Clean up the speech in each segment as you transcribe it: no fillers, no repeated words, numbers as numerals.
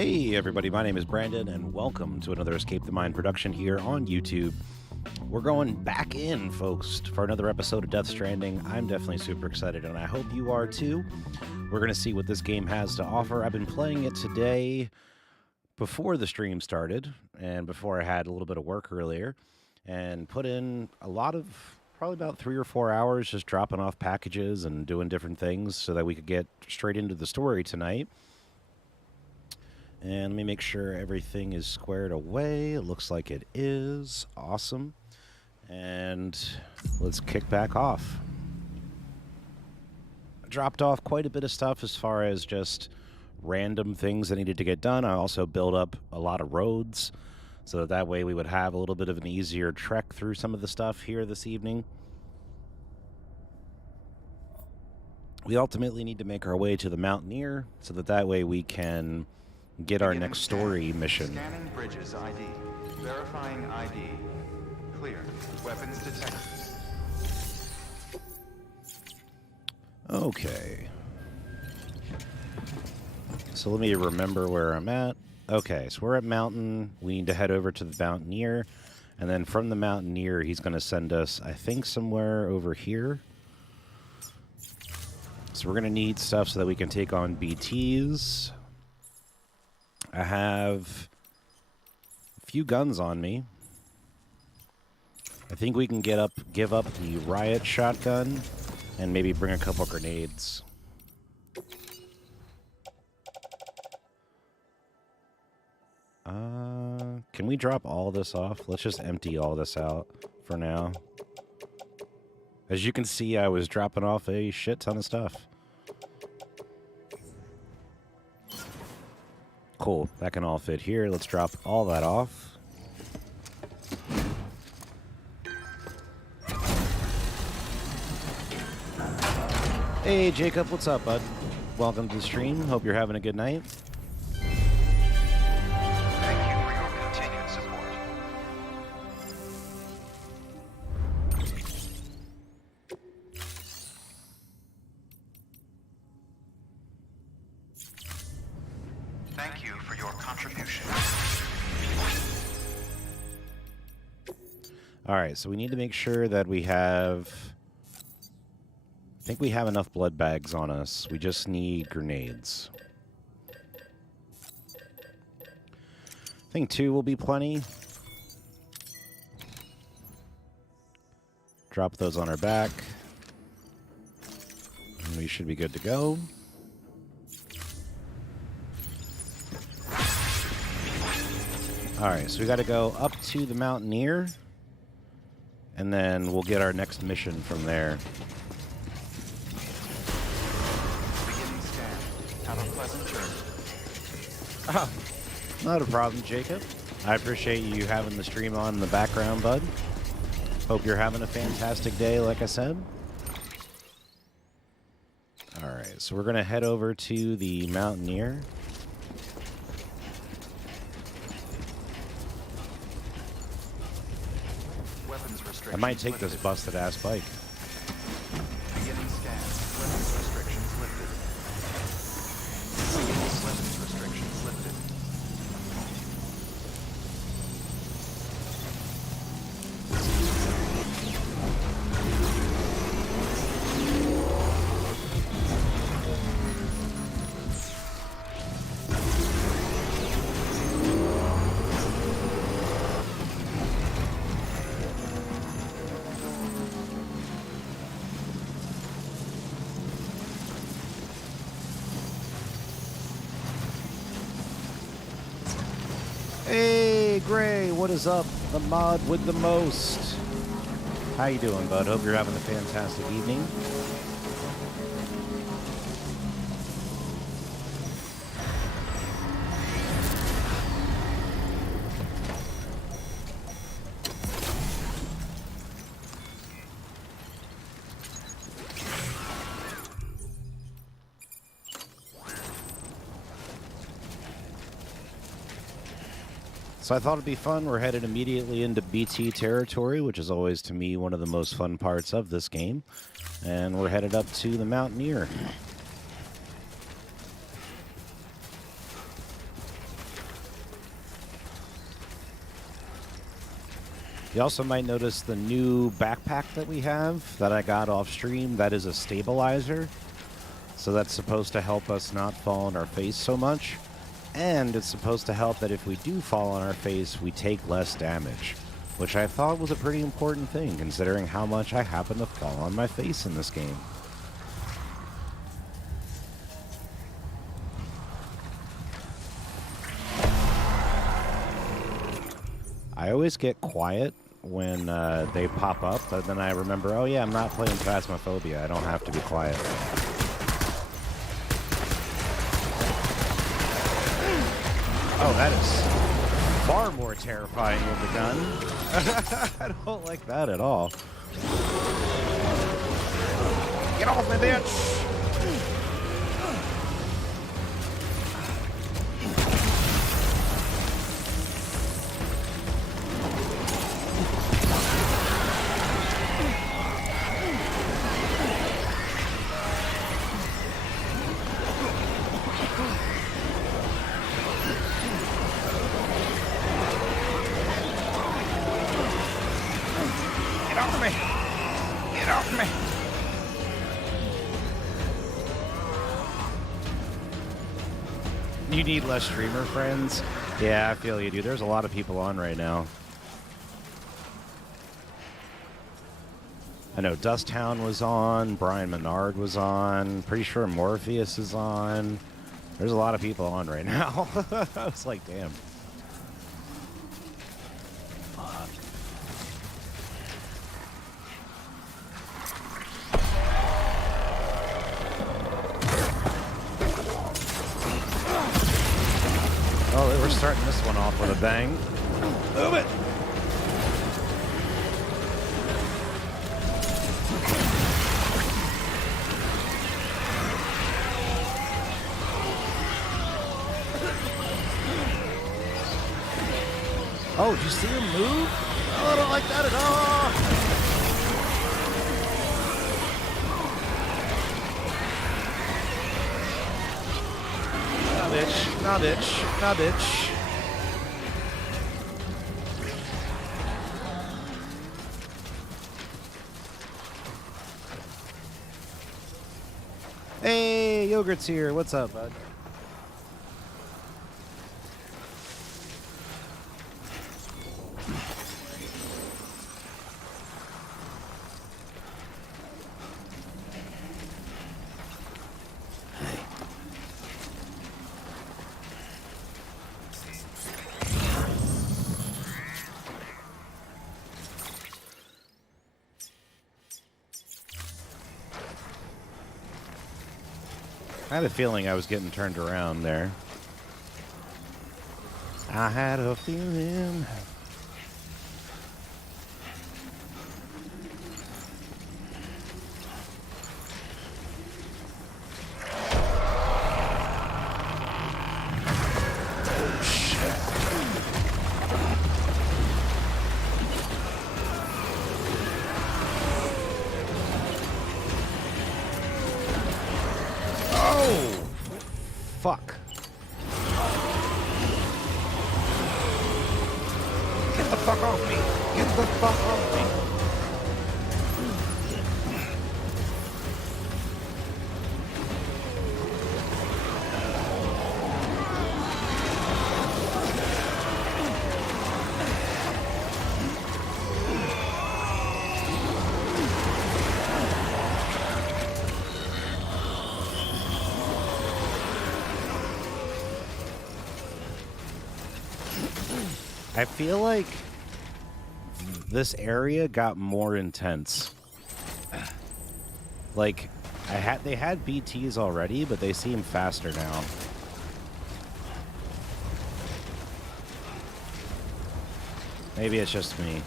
Hey everybody, my name is Brandon and welcome to another Escape the Mind production here on YouTube. We're going back in, folks, for another episode of Death Stranding. I'm definitely super excited and I hope you are too. We're going to see what this game has to offer. I've been playing it today before the stream started and before I had a little bit of work earlier and put in a lot of, probably about 3 or 4 hours just dropping off packages and doing different things so that we could get straight into the story tonight. And let me make sure everything is squared away. It looks like it is. Awesome. And let's kick back off. I dropped off quite a bit of stuff as far as just random things that needed to get done. I also built up a lot of roads so that way we would have a little bit of an easier trek through some of the stuff here this evening. We ultimately need to make our way to the Mountaineer so that way we can get our next story mission. Scanning bridges ID. Verifying ID. Clear. Weapons detected. Okay. So let me remember where I'm at. Okay, so we're at Mountain. We need to head over to the Mountaineer. And then from the Mountaineer, he's going to send us, I think, somewhere over here. So we're going to need stuff so that we can take on BTs. I have a few guns on me. I think we can give up the riot shotgun and maybe bring a couple grenades. Can we drop all this off? Let's just empty all this out for now. As you can see, I was dropping off a shit ton of stuff. Cool, that can all fit here. Let's drop all that off. Hey, Jacob, what's up, bud? Welcome to the stream. Hope you're having a good night. Alright, so we need to make sure that we have... I think we have enough blood bags on us. We just need grenades. I think 2 will be plenty. Drop those on our back. And we should be good to go. Alright, so we got to go up to the Mountaineer. And then we'll get our next mission from there. Have a pleasant journey. Not a problem, Jacob. I appreciate you having the stream on in the background, bud. Hope you're having a fantastic day, like I said. Alright, so we're going to head over to the Mountaineer. I might take this busted-ass bike. Beginning scan. Weapons restrictions lifted. Weapons restrictions lifted. Hey, Gray, what is up? The mod with the most. How you doing, bud? Hope you're having a fantastic evening. So I thought it'd be fun. We're headed immediately into BT territory, which is always, to me, one of the most fun parts of this game. And we're headed up to the Mountaineer. You also might notice the new backpack that we have that I got off stream. That is a stabilizer. So that's supposed to help us not fall on our face so much. And it's supposed to help that if we do fall on our face, we take less damage, which I thought was a pretty important thing, considering how much I happen to fall on my face in this game. I always get quiet when they pop up, but then I remember, oh yeah, I'm not playing Phasmophobia. I don't have to be quiet. Oh, that is far more terrifying with the gun. I don't like that at all. Get off me, bitch! off me! Get off me! You need less streamer friends? Yeah, I feel you, dude. There's a lot of people on right now. I know Dusthound was on, Brian Menard was on, pretty sure Morpheus is on. There's a lot of people on right now. I was like, damn. Oh, we're starting this one off with a bang. Move it! Oh, did you see him move? Oh, I don't like that at all! Nah, bitch. Nah, bitch. Nah, bitch. Hey, Yogurt's here. What's up, bud? I had a feeling I was getting turned around there. I had a feeling. Fuck. Get the fuck off me. Get the fuck off me. I feel like this area got more intense. Like, they had BTs already, but they seem faster now. Maybe it's just me.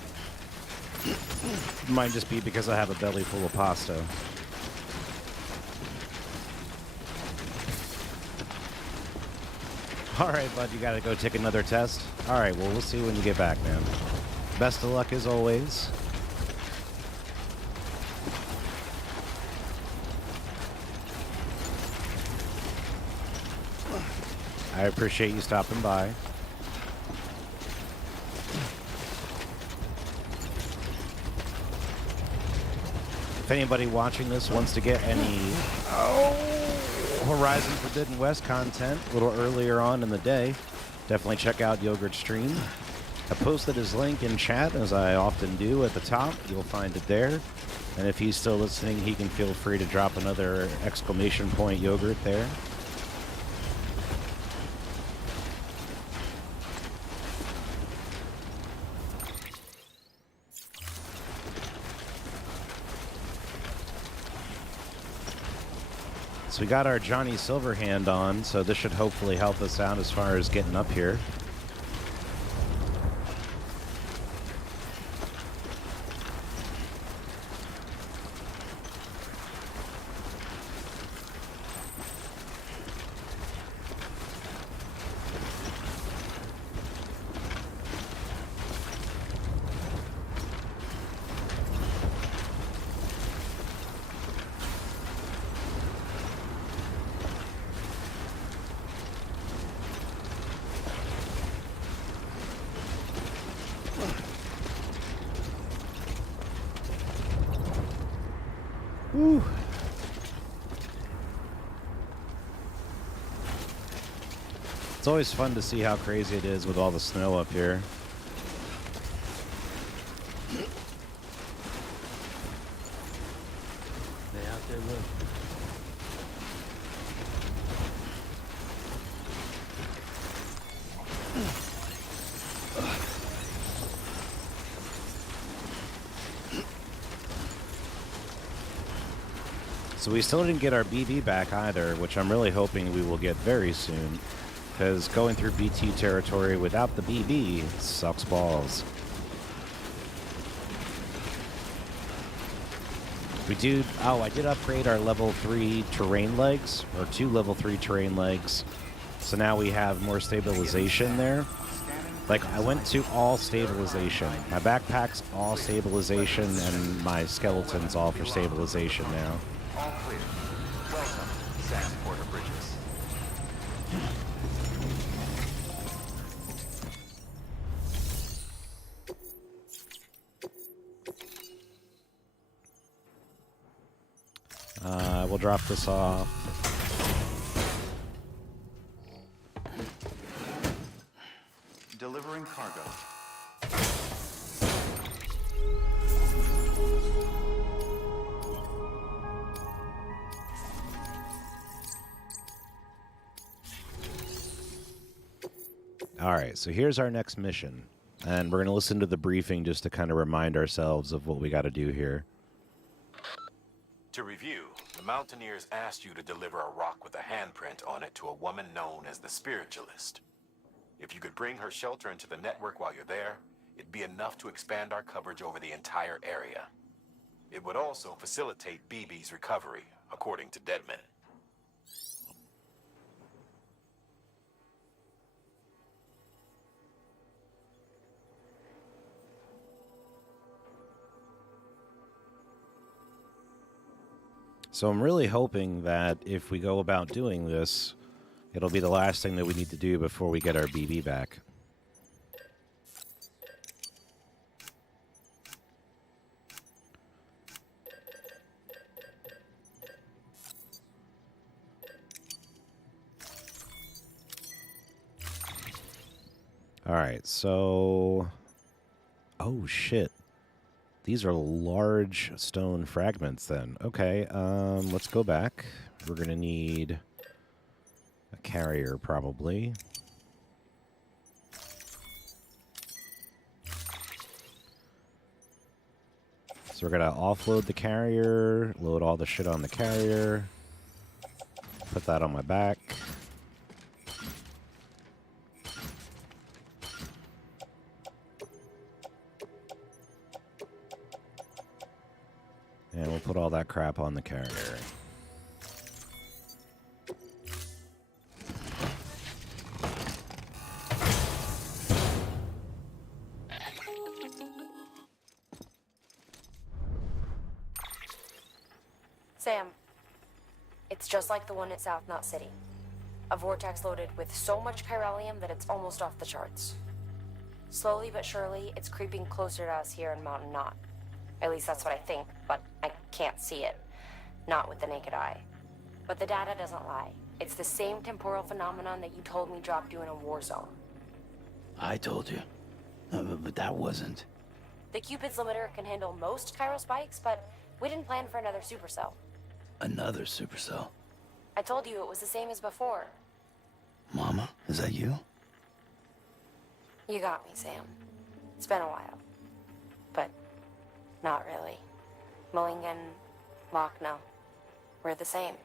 Might just be because I have a belly full of pasta. Alright, bud, you gotta go take another test? Alright, well, we'll see when you get back, man. Best of luck as always. I appreciate you stopping by. If anybody watching this wants to get any Horizon Forbidden West content a little earlier on in the day, definitely check out Yogurt's stream. I posted his link in chat, as I often do, at the top. You'll find it there. And if he's still listening, he can feel free to drop another exclamation point Yogurt there. So we got our Johnny Silverhand on, so this should hopefully help us out as far as getting up here. Whew. It's always fun to see how crazy it is with all the snow up here. They out there, look. So we still didn't get our BB back either, which I'm really hoping we will get very soon, because going through BT territory without the BB sucks balls. I did upgrade our level 3 terrain legs, or 2 level 3 terrain legs, so now we have more stabilization there. Like, I went to all stabilization. My backpack's all stabilization, and my skeleton's all for stabilization now. All clear. Welcome, Sans Porter Bridges. We'll drop this off. Delivering cargo. All right, so here's our next mission. And we're going to listen to the briefing just to kind of remind ourselves of what we got to do here. To review, the Mountaineers asked you to deliver a rock with a handprint on it to a woman known as the Spiritualist. If you could bring her shelter into the network while you're there, it'd be enough to expand our coverage over the entire area. It would also facilitate BB's recovery, according to Deadman. So I'm really hoping that if we go about doing this, it'll be the last thing that we need to do before we get our BB back. All right, so... Oh, shit. These are large stone fragments then. Okay, let's go back. We're going to need a carrier probably. So we're going to offload the carrier, load all the shit on the carrier, put that on my back. And we'll put all that crap on the carrier. Sam, it's just like the one at South Knot City. A vortex loaded with so much chiralium that it's almost off the charts. Slowly but surely, it's creeping closer to us here in Mountain Knot. At least that's what I think, but I can't see it. Not with the naked eye. But the data doesn't lie. It's the same temporal phenomenon that you told me dropped you in a war zone. I told you. But that wasn't. The Cupid's limiter can handle most chiral spikes, but we didn't plan for another supercell. Another supercell. I told you it was the same as before. Mama, is that you? You got me, Sam. It's been a while. But not really. Mulligan, Wagner, we're the same.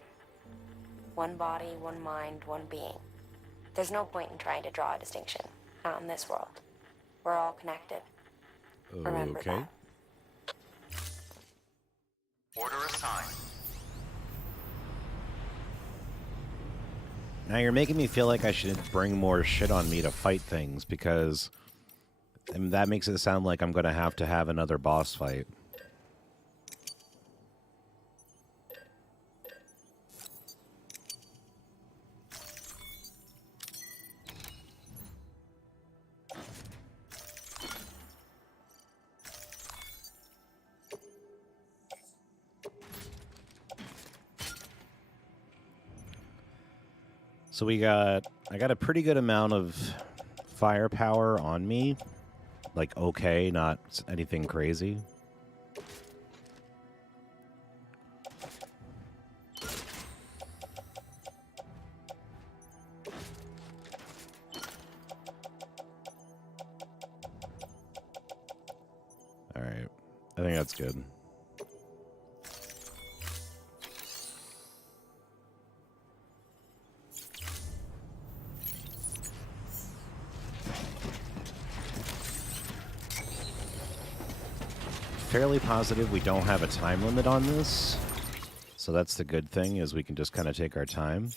One body, one mind, one being. There's no point in trying to draw a distinction. Not in this world. We're all connected. Remember Okay. that. Order assigned. Now you're making me feel like I should bring more shit on me to fight things, because that makes it sound like I'm going to have another boss fight. So I got a pretty good amount of firepower on me. Like, okay, not anything crazy. All right. I think that's good. Fairly positive we don't have a time limit on this. So that's the good thing, is we can just kind of take our time.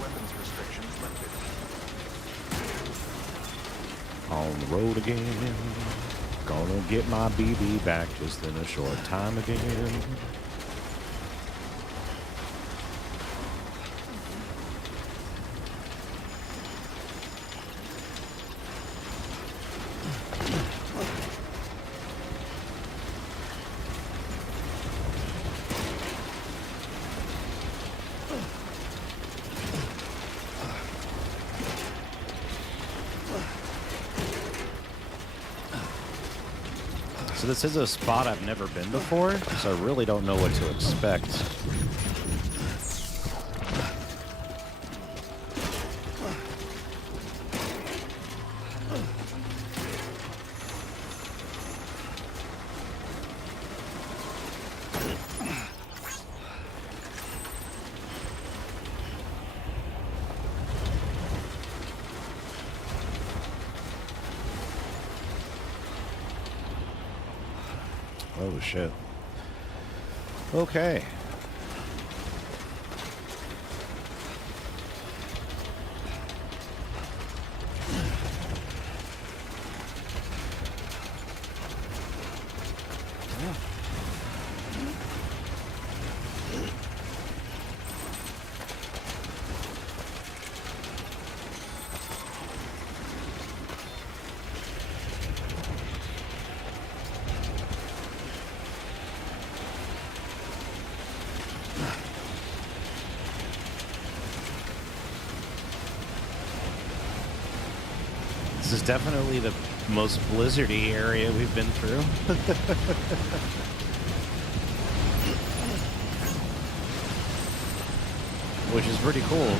Weapons restrictions lifted. On the road again. Gonna get my BB back just in a short time again. So this is a spot I've never been before, so I really don't know what to expect. Oh, shit. Okay. This is definitely the most blizzardy area we've been through. Which is pretty cool.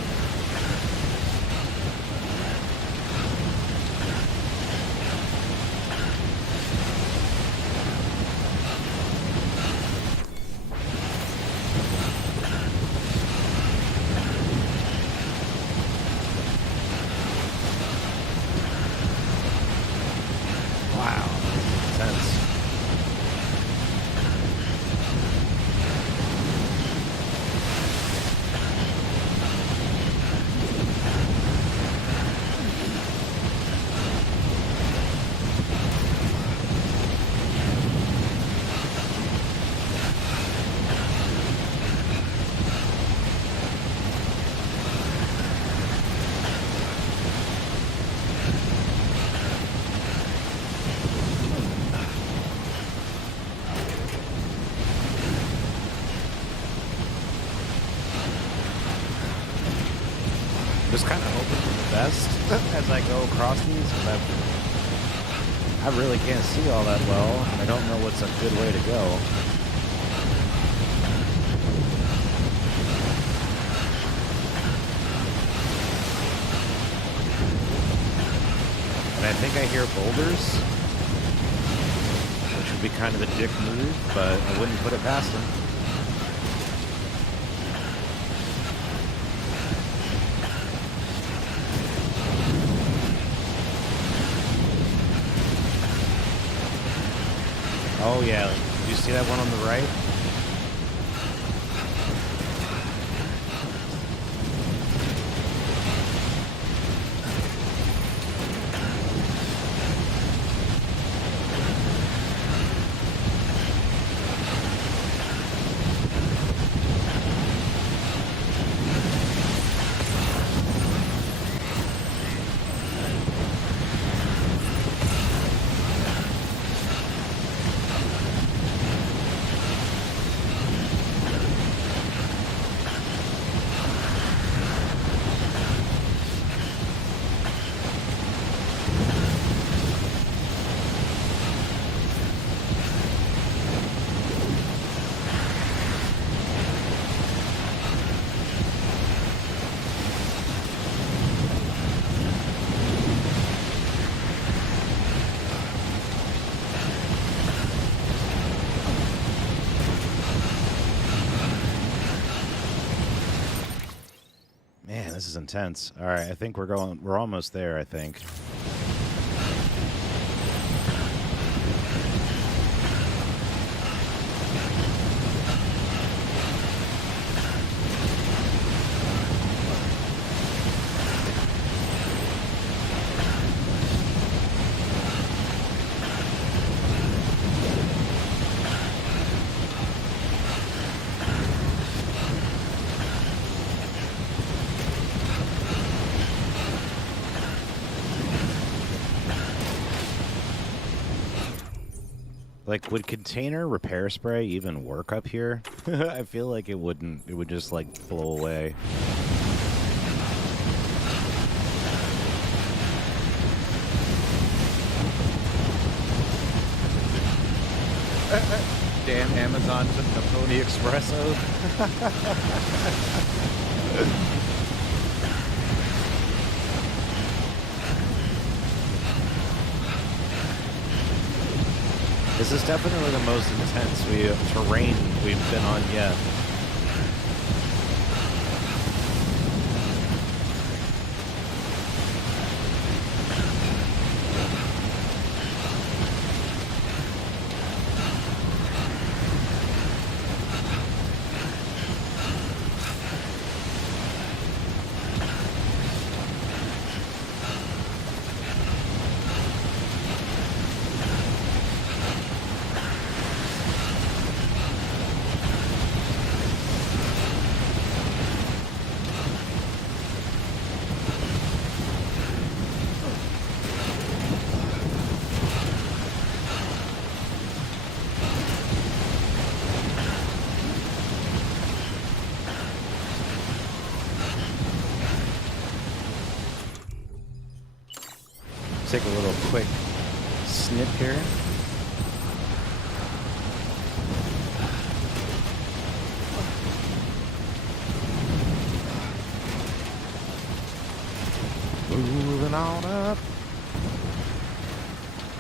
Just kind of hoping for the best as I go across these, but I really can't see all that well. I don't know what's a good way to go. And I think I hear boulders, which would be kind of a dick move, but I wouldn't put it past them. Oh yeah, do you see that one on the right? is intense. All right, I think we're almost there, I think. Like, would container repair spray even work up here? I feel like it wouldn't. It would just, like, blow away. Damn, Amazon took the Pony Espresso. This is definitely the most intense terrain we've been on yet. Take a little quick snip here. Moving on up.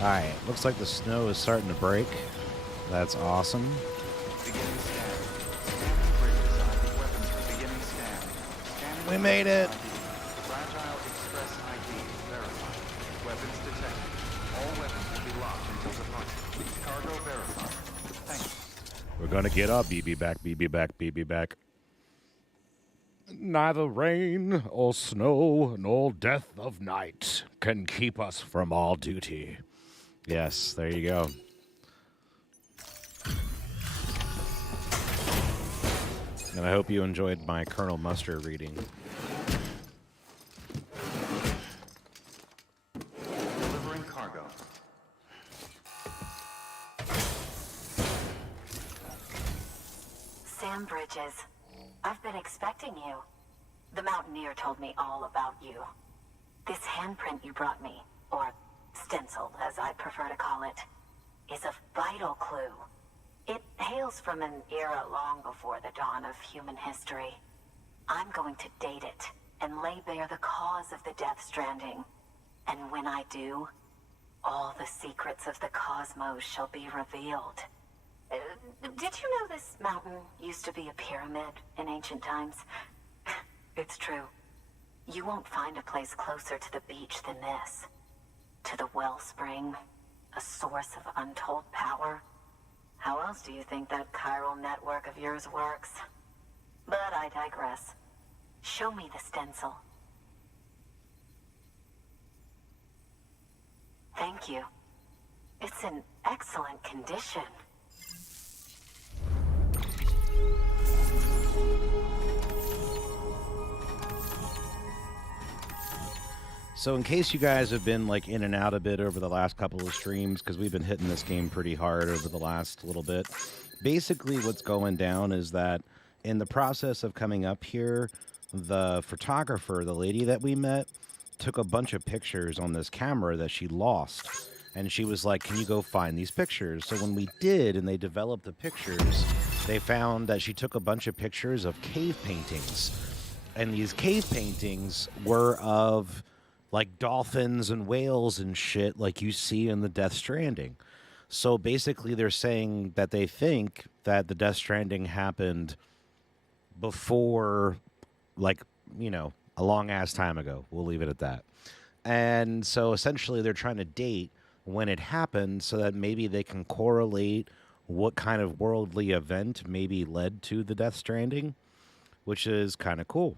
Alright, looks like the snow is starting to break. That's awesome. Beginning scan. Scanning bridges. ID weapons. Beginning scan. Scanning We made it. Fragile Express ID verified. Weapons detected. All weapons will be locked until departure. Cargo verified. Thank you. We're gonna get our BB back, BB back, BB back. Neither rain or snow nor death of night can keep us from our duty. Yes, there you go. And I hope you enjoyed my Colonel Mustard reading. Delivering cargo. Sam Bridges, I've been expecting you. The Mountaineer told me all about you. This handprint you brought me, or stencil as I prefer to call it, is a vital clue. It hails from an era long before the dawn of human history. I'm going to date it and lay bare the cause of the Death Stranding. And when I do, all the secrets of the cosmos shall be revealed. Did you know this mountain used to be a pyramid in ancient times? It's true. You won't find a place closer to the beach than this. To the wellspring, a source of untold power. How else do you think that chiral network of yours works? But I digress. Show me the stencil. Thank you. It's in excellent condition. So in case you guys have been like in and out a bit over the last couple of streams, because we've been hitting this game pretty hard over the last little bit, basically what's going down is that in the process of coming up here, the photographer, the lady that we met, took a bunch of pictures on this camera that she lost. And she was like, can you go find these pictures? So when we did, and they developed the pictures, they found that she took a bunch of pictures of cave paintings. And these cave paintings were of like dolphins and whales and shit like you see in the Death Stranding. So basically they're saying that they think that the Death Stranding happened before, like, you know, a long-ass time ago. We'll leave it at that. And so essentially they're trying to date when it happened so that maybe they can correlate what kind of worldly event maybe led to the Death Stranding, which is kind of cool.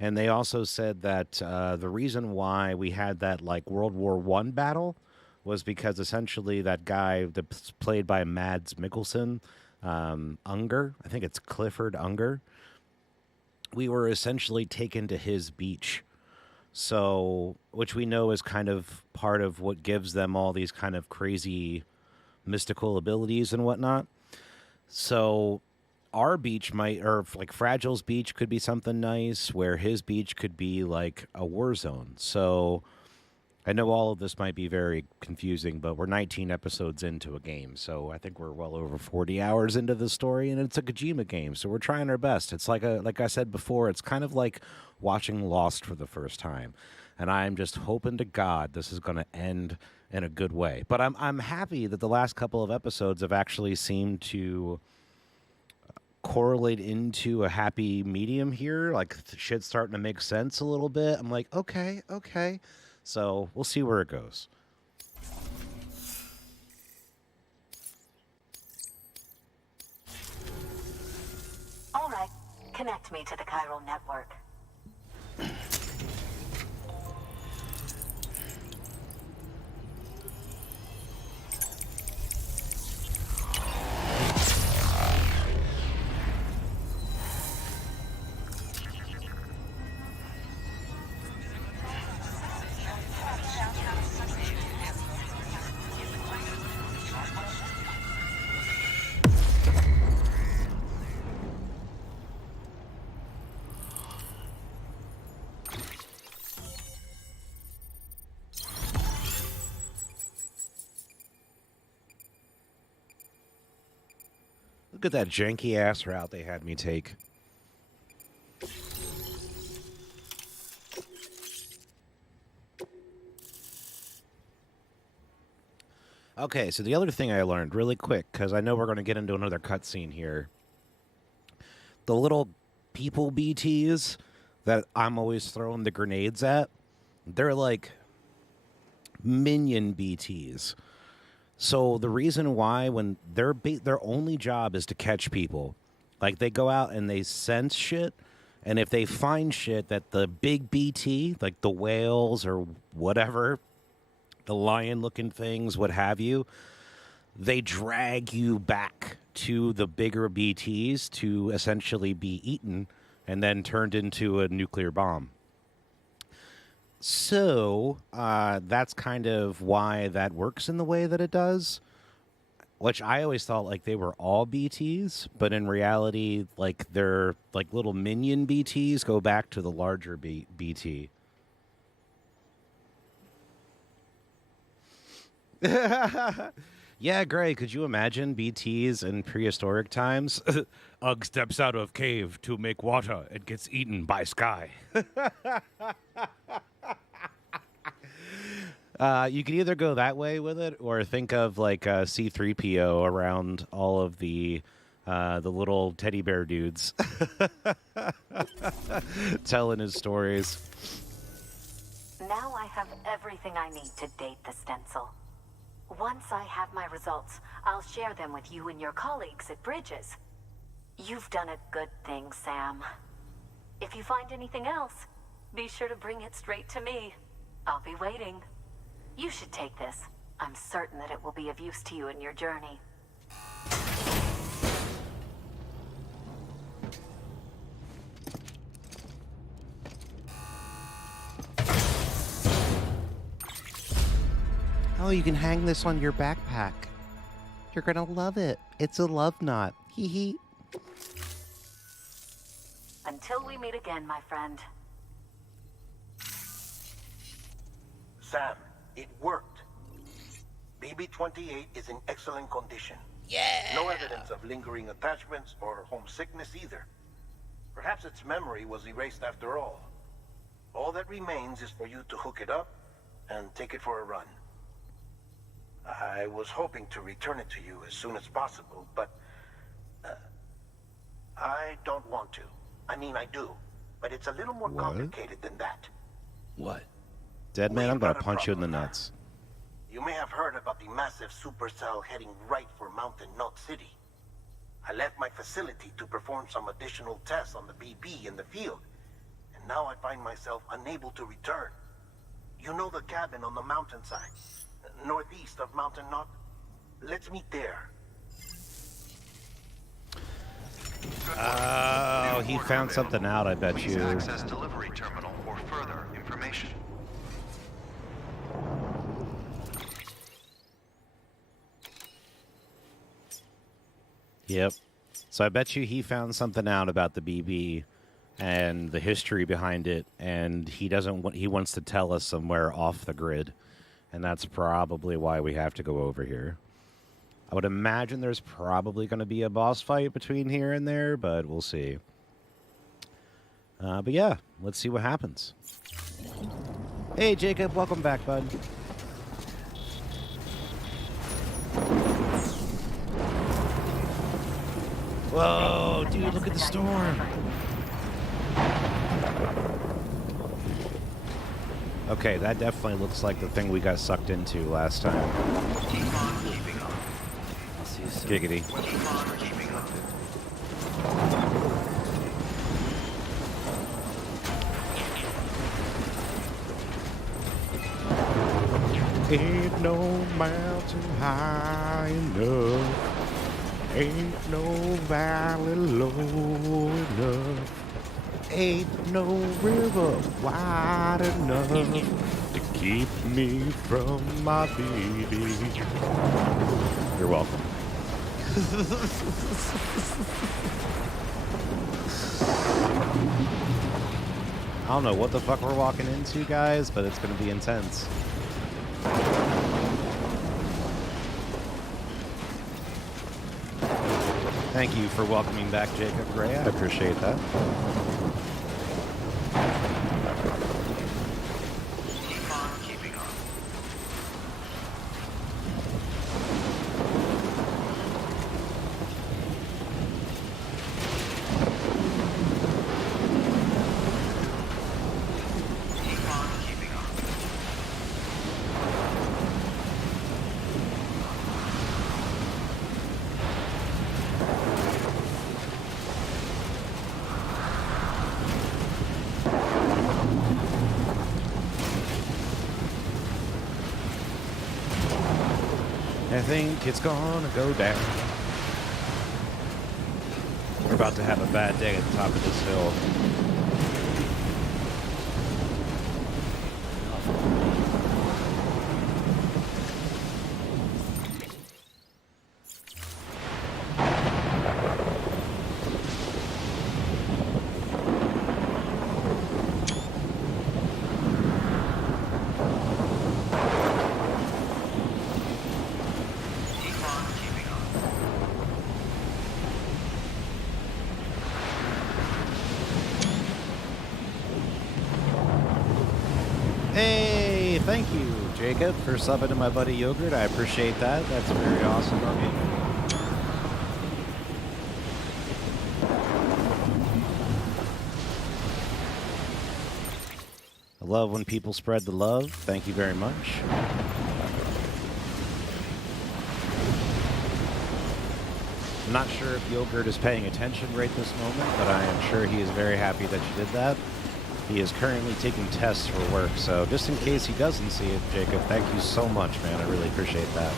And they also said that the reason why we had that like World War I battle was because essentially that guy that's played by Mads Mikkelsen, Unger, I think it's Clifford Unger, we were essentially taken to his beach. So, which we know is kind of part of what gives them all these kind of crazy mystical abilities and whatnot. So our beach might, or like Fragile's beach could be something nice, where his beach could be like a war zone. So I know all of this might be very confusing, but we're 19 episodes into a game. So I think we're well over 40 hours into the story, and it's a Kojima game. So we're trying our best. It's like I said before, it's kind of like watching Lost for the first time. And I'm just hoping to God this is going to end in a good way. But I'm happy that the last couple of episodes have actually seemed to correlate into a happy medium here. Like shit's starting to make sense a little bit. I'm like, okay. So we'll see where it goes. All right, connect me to the chiral network. Look at that janky ass route they had me take. Okay, so the other thing I learned really quick, because I know we're going to get into another cutscene here. The little people BTs that I'm always throwing the grenades at, they're like minion BTs. So the reason why when their only job is to catch people, like they go out and they sense shit, and if they find shit that the big BT, like the whales or whatever, the lion-looking things, what have you, they drag you back to the bigger BTs to essentially be eaten and then turned into a nuclear bomb. So that's kind of why that works in the way that it does, which I always thought like they were all BTs, but in reality, like they're like little minion BTs go back to the larger BT. Yeah, Gray, could you imagine BTs in prehistoric times? Ugg steps out of cave to make water and gets eaten by Sky. You could either go that way with it, or think of like C-3PO around all of the little teddy bear dudes telling his stories. Now I have everything I need to date the stencil. Once I have my results, I'll share them with you and your colleagues at Bridges. You've done a good thing, Sam. If you find anything else, be sure to bring it straight to me. I'll be waiting. You should take this. I'm certain that it will be of use to you in your journey. Oh, you can hang this on your backpack. You're gonna love it. It's a love knot. Hee hee. Until we meet again, my friend. Sam, it worked. BB-28 is in excellent condition. Yeah. No evidence of lingering attachments or homesickness either. Perhaps its memory was erased after all. All that remains is for you to hook it up and take it for a run. I was hoping to return it to you as soon as possible, but I don't want to. I mean, I do. But it's a little more complicated than that. What? Dead man, I'm We've gonna got a punch you in the problem. nuts. You may have heard about the massive supercell heading right for Mountain Knot City. I left my facility to perform some additional tests on the BB in the field, and now I find myself unable to return. You know the cabin on the mountainside, northeast of Mountain Knot? Let's meet there. Oh, he found something out, I bet Please you. access delivery terminal for further information. Yep. So I bet you he found something out about the BB and the history behind it, and he doesn't want, he wants to tell us somewhere off the grid, and that's probably why we have to go over here. I would imagine there's probably going to be a boss fight between here and there, but we'll see. But yeah, let's see what happens. Hey, Jacob, welcome back, bud. Whoa, dude, look at the storm. Okay, that definitely looks like the thing we got sucked into last time. Keep on keeping up. I'll see you soon. Giggity. Keep on keeping up. Ain't no mountain high enough. Ain't no valley low enough. Ain't no river wide enough to keep me from my baby. You're welcome. I don't know what the fuck we're walking into, guys, but it's going to be intense. Thank you for welcoming back Jacob Gray. I appreciate that. Keep on keeping up. Keep on keeping up. I think it's gonna go down. We're about to have a bad day at the top of this hill. Keep on keeping up. Hey, thank you, Jacob, for subbing to my buddy Yogurt. I appreciate that. That's very awesome of you. I love when people spread the love. Thank you very much. I'm not sure if Yogurt is paying attention right this moment, but I am sure he is very happy that you did that. He is currently taking tests for work, so just in case he doesn't see it, Jacob, thank you so much, man. I really appreciate that.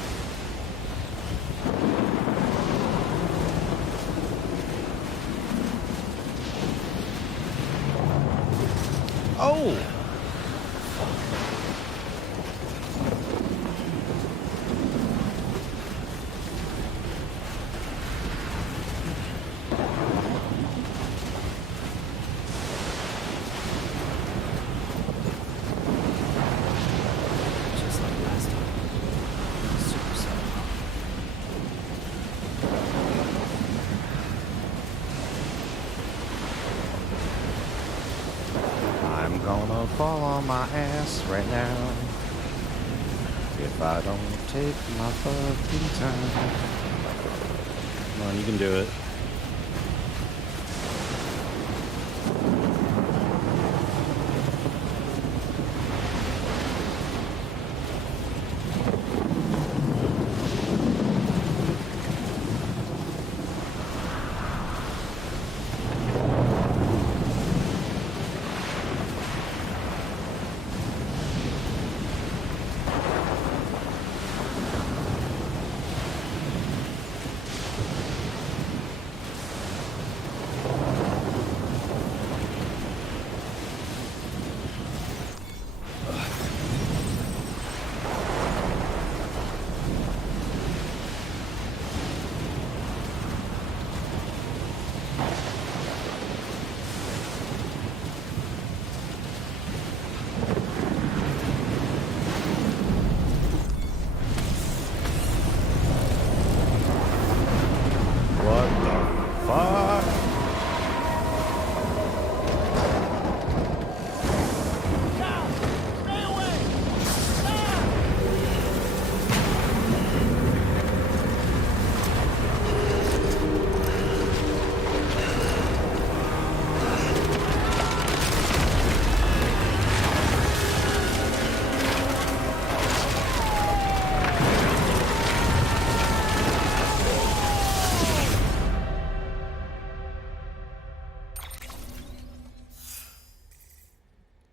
Oh! Just like last time. Super cell. I'm gonna fall on my ass right now if I don't take my fucking time. Come on, you can do it.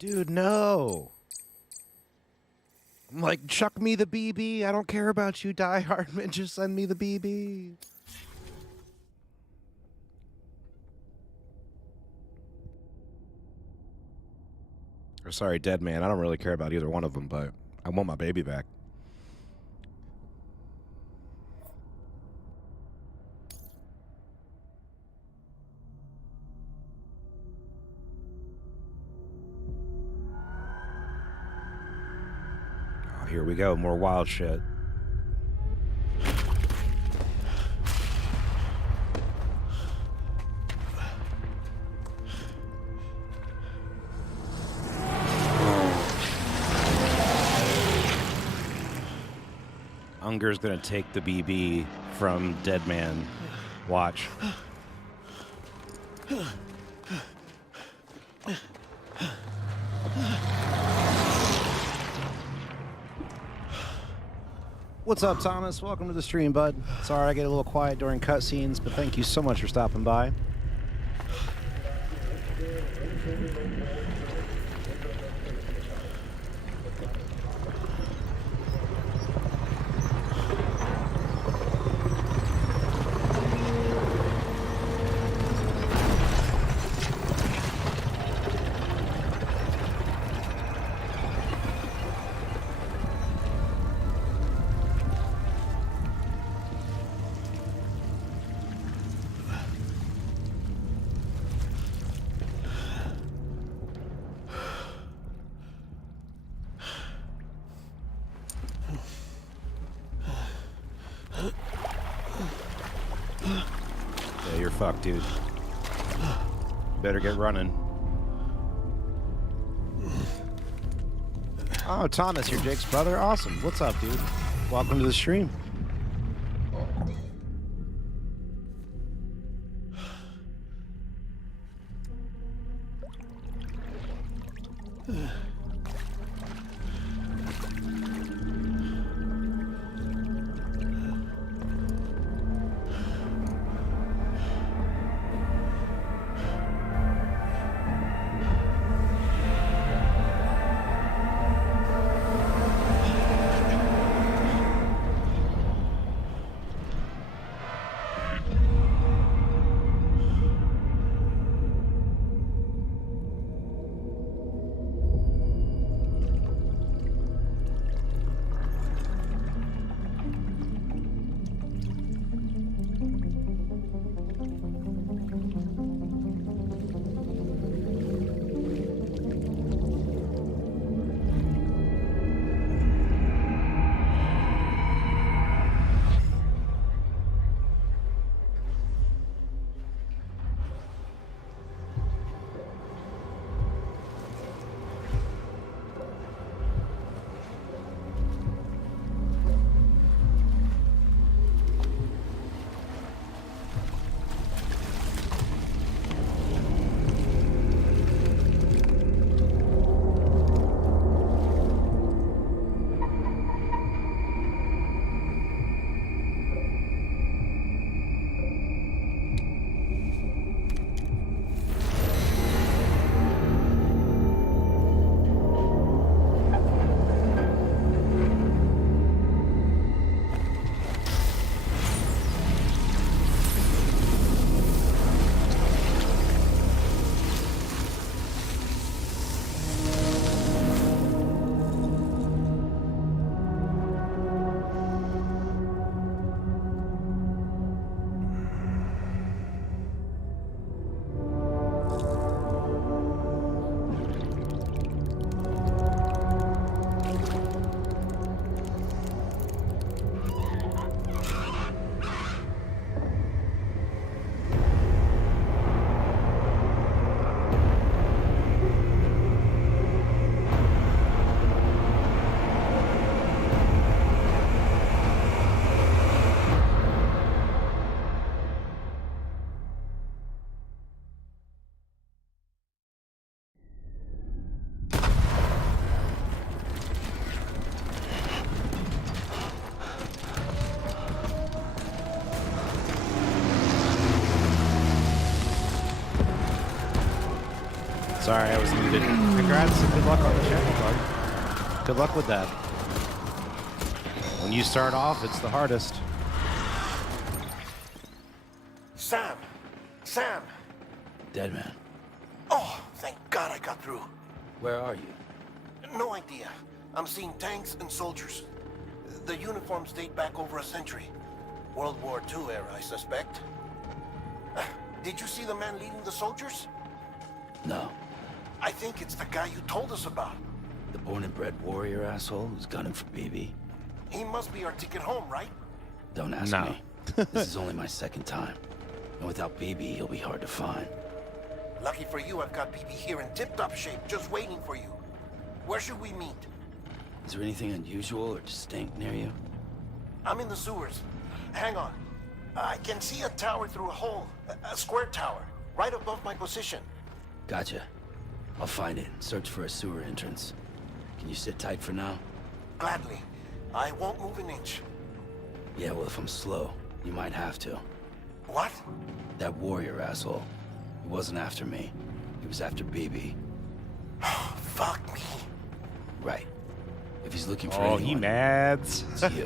Dude, no. I'm like, chuck me the BB. I don't care about you, Die Hardman. Just send me the BB. Or sorry, Dead Man. I don't really care about either one of them, but I want my baby back. Oh, here we go. More wild shit. Unger's gonna take the BB from Dead Man. Watch. What's up, Thomas? Welcome to the stream, bud. Sorry I get a little quiet during cutscenes, but thank you so much for stopping by. Yeah, you're fucked, dude. Better get running. Oh, Thomas, you're Jake's brother? Awesome. What's up, dude? Welcome to the stream. Sorry, I was muted. Congrats and good luck on the channel, bud. Good luck with that. When you start off, it's the hardest. Sam! Sam! Dead man. Oh, thank God I got through. Where are you? No idea. I'm seeing tanks and soldiers. The uniforms date back over a century. World War II era, I suspect. Did you see the man leading the soldiers? No. I think it's the guy you told us about. The born and bred warrior asshole who's gunning for BB. He must be our ticket home, right? Don't ask No. me. This is only my second time. And without BB, he'll be hard to find. Lucky for you, I've got BB here in tip-top shape, just waiting for you. Where should we meet? Is there anything unusual or distinct near you? I'm in the sewers. Hang on. I can see a tower through a hole. A square tower, right above my position. Gotcha. I'll find it and search for a sewer entrance. Can you sit tight for now? Gladly. I won't move an inch. Yeah, well, if I'm slow, you might have to. What? That warrior asshole. He wasn't after me. He was after BB. Fuck me. Right. If he's looking for Oh, anyone, he mads. it's you.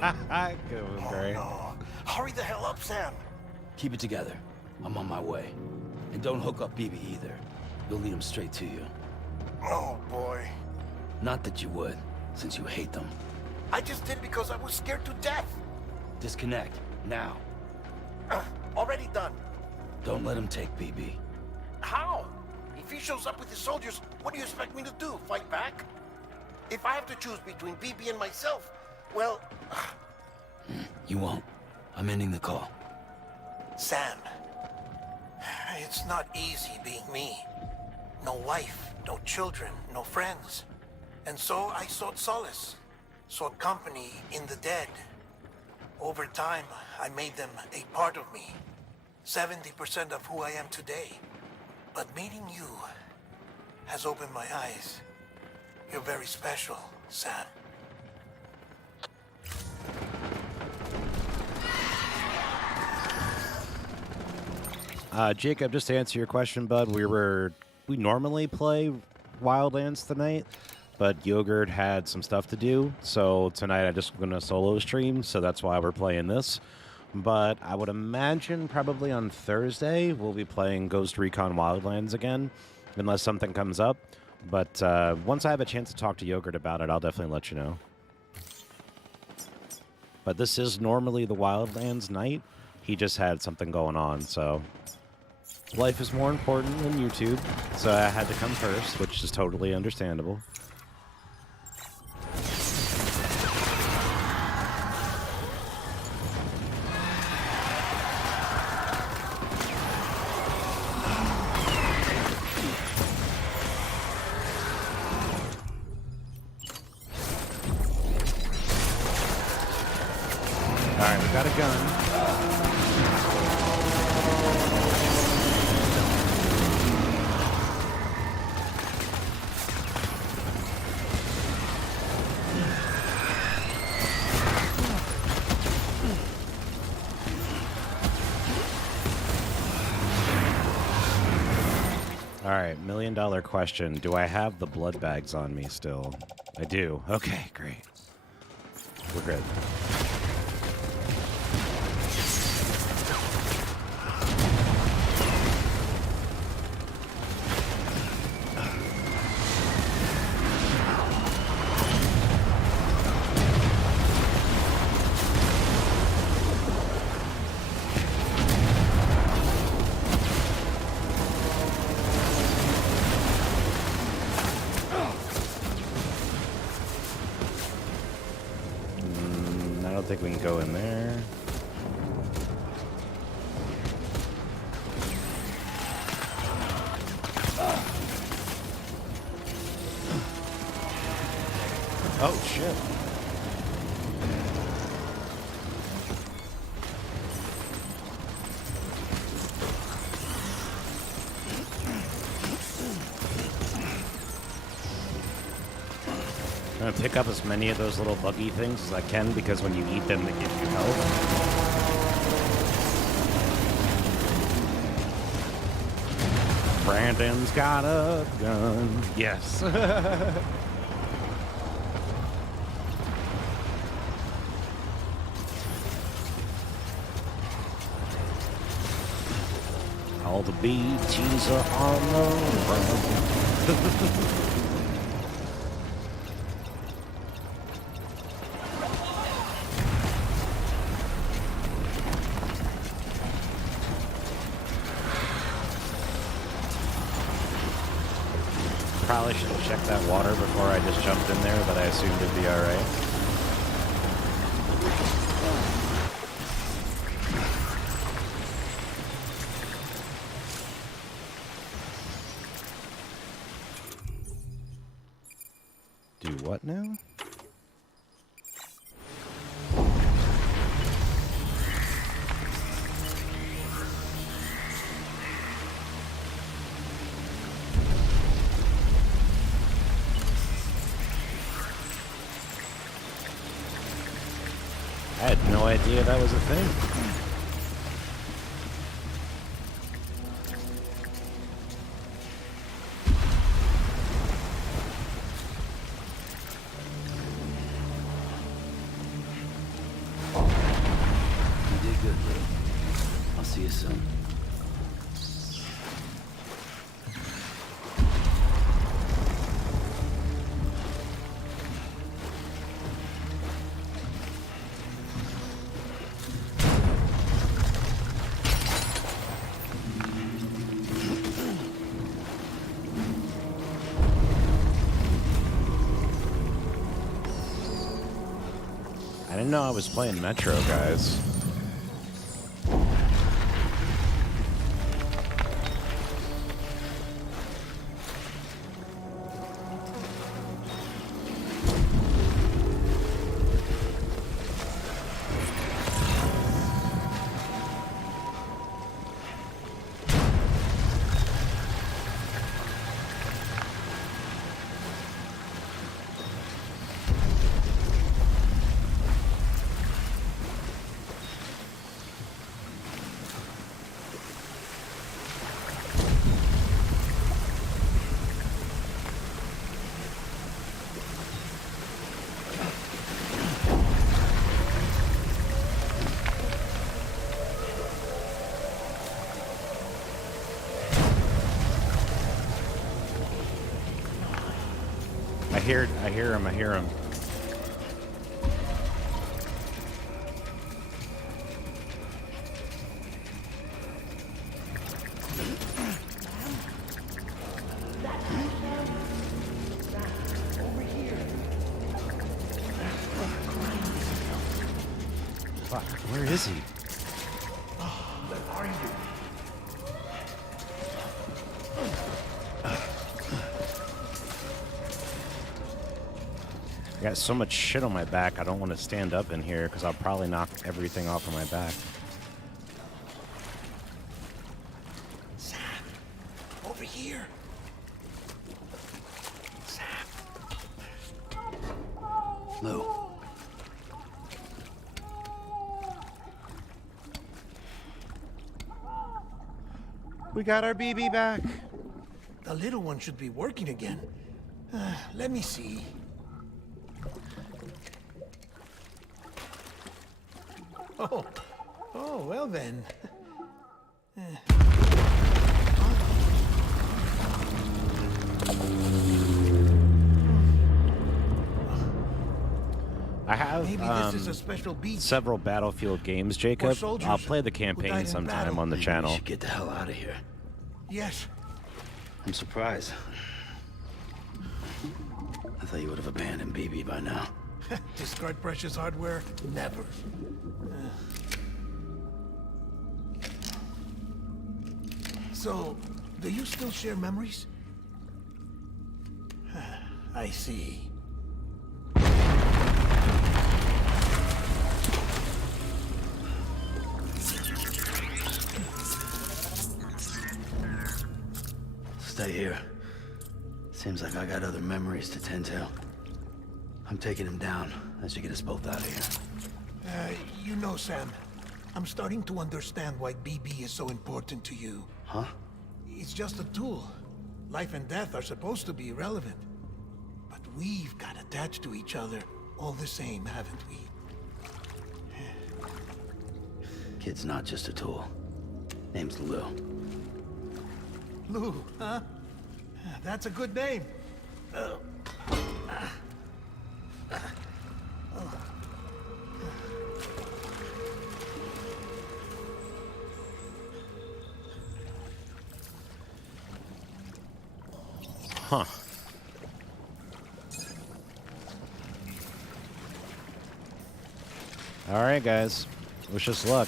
Good, great. No. Hurry the hell up, Sam. Keep it together. I'm on my way. And don't hook up BB either. You'll lead him straight to you. Oh, boy. Not that you would, since you hate them. I just did because I was scared to death. Disconnect, now. Already done. Don't let him take BB. How? If he shows up with his soldiers, what do you expect me to do? Fight back? If I have to choose between BB and myself, well... You won't. I'm ending the call. Sam, it's not easy being me. No wife, no children, no friends. And so I sought solace, sought company in the dead. Over time, I made them a part of me. 70% of who I am today. But meeting you has opened my eyes. You're very special, Sam. Jacob, just to answer your question, bud, we normally play Wildlands tonight, but Yogurt had some stuff to do, so tonight I just going to solo stream, so that's why we're playing this. But I would imagine probably on Thursday we'll be playing Ghost Recon Wildlands again, unless something comes up. But once I have a chance to talk to Yogurt about it, I'll definitely let you know. But this is normally the Wildlands night. He just had something going on, so... Life is more important than YouTube, so I had to come first, which is totally understandable. Alright, we got a gun. Alright, $1 million question. Do I have the blood bags on me still? I do. Okay, great. We're good. I don't think we can go in there. Oh, shit. I'm gonna pick up as many of those little buggy things as I can, because when you eat them, they give you health. Brandon's got a gun. Yes. All the BTs are on the run. Probably should have checked that water before I just jumped in there, but I assumed it'd be alright. Do what now? I had no idea that was a thing. You did good, Lou. I'll see you soon. I didn't know I was playing Metro, guys. I hear him. Fuck, where is he? Where are you? I got so much shit on my back, I don't want to stand up in here because I'll probably knock everything off of my back. Sam, over here. Sam. Lou. We got our BB back. The little one should be working again. Let me see. Oh, well then. I have Maybe this is a special beach. several Battlefield games, Jacob. soldiers I'll play the who died campaign in sometime battle. on the Maybe channel. We should get the hell out of here. Yes. I'm surprised. I thought you would have abandoned BB by now. Discard precious hardware? Never. So, do you still share memories? I see. Stay here. Seems like I got other memories to tend to. I'm taking him down. That should get us both out of here. You know, Sam, I'm starting to understand why BB is so important to you. Huh? It's just a tool. Life and death are supposed to be irrelevant. But we've got attached to each other all the same, haven't we? Kid's not just a tool. Name's Lou. Lou, huh? That's a good name. Huh. All right, guys. Wish us luck.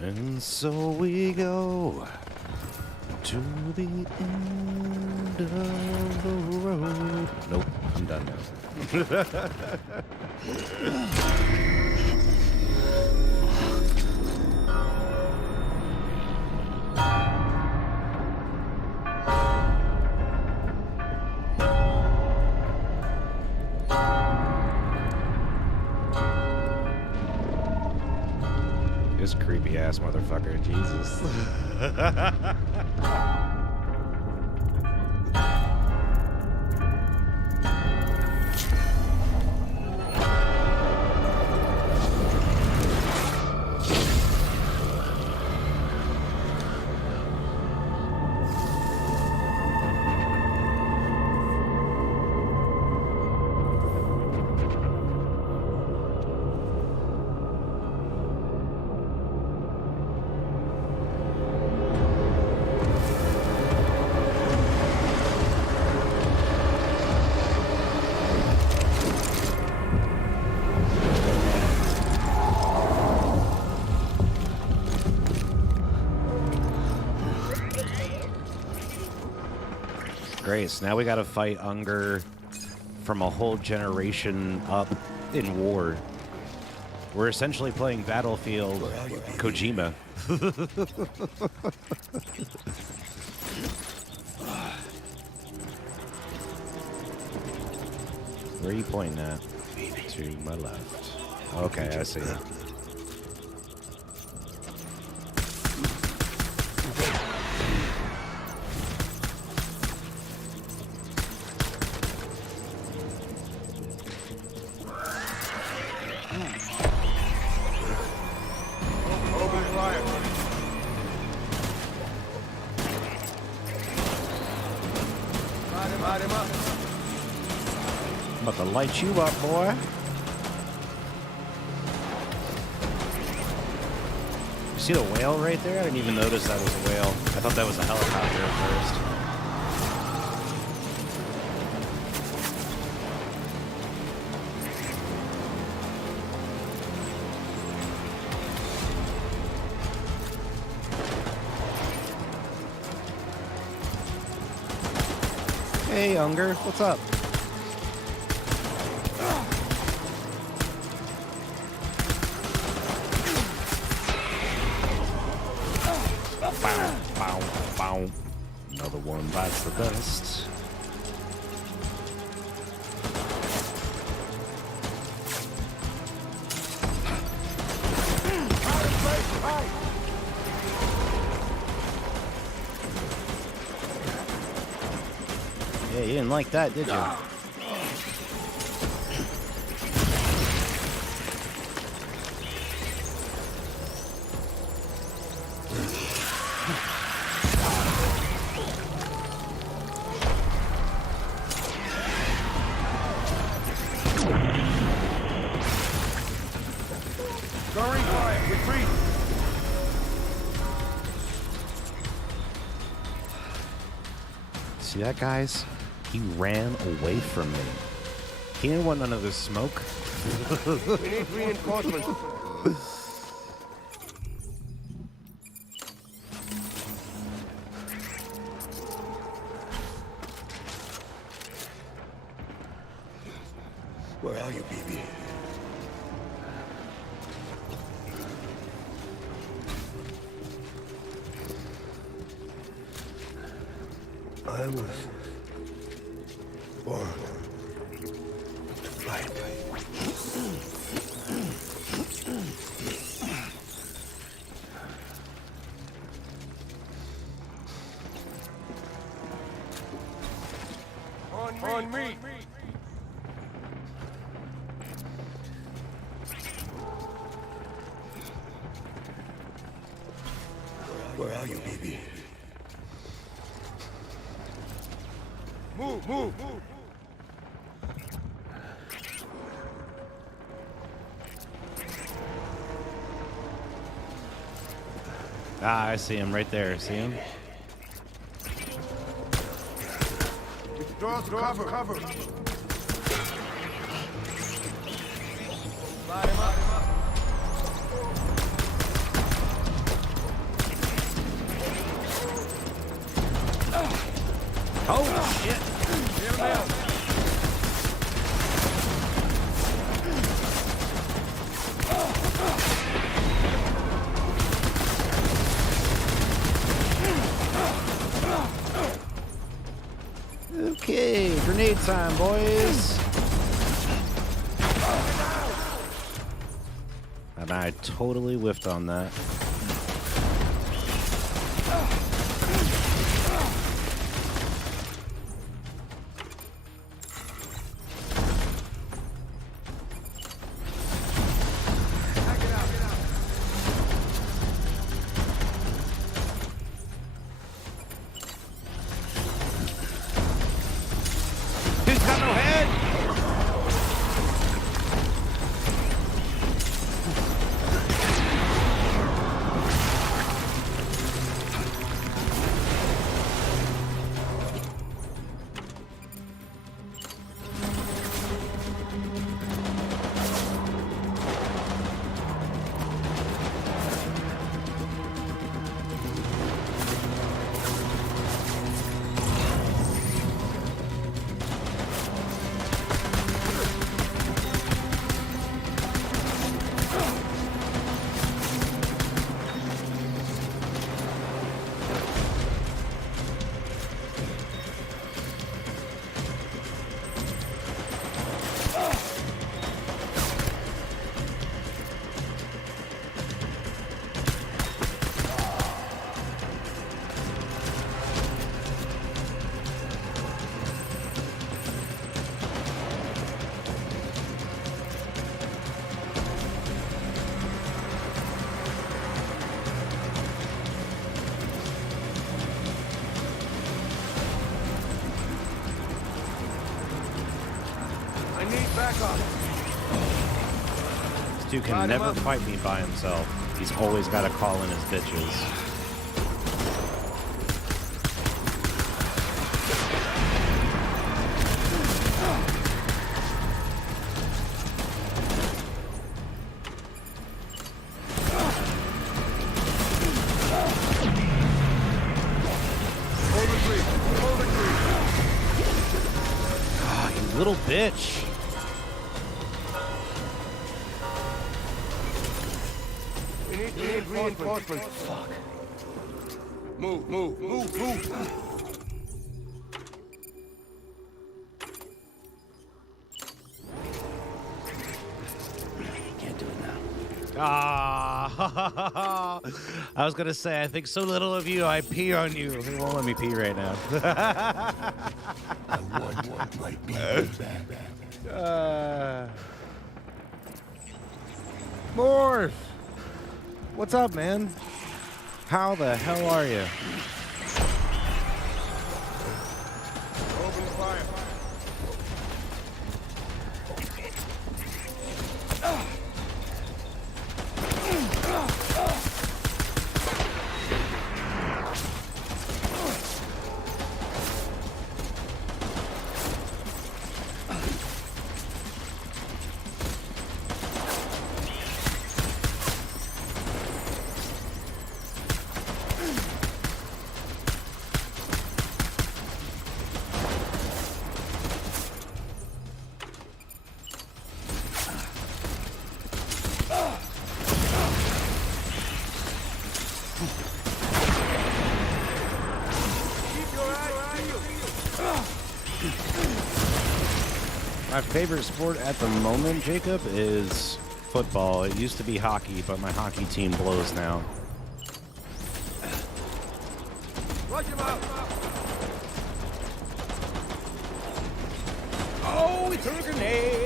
And so we go to the end of the road. Nope, I'm done now. This creepy ass motherfucker, Jesus. Great, so now we gotta fight Unger from a whole generation up in war. We're essentially playing Battlefield Kojima. Where are you pointing at? To my left. Okay, I see. I'm about to light you up, boy. You see the whale right there? I didn't even notice that was a whale. I thought that was a helicopter at first. Hey, Unger, what's up? Bow, bow, bow. Another one bites the dust. Yeah, you didn't like that, did you? Going fire, retreat! See that, guys? He ran away from me. He didn't want none of this smoke. We need reinforcements. Where are you, BB? I was born to fight. On me! Where are you, BB? Move, move, move! Ah, I see him right there. See him? Doors cover! Light him up! Oh, shit. Get him out! Okay, grenade time, boys. And I totally whiffed on that. He's got no head! I need backup! This dude can never fight me by himself. He's always got to call in his bitches. Hold the tree! Hold the tree! Ah, you little bitch. We need reinforcements. Fuck. Move, move, move, move! Can't do it now. Ah, I was gonna say, I think so little of you, I pee on you. He won't let me pee right now. I want my BB back. Morph! What's up, man? How the hell are you? Open fire! My favorite sport at the moment, Jacob, is football. It used to be hockey, but my hockey team blows now. Rush him out! Oh, he threw a grenade!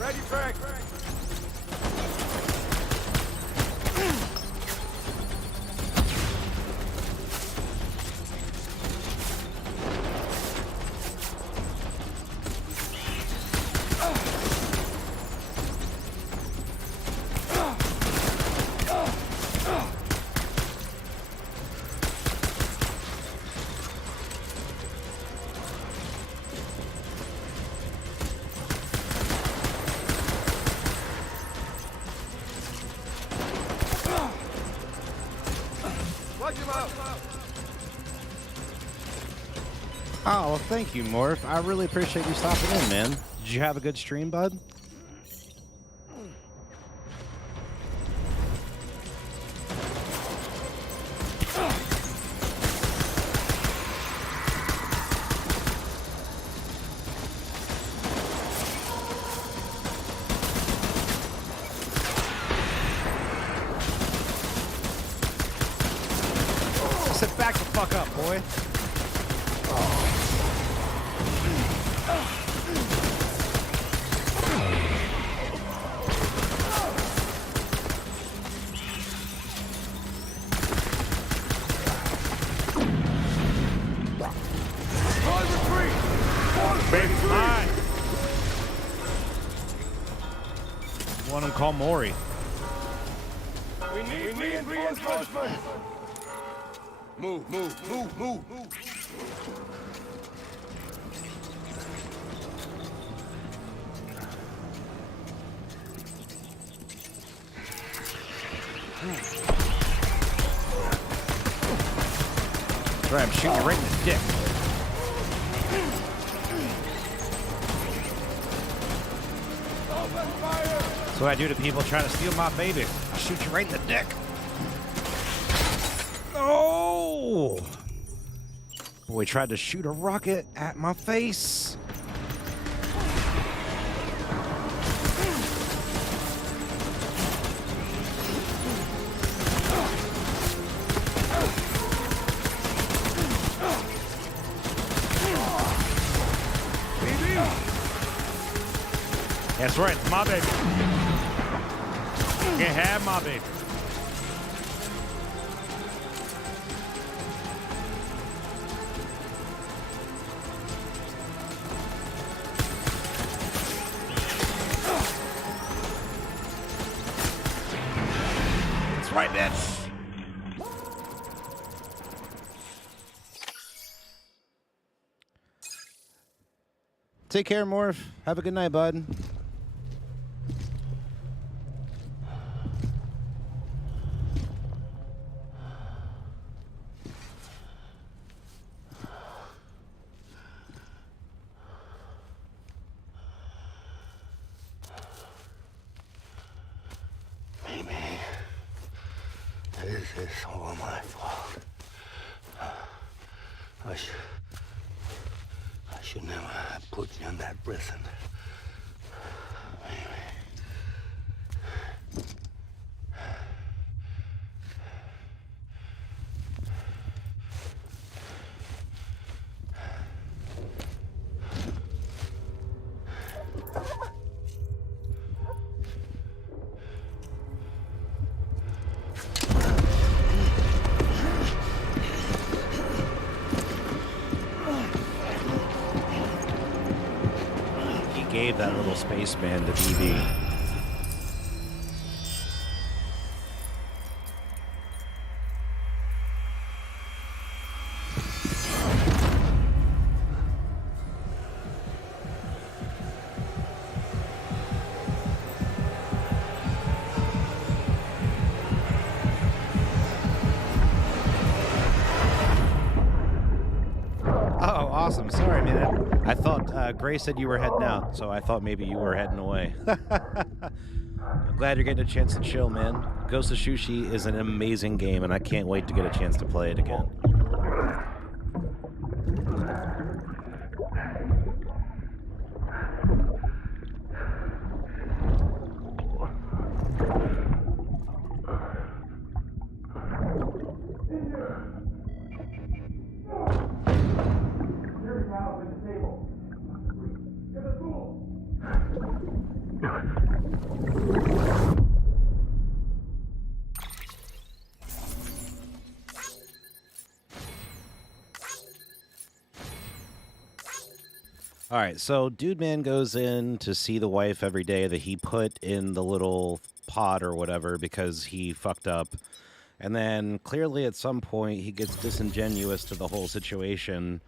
Ready, Frank! Rush him out! Oh, well, thank you, Morph. I really appreciate you stopping in, man. Did you have a good stream, bud? Sit back the fuck up, boy. Baby's mine. One and call Maury. We need reinforcements! Move, move, move, move, move! That's right, I'm shooting you right in the dick. Open fire! That's what I do to people trying to steal my baby. I shoot you right in the dick. Oh! Boy tried to shoot a rocket at my face. That's right, it's my baby. You can't have my baby. That's right, bitch. Take care, Morph. Have a good night, bud. Maybe this is all my fault. I should never have put you in that prison. Maybe. Gave that little spaceman to BB. I thought Gray said you were heading out, so I thought maybe you were heading away. I'm glad you're getting a chance to chill, man. Ghost of Tsushima is an amazing game, and I can't wait to get a chance to play it again. All right, so Dude Man goes in to see the wife every day that he put in the little pod or whatever because he fucked up. And then clearly at some point he gets disingenuous to the whole situation.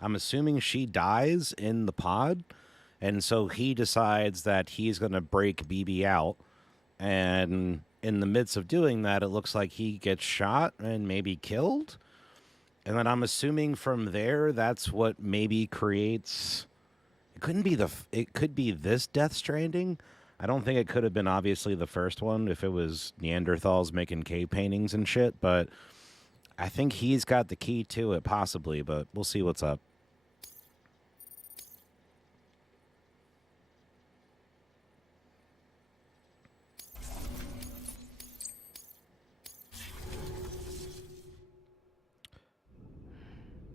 I'm assuming she dies in the pod. And so he decides that he's going to break BB out. And in the midst of doing that, it looks like he gets shot and maybe killed. And then I'm assuming from there, that's what maybe creates... It could be this Death Stranding. I don't think it could have been obviously the first one if it was Neanderthals making cave paintings and shit, but I think he's got the key to it possibly, but we'll see what's up.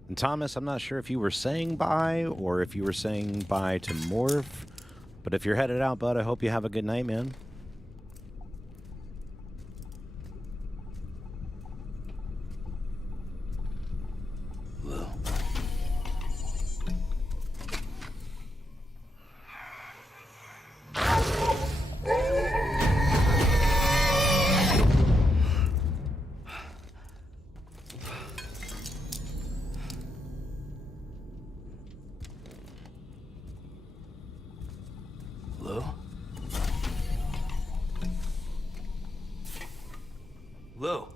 And Thomas, I'm not sure if you were saying bye or if you were saying bye to Morph, but if you're headed out, bud, I hope you have a good night, man. Lou. Lou? Lou?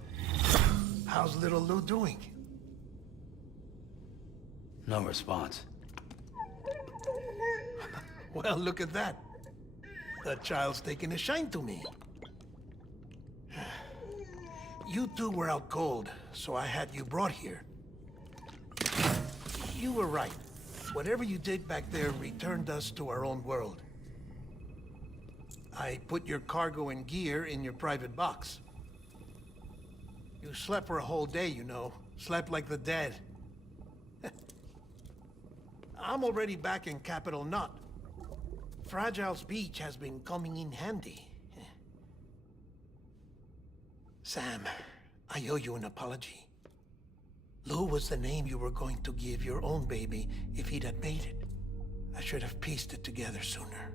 How's little Lou doing? No response. Well, look at that. The child's taking a shine to me. You two were out cold, so I had you brought here. You were right. Whatever you did back there returned us to our own world. I put your cargo and gear in your private box. You slept for a whole day, you know. Slept like the dead. I'm already back in Capital Knot. Fragile's beach has been coming in handy. Sam, I owe you an apology. Lou was the name you were going to give your own baby if he'd had made it. I should have pieced it together sooner.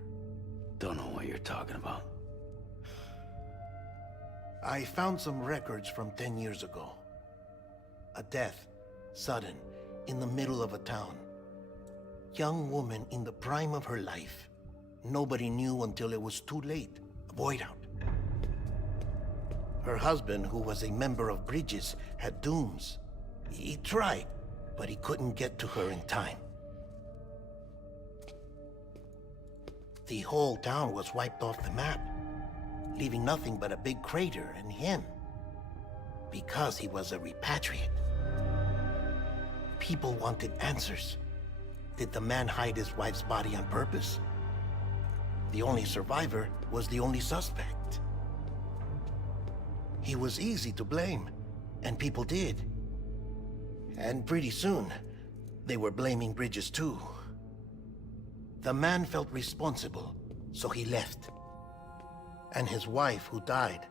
Don't know what you're talking about. I found some records from 10 years ago. A death, sudden, in the middle of a town. Young woman in the prime of her life. Nobody knew until it was too late. A void out. Her husband, who was a member of Bridges, had dooms. He tried, but he couldn't get to her in time. The whole town was wiped off the map, leaving nothing but a big crater and him. Because he was a repatriate. People wanted answers. Did the man hide his wife's body on purpose? The only survivor was the only suspect. He was easy to blame, and people did. And pretty soon, they were blaming Bridges too. The man felt responsible, so he left. And his wife, who died,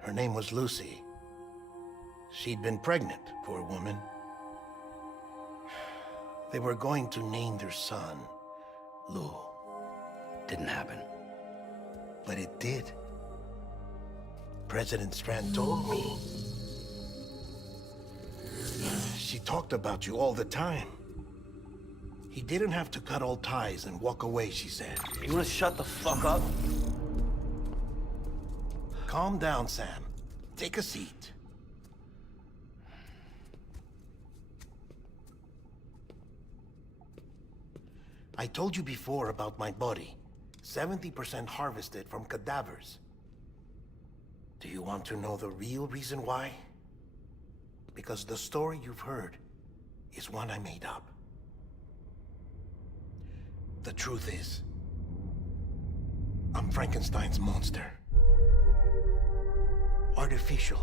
her name was Lucy. She'd been pregnant, poor woman. They were going to name their son Lou. Didn't happen. But it did. President Strand told me. She talked about you all the time. He didn't have to cut all ties and walk away, she said. You wanna shut the fuck up? Calm down, Sam. Take a seat. I told you before about my body. 70% harvested from cadavers. Do you want to know the real reason why? Because the story you've heard is one I made up. The truth is, I'm Frankenstein's monster. Artificial,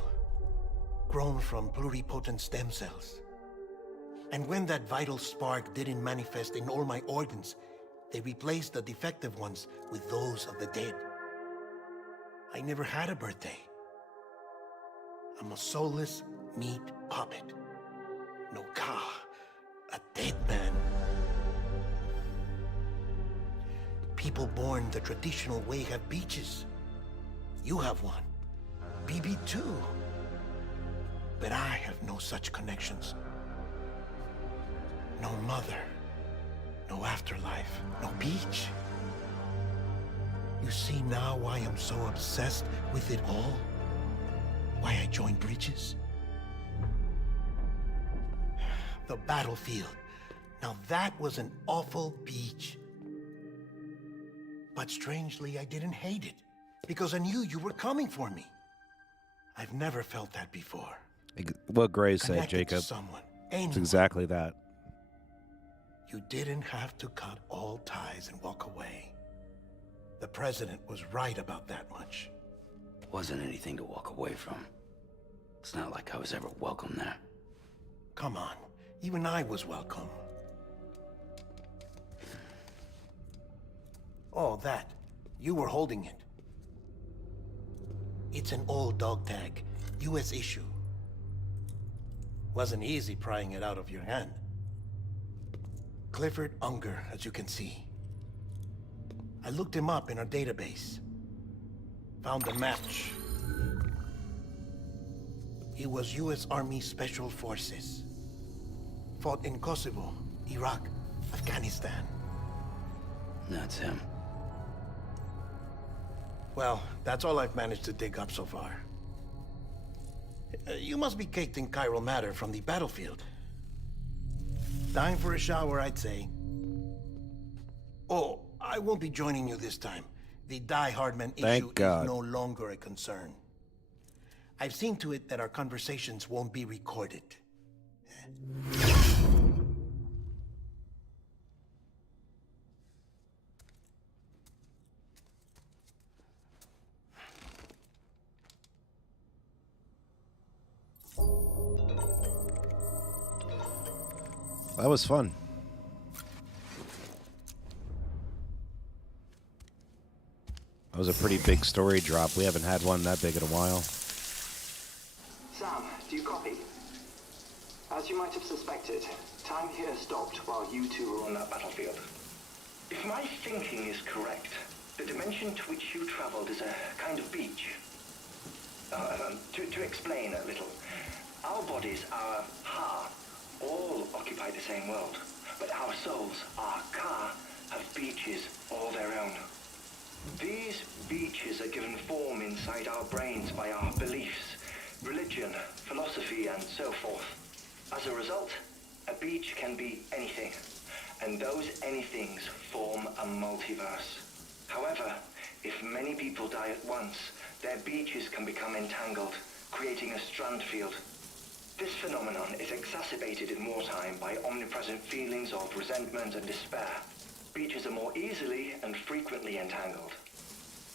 grown from pluripotent stem cells. And when that vital spark didn't manifest in all my organs, they replaced the defective ones with those of the dead. I never had a birthday. I'm a soulless meat puppet. No ka, a dead man. People born the traditional way have beaches. You have one. BB too. But I have no such connections. No mother. No afterlife. No beach. You see now why I'm so obsessed with it all? Why I joined Bridges? The battlefield. Now that was an awful beach. But strangely, I didn't hate it. Because I knew you were coming for me. I've never felt that before. What Gray said, Connected Jacob. to someone. It's Anyone. exactly that. You didn't have to cut all ties and walk away. The president was right about that much. Wasn't anything to walk away from. It's not like I was ever welcome there. Come on, even I was welcome. Oh, that. You were holding it. It's an old dog tag, US issue. Wasn't easy prying it out of your hand. Clifford Unger, as you can see. I looked him up in our database. Found a match. He was US Army Special Forces. Fought in Kosovo, Iraq, Afghanistan. That's him. Well, that's all I've managed to dig up so far. You must be caked in chiral matter from the battlefield. Time for a shower, I'd say. Oh, I won't be joining you this time. The Die Hardman issue God. is no longer a concern. I've seen to it that our conversations won't be recorded. That was fun. That was a pretty big story drop. We haven't had one that big in a while. Sam, do you copy? As you might have suspected, time here stopped while you two were on that battlefield. If my thinking is correct, the dimension to which you traveled is a kind of beach. To explain a little, our bodies, our ha, all occupy the same world, but our souls, our ka, have beaches all their own. These beaches are given form inside our brains by our beliefs, religion, philosophy, and so forth. As a result, a beach can be anything, and those anythings form a multiverse. However, if many people die at once, their beaches can become entangled, creating a strand field. This phenomenon is exacerbated in wartime by omnipresent feelings of resentment and despair. Beaches are more easily and frequently entangled.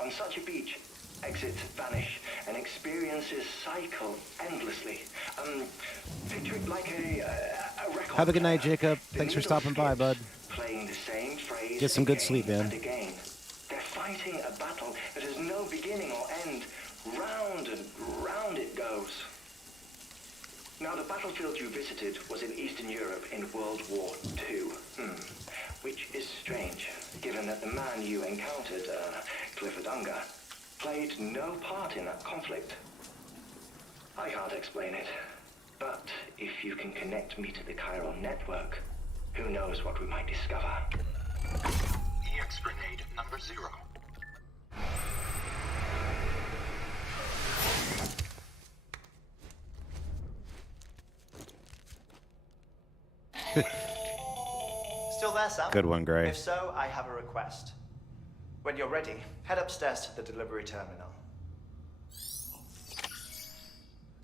On such a beach, exits vanish and experiences cycle endlessly. Picture it like a record. Have a good night, player. Jacob. The Thanks for needle stopping by, skips, bud. Playing the same phrase Get some good again sleep, man. and again. They're fighting a battle that has no beginning or end. Round and round it goes. Now, the battlefield you visited was in Eastern Europe in World War II. Which is strange, given that the man you encountered, Clifford Unger, played no part in that conflict. I can't explain it, but if you can connect me to the chiral network, who knows what we might discover. EX grenade number 0. Still there, Sam? Good one, Gray. If so, I have a request. When you're ready, head upstairs to the delivery terminal.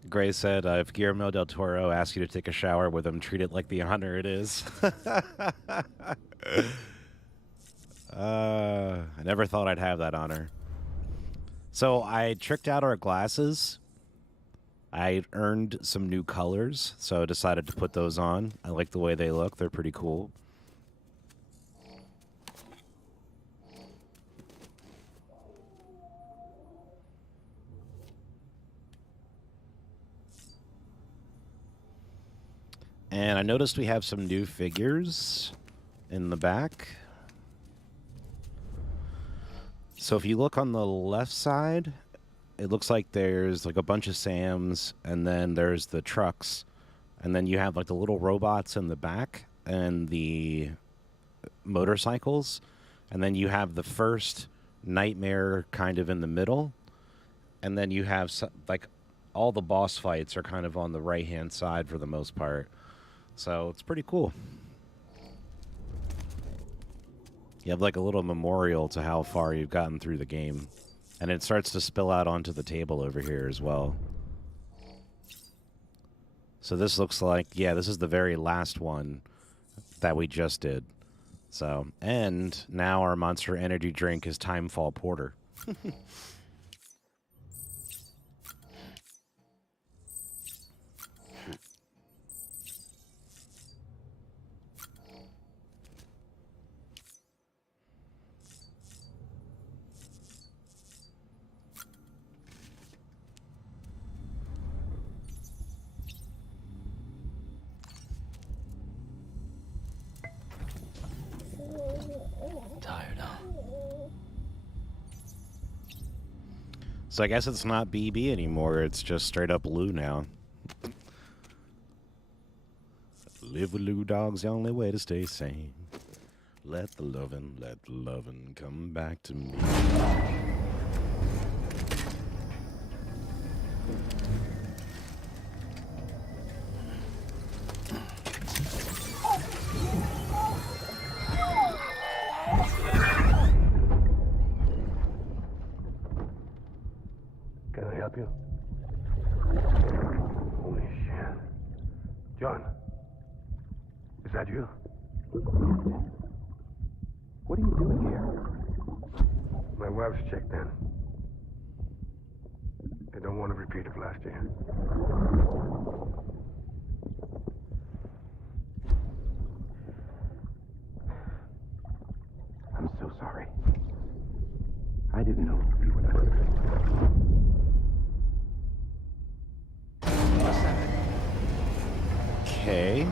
Gray said, if Guillermo del Toro asks you to take a shower with him, treat it like the honor it is. I never thought I'd have that honor. So I tricked out our glasses. I earned some new colors, so I decided to put those on. I like the way they look. They're pretty cool. And I noticed we have some new figures in the back. So if you look on the left side, it looks like there's like a bunch of Sams, and then there's the trucks, and then you have like the little robots in the back and the motorcycles, and then you have the first nightmare kind of in the middle, and then you have like all the boss fights are kind of on the right hand side for the most part. So it's pretty cool. You have like a little memorial to how far you've gotten through the game. And it starts to spill out onto the table over here as well. So this looks like, yeah, this is the very last one that we just did. So, and now our Monster Energy drink is Timefall Porter. Tired, huh? So I guess it's not BB anymore. It's just straight up Lou now. Live with Lou Dog's the only way to stay sane. Let the lovin' come back to me. Can I help you? Holy shit. John, is that you? What are you doing here? My wife's checked in. I don't want to repeat of last year. I'm so sorry. I didn't know you were that. Okay.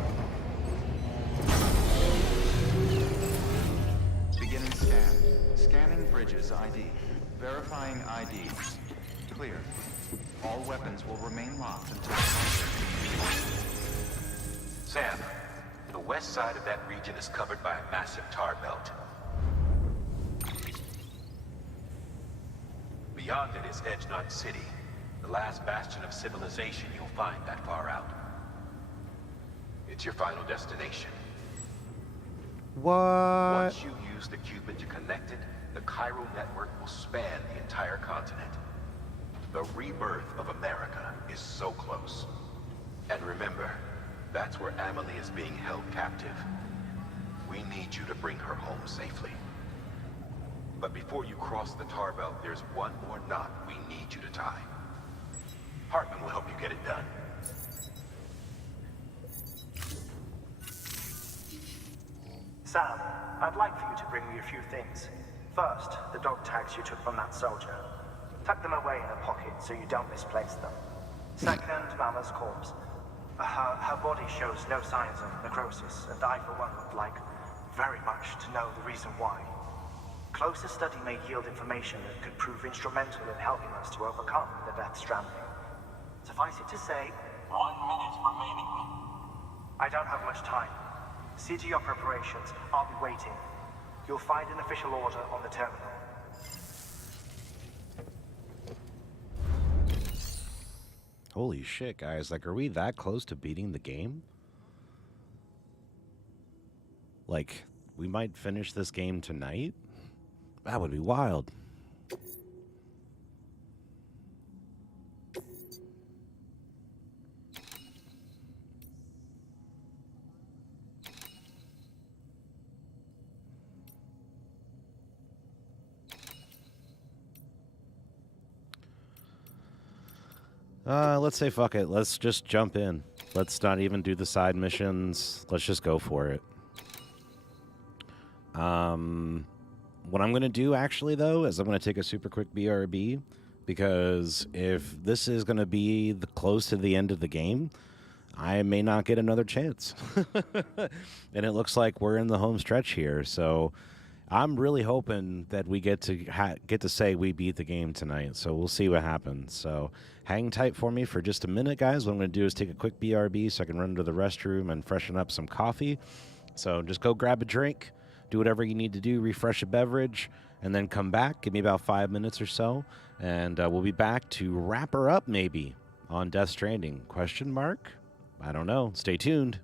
Beginning scan. Scanning bridges ID. Verifying ID. Clear. All weapons will remain locked until Sam, the west side of that region is covered by a massive tar belt. Beyond it is Edgenut City, the last bastion of civilization you'll find that far out. It's your final destination. What? Once you use the Cupid to connect it, the chiral network will span the entire continent. The rebirth of America is so close. And remember, that's where Amelie is being held captive. We need you to bring her home safely. But before you cross the tar belt, there's one more knot we need you to tie. Hartman will help you get it done. Sam, I'd like for you to bring me a few things. First, the dog tags you took from that soldier. Tuck them away in a pocket so you don't misplace them. Second, Mama's corpse. Her body shows no signs of necrosis, and I, for one, would like very much to know the reason why. Closer study may yield information that could prove instrumental in helping us to overcome the Death Stranding. Suffice it to say, 1 minute remaining. I don't have much time. See to your preparations. I'll be waiting. You'll find an official order on the terminal. Holy shit, guys. Like, are we that close to beating the game? Like, we might finish this game tonight. That would be wild. Let's say fuck it. Let's just jump in. Let's not even do the side missions. Let's just go for it. What I'm going to do, actually, though, is I'm going to take a super quick BRB, because if this is going to be close to the end of the game, I may not get another chance. And it looks like we're in the home stretch here, so I'm really hoping that we get to say we beat the game tonight, so we'll see what happens. So hang tight for me for just a minute, guys. What I'm going to do is take a quick BRB so I can run to the restroom and freshen up some coffee. So just go grab a drink, do whatever you need to do, refresh a beverage, and then come back. Give me about 5 minutes or so, and we'll be back to wrap her up maybe on Death Stranding. Question mark? I don't know. Stay tuned.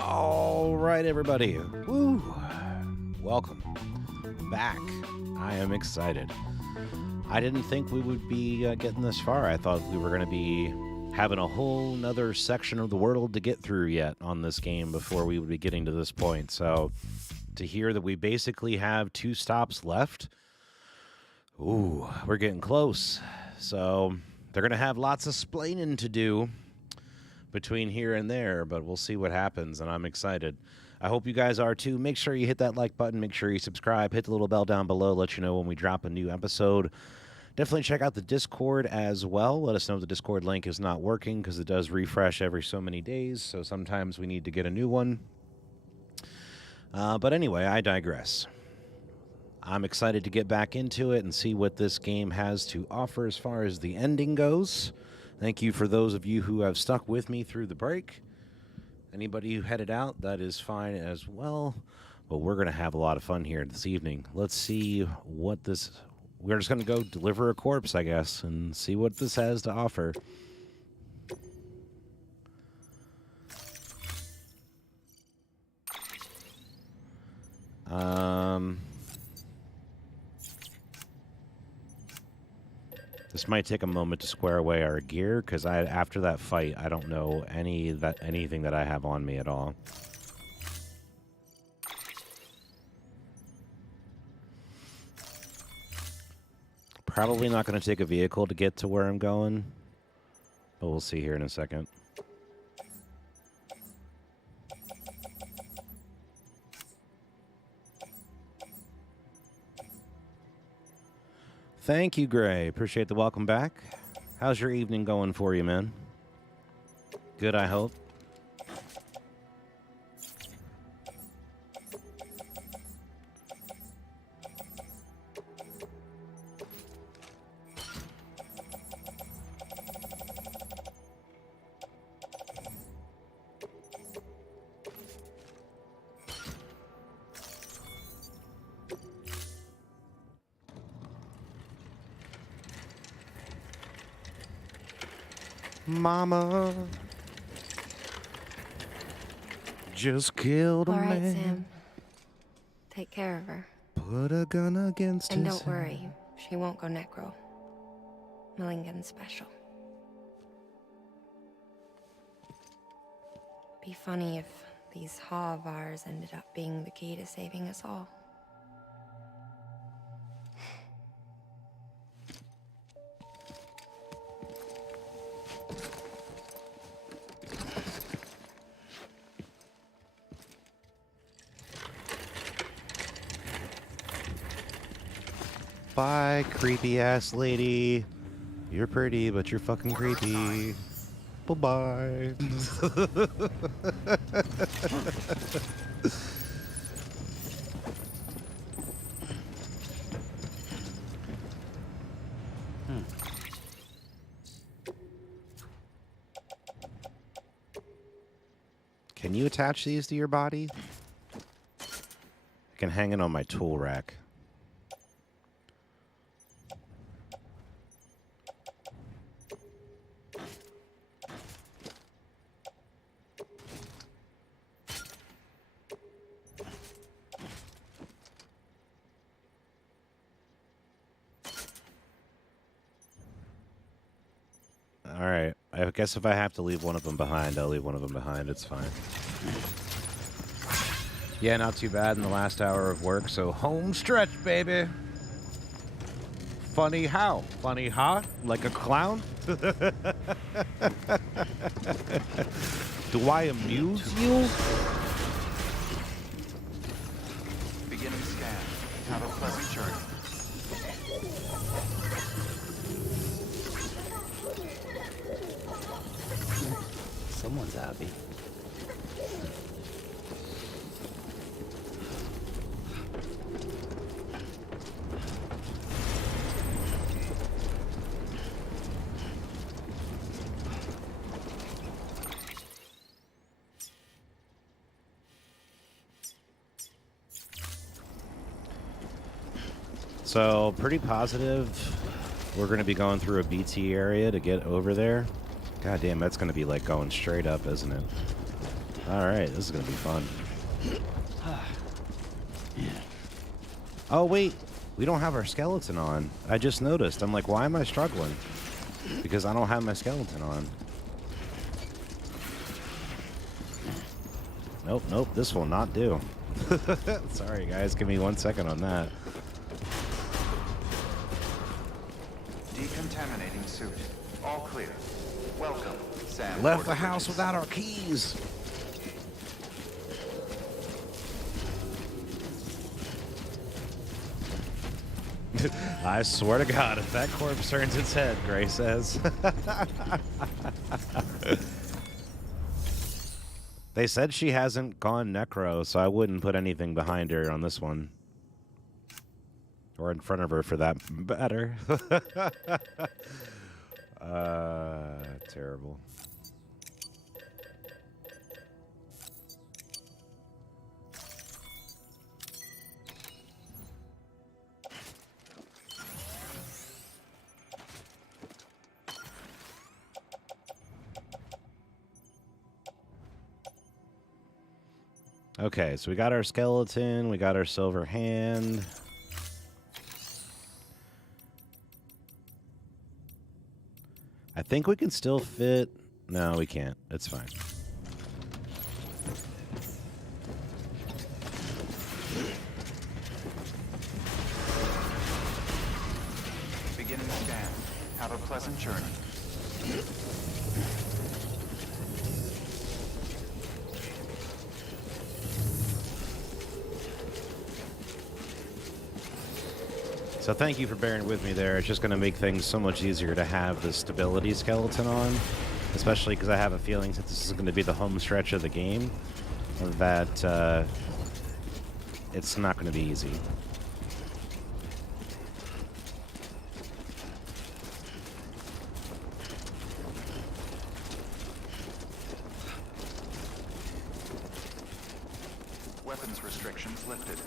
All right, everybody. Woo! Welcome back. I am excited. I didn't think we would be getting this far. I thought we were going to be having a whole nother section of the world to get through yet on this game before we would be getting to this point. So to hear that we basically have 2 stops left, ooh, we're getting close. So they're going to have lots of splaining to do between here and there, but we'll see what happens, and I'm excited. I hope you guys are too. Make sure you hit that like button. Make sure you subscribe. Hit the little bell down below. Let you know when we drop a new episode. Definitely check out the Discord as well. Let us know if the Discord link is not working, because it does refresh every so many days, so sometimes we need to get a new one. But anyway, I digress. I'm excited to get back into it and see what this game has to offer as far as the ending goes. Thank you for those of you who have stuck with me through the break. Anybody who headed out, that is fine as well. But we're going to have a lot of fun here this evening. Let's see what this... We're just going to go deliver a corpse, I guess, and see what this has to offer. This might take a moment to square away our gear, because after that fight, I don't know anything that I have on me at all. Probably not going to take a vehicle to get to where I'm going, but we'll see here in a second. Thank you, Gray. Appreciate the welcome back. How's your evening going for you, man? Good, I hope. Mama just killed a All right, man. Sam. Take care of her. Put a gun against And his don't worry, she won't go necro. Millingen's special. Be funny if these Ha of ours ended up being the key to saving us all. Bye, creepy ass lady. You're pretty, but you're fucking creepy. Bye-bye. Can you attach these to your body? I can hang it on my tool rack. Alright, I guess if I have to leave one of them behind, I'll leave one of them behind. It's fine. Yeah, not too bad in the last hour of work, so home stretch, baby! Funny how? Funny huh? Like a clown? Do I amuse you? Beginning scan. Have a pleasant journey. Someone's happy. So, pretty positive we're going to be going through a BT area to get over there. God damn, that's going to be like going straight up, isn't it? Alright, this is going to be fun. Oh, wait. We don't have our skeleton on. I just noticed. I'm like, why am I struggling? Because I don't have my skeleton on. Nope, nope. This will not do. Sorry, guys. Give me 1 second on that. Decontaminating suit. All clear. Welcome, Sam. Left the house without our keys. I swear to God, if that corpse turns its head, Gray says. They said she hasn't gone necro, so I wouldn't put anything behind her on this one. Or in front of her, for that matter. Terrible. Okay, so we got our skeleton, we got our silver hand. I think we can still fit... No, we can't. It's fine. Beginning scan. Have a pleasant journey. So thank you for bearing with me there. It's just going to make things so much easier to have the stability skeleton on, especially because I have a feeling since this is going to be the home stretch of the game, that it's not going to be easy. Weapons restrictions lifted.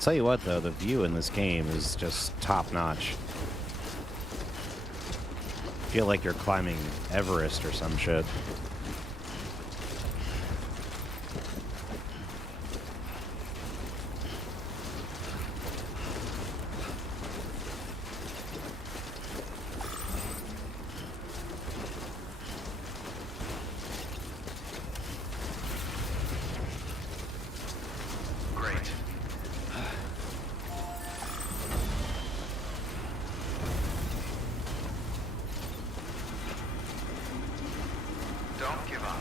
Tell you what, though, the view in this game is just top-notch. Feel like you're climbing Everest or some shit. Don't give up.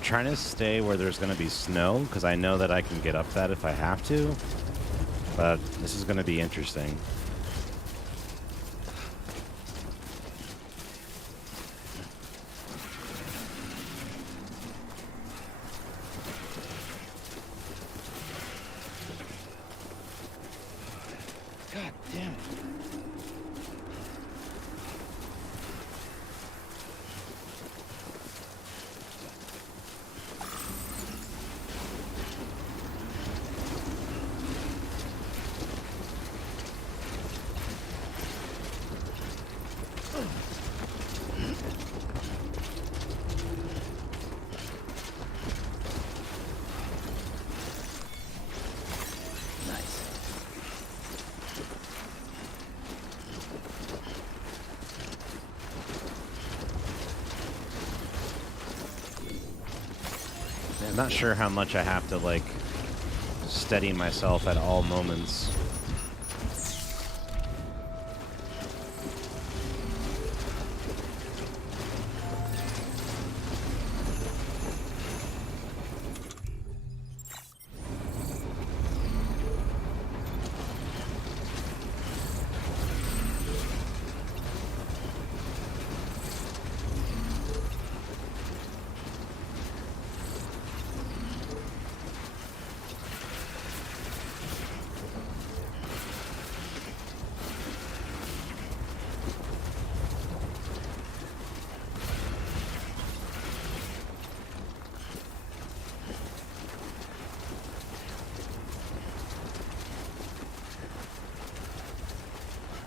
Trying to stay where there's going to be snow, because I know that I can get up that if I have to. But this is going to be interesting. God damn it. I'm not sure how much I have to, like, steady myself at all moments.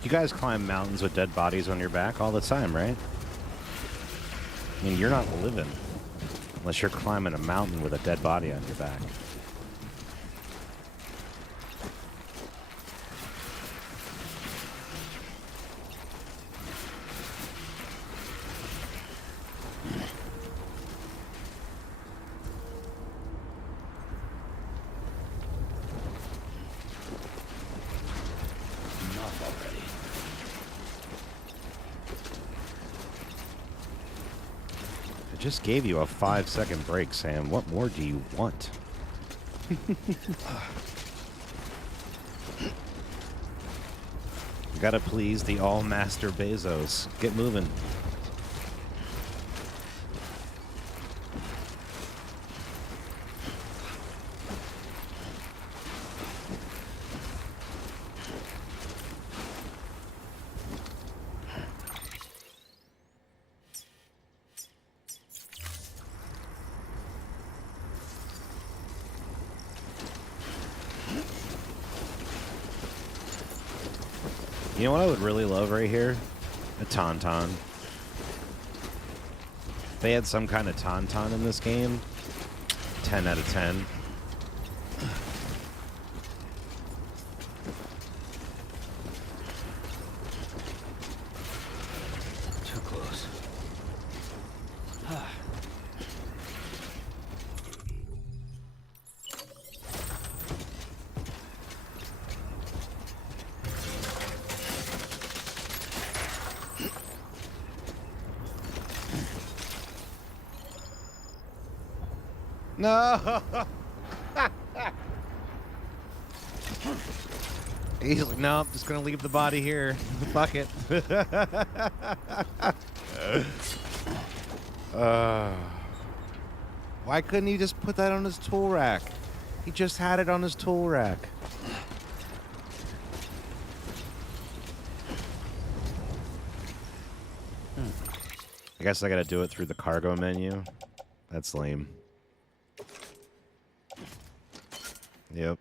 You guys climb mountains with dead bodies on your back all the time, right? I mean, you're not living unless you're climbing a mountain with a dead body on your back. Just gave you a 5-second break, Sam. What more do you want? You gotta please the all-master Bezos. Get moving. You know what I would really love right here? A tauntaun. If they had some kind of tauntaun in this game, 10 out of 10. Too close. No! He's like, no, I'm just gonna leave the body here. Fuck it. Why couldn't he just put that on his tool rack? He just had it on his tool rack. I guess I gotta do it through the cargo menu. That's lame. Yep.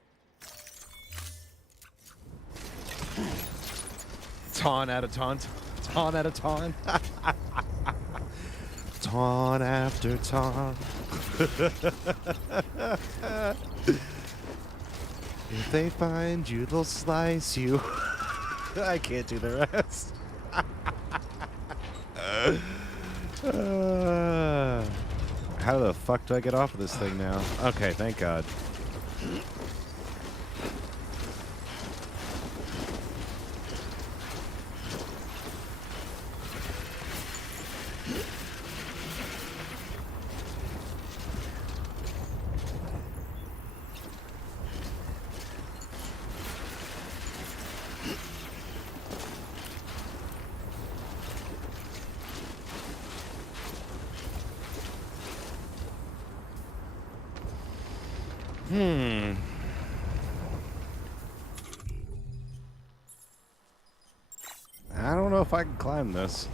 Taun out of taunt. Taun out of taunt. Taunt after taunt. If they find you, they'll slice you. I can't do the rest. How the fuck do I get off of this thing now? Okay, thank God. I don't know if I can climb this.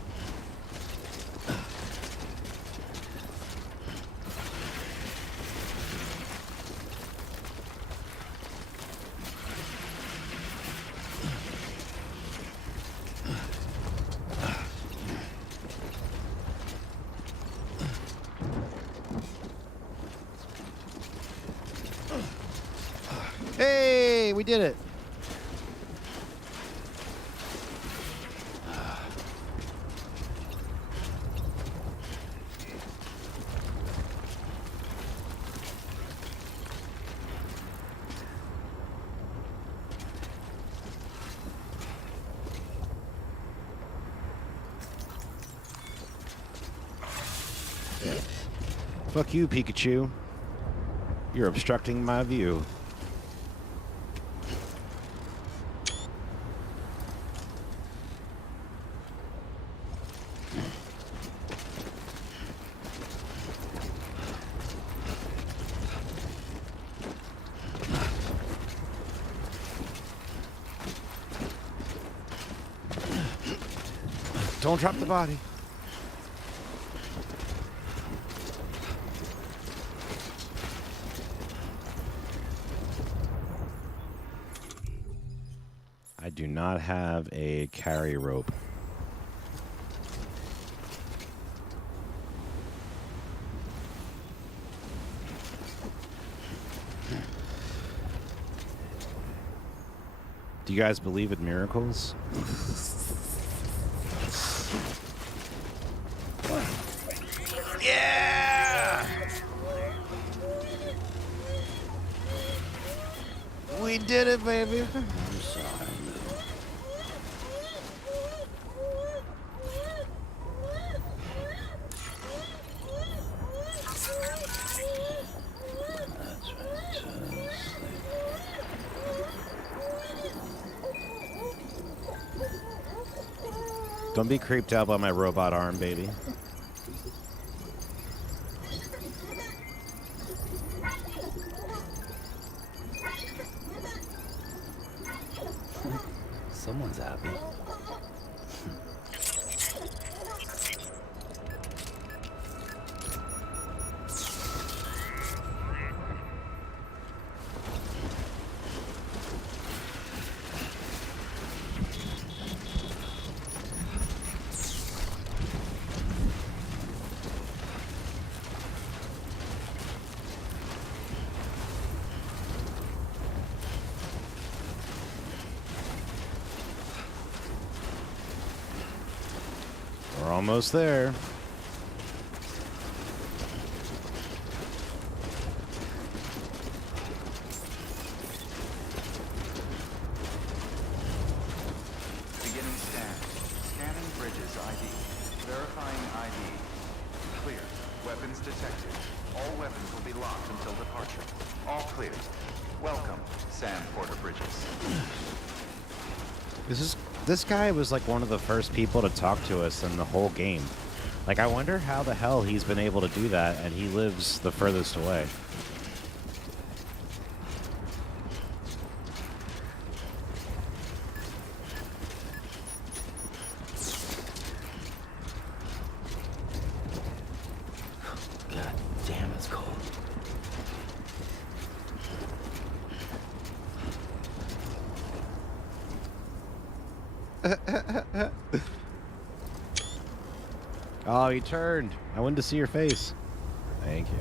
Hey, we did it. Fuck you, Pikachu. You're obstructing my view. Don't drop the body. I do not have a carry rope. Do you guys believe in miracles? Yeah! We did it, baby. I'm sorry. Don't be creeped out by my robot arm, baby. Someone's happy. We're almost there. Beginning scan. Scanning bridges ID. Verifying ID. Clear. Weapons detected. All weapons will be locked until departure. All clear. Welcome, Sam Porter Bridges. This guy was like one of the first people to talk to us in the whole game. Like, I wonder how the hell he's been able to do that, and he lives the furthest away. God damn, it's cold. Oh, he turned. I wanted to see your face. Thank you.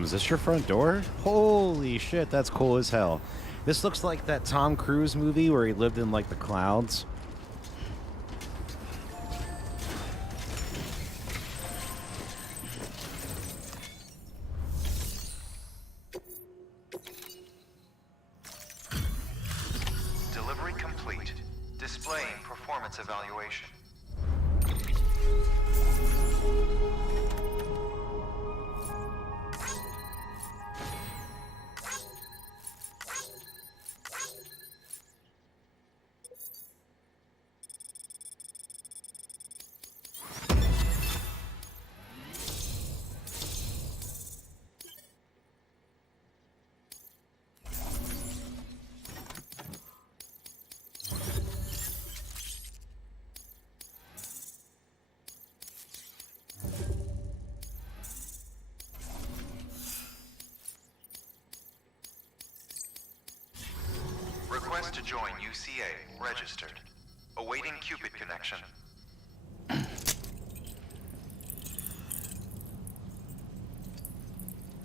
Is this your front door? Holy shit, that's cool as hell. This looks like that Tom Cruise movie where he lived in, like, the clouds. Delivery complete. Displaying performance evaluation. Request to join UCA. Registered. Awaiting Cupid connection.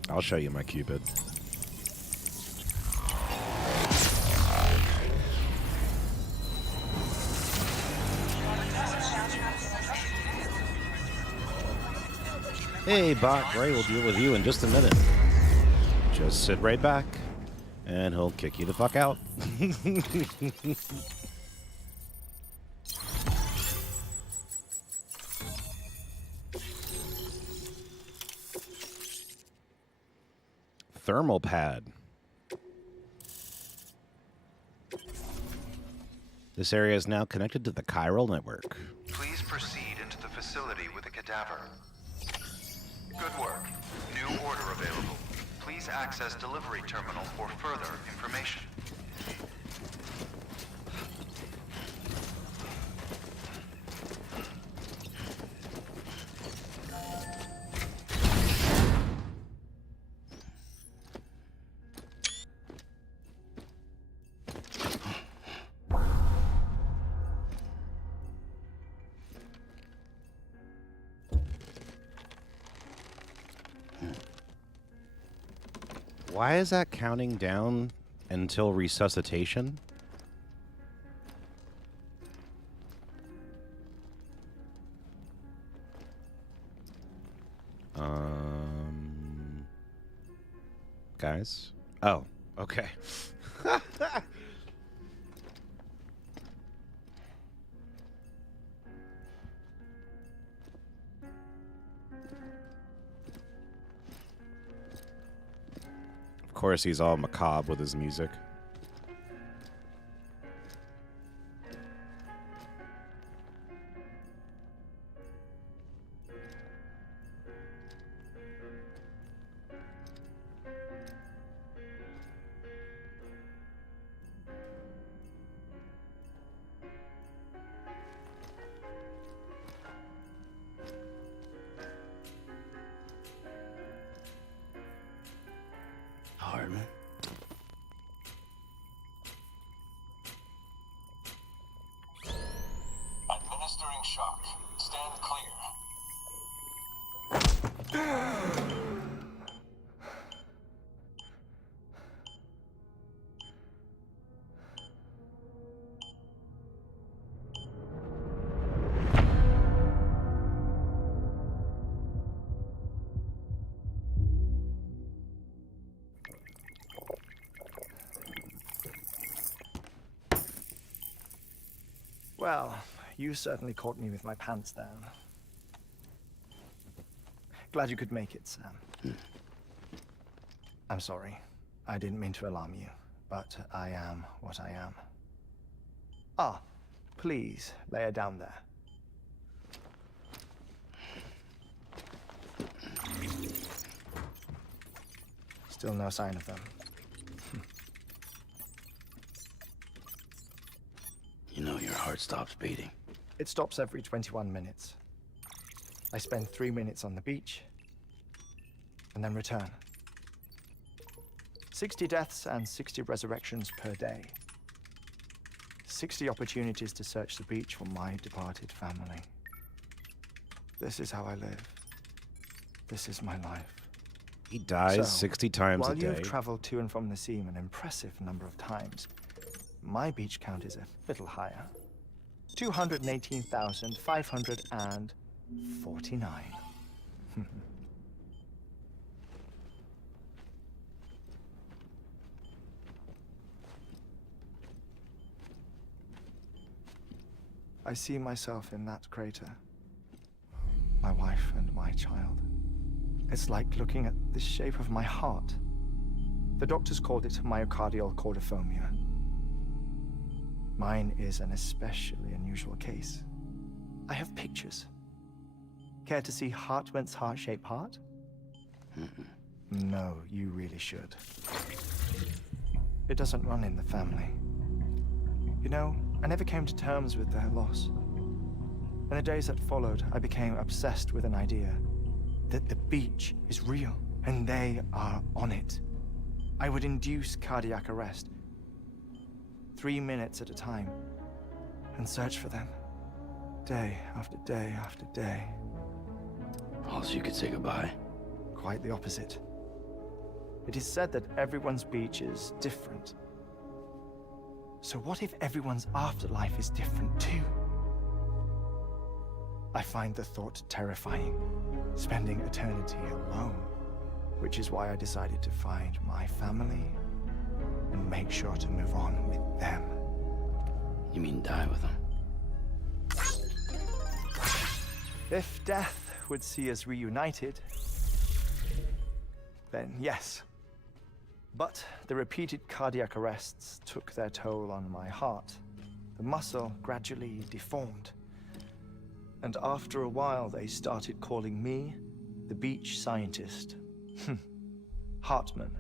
I'll show you my Cupid. Hey, Bot Gray will deal with you in just a minute. Just sit right back, and he'll kick you the fuck out. Thermal pad. This area is now connected to the chiral network. Please proceed into the facility with a cadaver. Good work. New order available. Please access delivery terminal for further information. Why is that counting down until resuscitation? Guys? Oh, okay. Of course, he's all macabre with his music. Hartman. Administering shock. Stand clear. Well, you certainly caught me with my pants down. Glad you could make it, Sam. I'm sorry. I didn't mean to alarm you, but I am what I am. Ah, please lay her down there. Still no sign of them. You know your heart stops beating. It stops every 21 minutes. I spend 3 minutes on the beach, and then return. 60 deaths and 60 resurrections per day. 60 opportunities to search the beach for my departed family. This is how I live. This is my life. He dies 60 times a while day. you've traveled to and from the sea an impressive number of times, my beach count is a little higher. 218,549. I see myself in that crater. My wife and my child. It's like looking at the shape of my heart. The doctors called it myocardial cordiformia. Mine is an especially unusual case. I have pictures. Care to see Hartmann's heart-shaped heart? No, you really should. It doesn't run in the family. You know, I never came to terms with their loss. In the days that followed, I became obsessed with an idea that the beach is real, and they are on it. I would induce cardiac arrest, 3 minutes at a time, and search for them, day after day after day. Also, you could say goodbye. Quite the opposite. It is said that everyone's beach is different. So what if everyone's afterlife is different too? I find the thought terrifying, spending eternity alone, which is why I decided to find my family and make sure to move on with them. You mean die with them? If death would see us reunited, then yes. But the repeated cardiac arrests took their toll on my heart. The muscle gradually deformed. And after a while, they started calling me the beach scientist. Hartmann.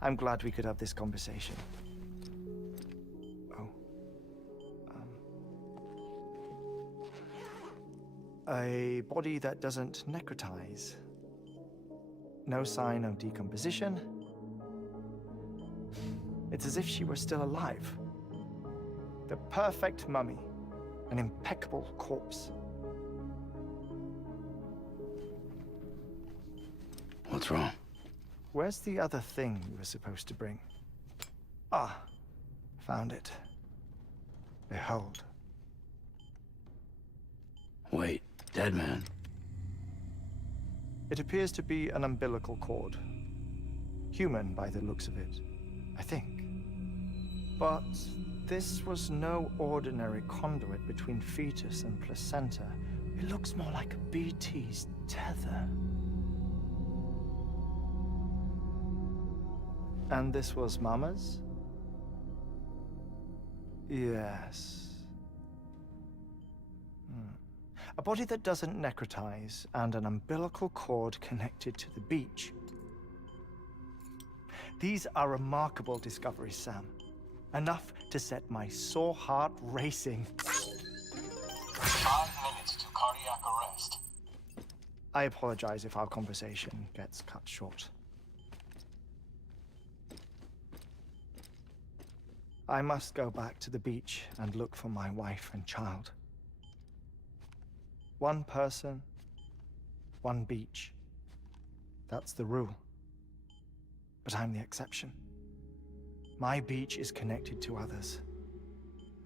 I'm glad we could have this conversation. Oh. A body that doesn't necrotize. No sign of decomposition. It's as if she were still alive. The perfect mummy. An impeccable corpse. What's wrong? Where's the other thing you were supposed to bring? Ah, found it. Behold. Wait, dead man. It appears to be an umbilical cord. Human by the looks of it, I think. But this was no ordinary conduit between fetus and placenta. It looks more like a BT's tether. And this was Mama's? Yes. A body that doesn't necrotize and an umbilical cord connected to the beach. These are remarkable discoveries, Sam. Enough to set my sore heart racing. 5 minutes to cardiac arrest. I apologize if our conversation gets cut short. I must go back to the beach and look for my wife and child. One person, one beach. That's the rule. But I'm the exception. My beach is connected to others,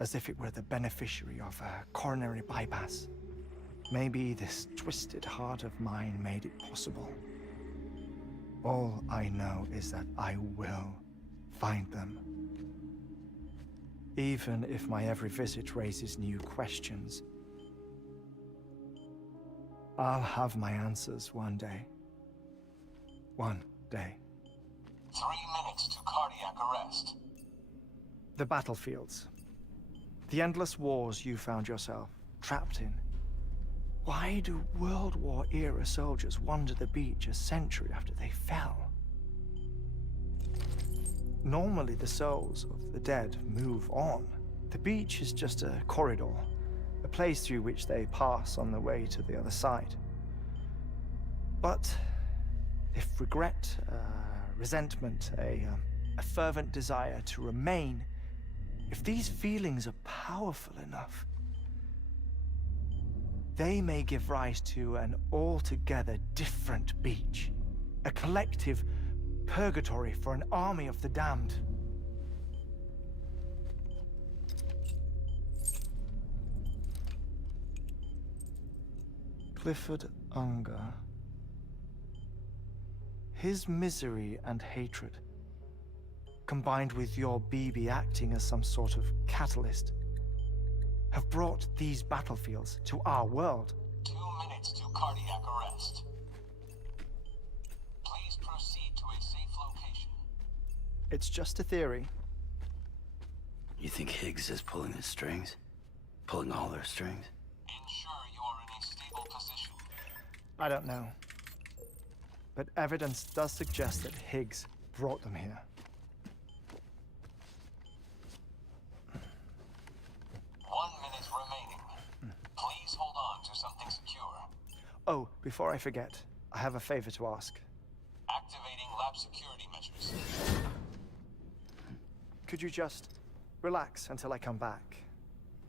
as if it were the beneficiary of a coronary bypass. Maybe this twisted heart of mine made it possible. All I know is that I will find them. Even if my every visit raises new questions, I'll have my answers one day. One day. 3 minutes to cardiac arrest. The battlefields. The endless wars you found yourself trapped in. Why do World War-era soldiers wander the beach a century after they fell? Normally the souls of the dead move on. The beach is just a corridor, a place through which they pass on the way to the other side. But if regret, resentment, a fervent desire to remain, if these feelings are powerful enough, they may give rise to an altogether different beach. A collective purgatory for an army of the damned. Clifford Unger. His misery and hatred, combined with your BB acting as some sort of catalyst, have brought these battlefields to our world. 2 minutes to cardiac arrest. Please proceed to a safe location. It's just a theory. You think Higgs is pulling his strings? Pulling all their strings? Ensure you are in a stable position. I don't know. But evidence does suggest that Higgs brought them here. 1 minute remaining. Please hold on to something secure. Oh, before I forget, I have a favor to ask. Activating lab security measures. Could you just relax until I come back?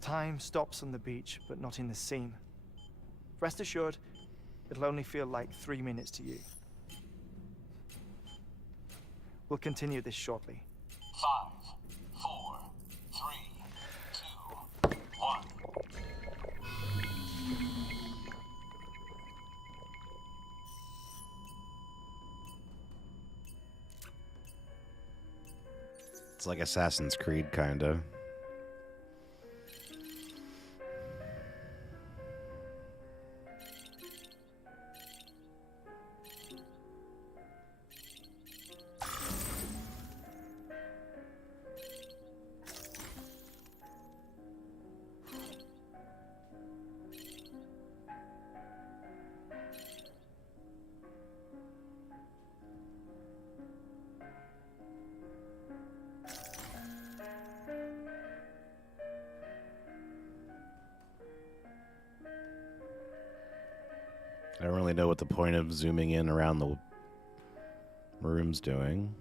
Time stops on the beach, but not in the scene. Rest assured, it'll only feel like 3 minutes to you. We'll continue this shortly. 5, 4, 3, 2, 1. It's like Assassin's Creed, kinda. I don't really know what the point of zooming in around the room's doing.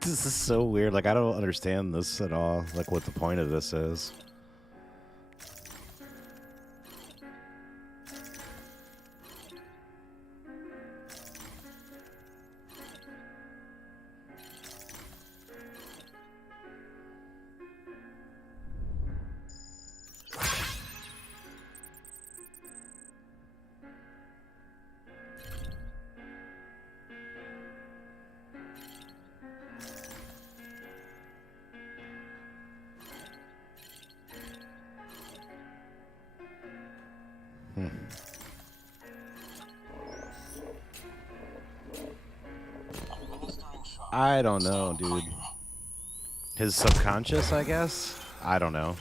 This is so weird. Like, I don't understand this at all. Like, what the point of this is. I don't know, dude. His subconscious, I guess? I don't know.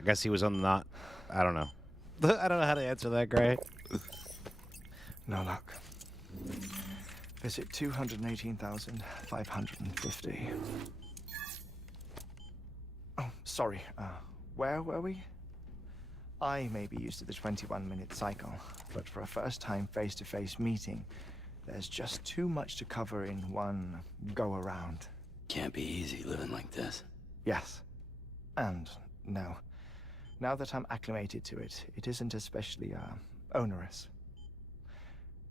I guess he was on not... I don't know. I don't know how to answer that, Gray. No luck. Visit 218,550. Oh, sorry. Where were we? I may be used to the 21-minute cycle, but for a first-time face-to-face meeting, there's just too much to cover in one go-around. Can't be easy living like this. Yes. And no. Now that I'm acclimated to it, it isn't especially, onerous.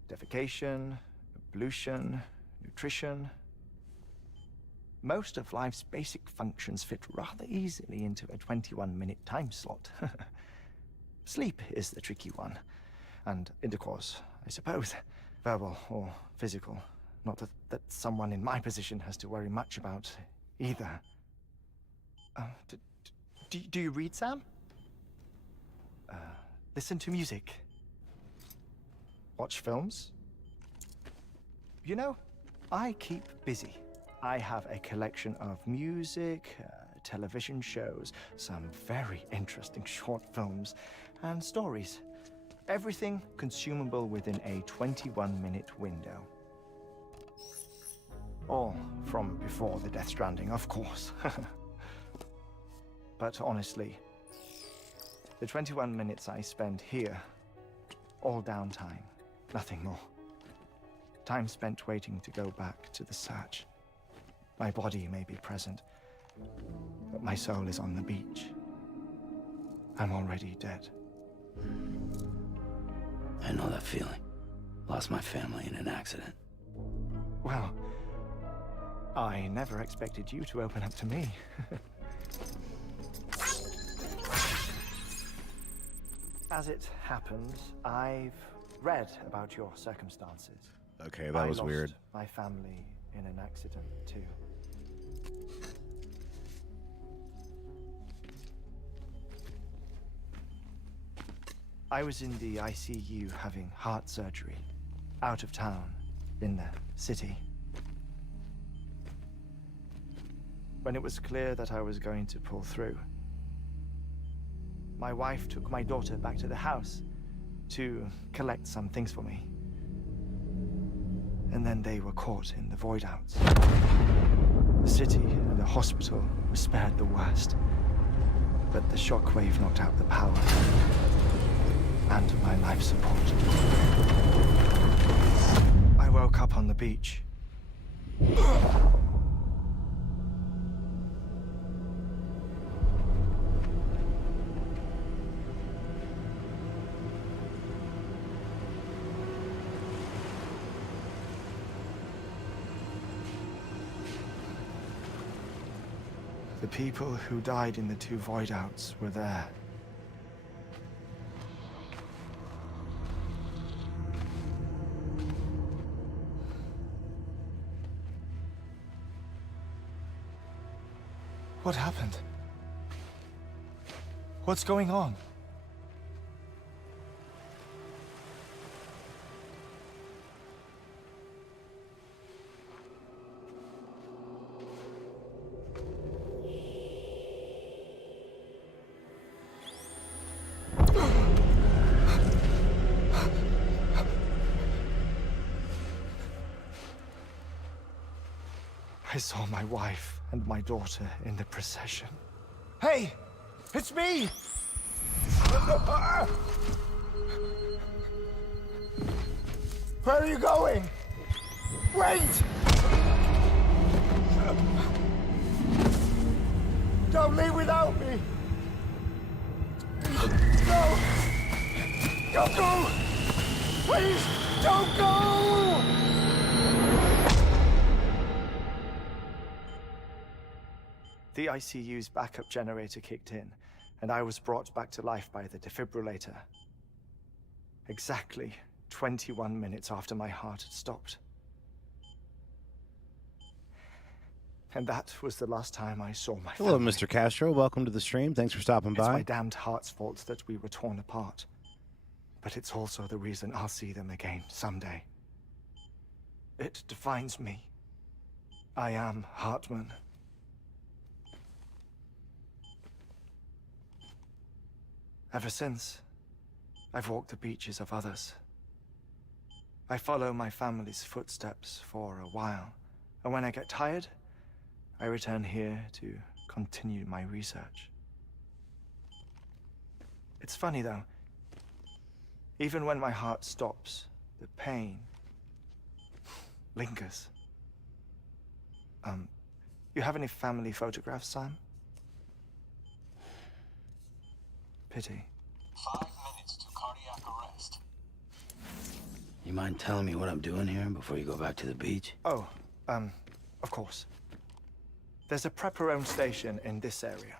Defecation, ablution, nutrition. Most of life's basic functions fit rather easily into a 21-minute time slot. Sleep is the tricky one. And intercourse, I suppose. Verbal or physical. Not that someone in my position has to worry much about either. Do you read, Sam? Listen to music. Watch films? You know, I keep busy. I have a collection of music, television shows, some very interesting short films, and stories. Everything consumable within a 21-minute window. All from before the Death Stranding, of course. But honestly, the 21 minutes I spend here, all downtime, nothing more. Time spent waiting to go back to the search. My body may be present, but my soul is on the beach. I'm already dead. I know that feeling. Lost my family in an accident. Well, I never expected you to open up to me. As it happens, I've read about your circumstances. Okay, that was weird. My family in an accident, too. I was in the ICU having heart surgery, out of town, in the city. When it was clear that I was going to pull through, my wife took my daughter back to the house to collect some things for me. And then they were caught in the void outs. The city and the hospital were spared the worst, but the shockwave knocked out the power and my life support. I woke up on the beach. The people who died in the two void outs were there. What happened? What's going on? I saw my wife and my daughter in the procession. Hey! It's me! Where are you going? Wait! Don't leave without me! No! Don't go! Please, don't go! The ICU's backup generator kicked in, and I was brought back to life by the defibrillator. Exactly 21 minutes after my heart had stopped. And that was the last time I saw my family. Hello, Mr. Castro. Welcome to the stream. Thanks for stopping by. It's my damned heart's fault that we were torn apart. But it's also the reason I'll see them again someday. It defines me. I am Hartman. Ever since, I've walked the beaches of others. I follow my family's footsteps for a while, and when I get tired, I return here to continue my research. It's funny, though. Even when my heart stops, the pain lingers. You have any family photographs, Sam? Pity. 5 minutes to cardiac arrest. You mind telling me what I'm doing here before you go back to the beach? Oh, of course. There's a prep-your-own station in this area.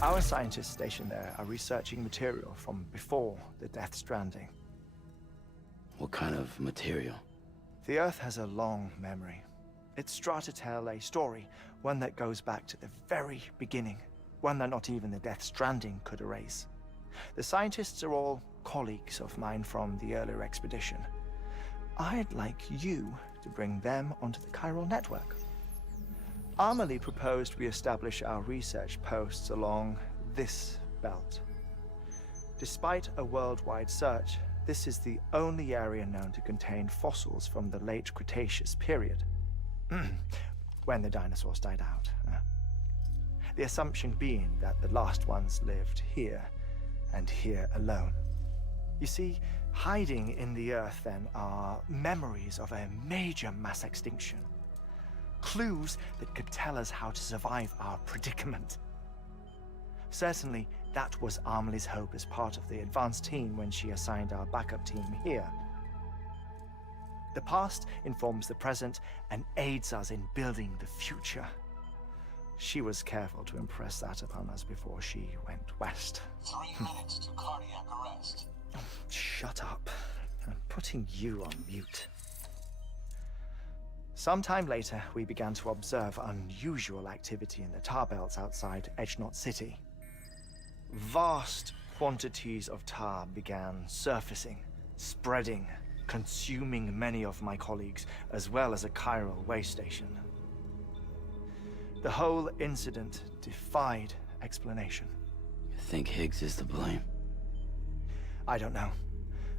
Our scientists stationed there are researching material from before the Death Stranding. What kind of material? The Earth has a long memory. It's trying to tell a story, one that goes back to the very beginning, one that not even the Death Stranding could erase. The scientists are all colleagues of mine from the earlier expedition. I'd like you to bring them onto the chiral network. Amelie proposed we establish our research posts along this belt. Despite a worldwide search, this is the only area known to contain fossils from the late Cretaceous period, when the dinosaurs died out. The assumption being that the last ones lived here, and here alone. You see, hiding in the Earth then are memories of a major mass extinction. Clues that could tell us how to survive our predicament. Certainly, that was Amelie's hope as part of the advanced team when she assigned our backup team here. The past informs the present and aids us in building the future. She was careful to impress that upon us before she went west. 3 minutes to cardiac arrest. Oh, shut up. I'm putting you on mute. Sometime later, we began to observe unusual activity in the tar belts outside Edgenot City. Vast quantities of tar began surfacing, spreading, consuming many of my colleagues, as well as a chiral way station. The whole incident defied explanation. You think Higgs is to blame? I don't know,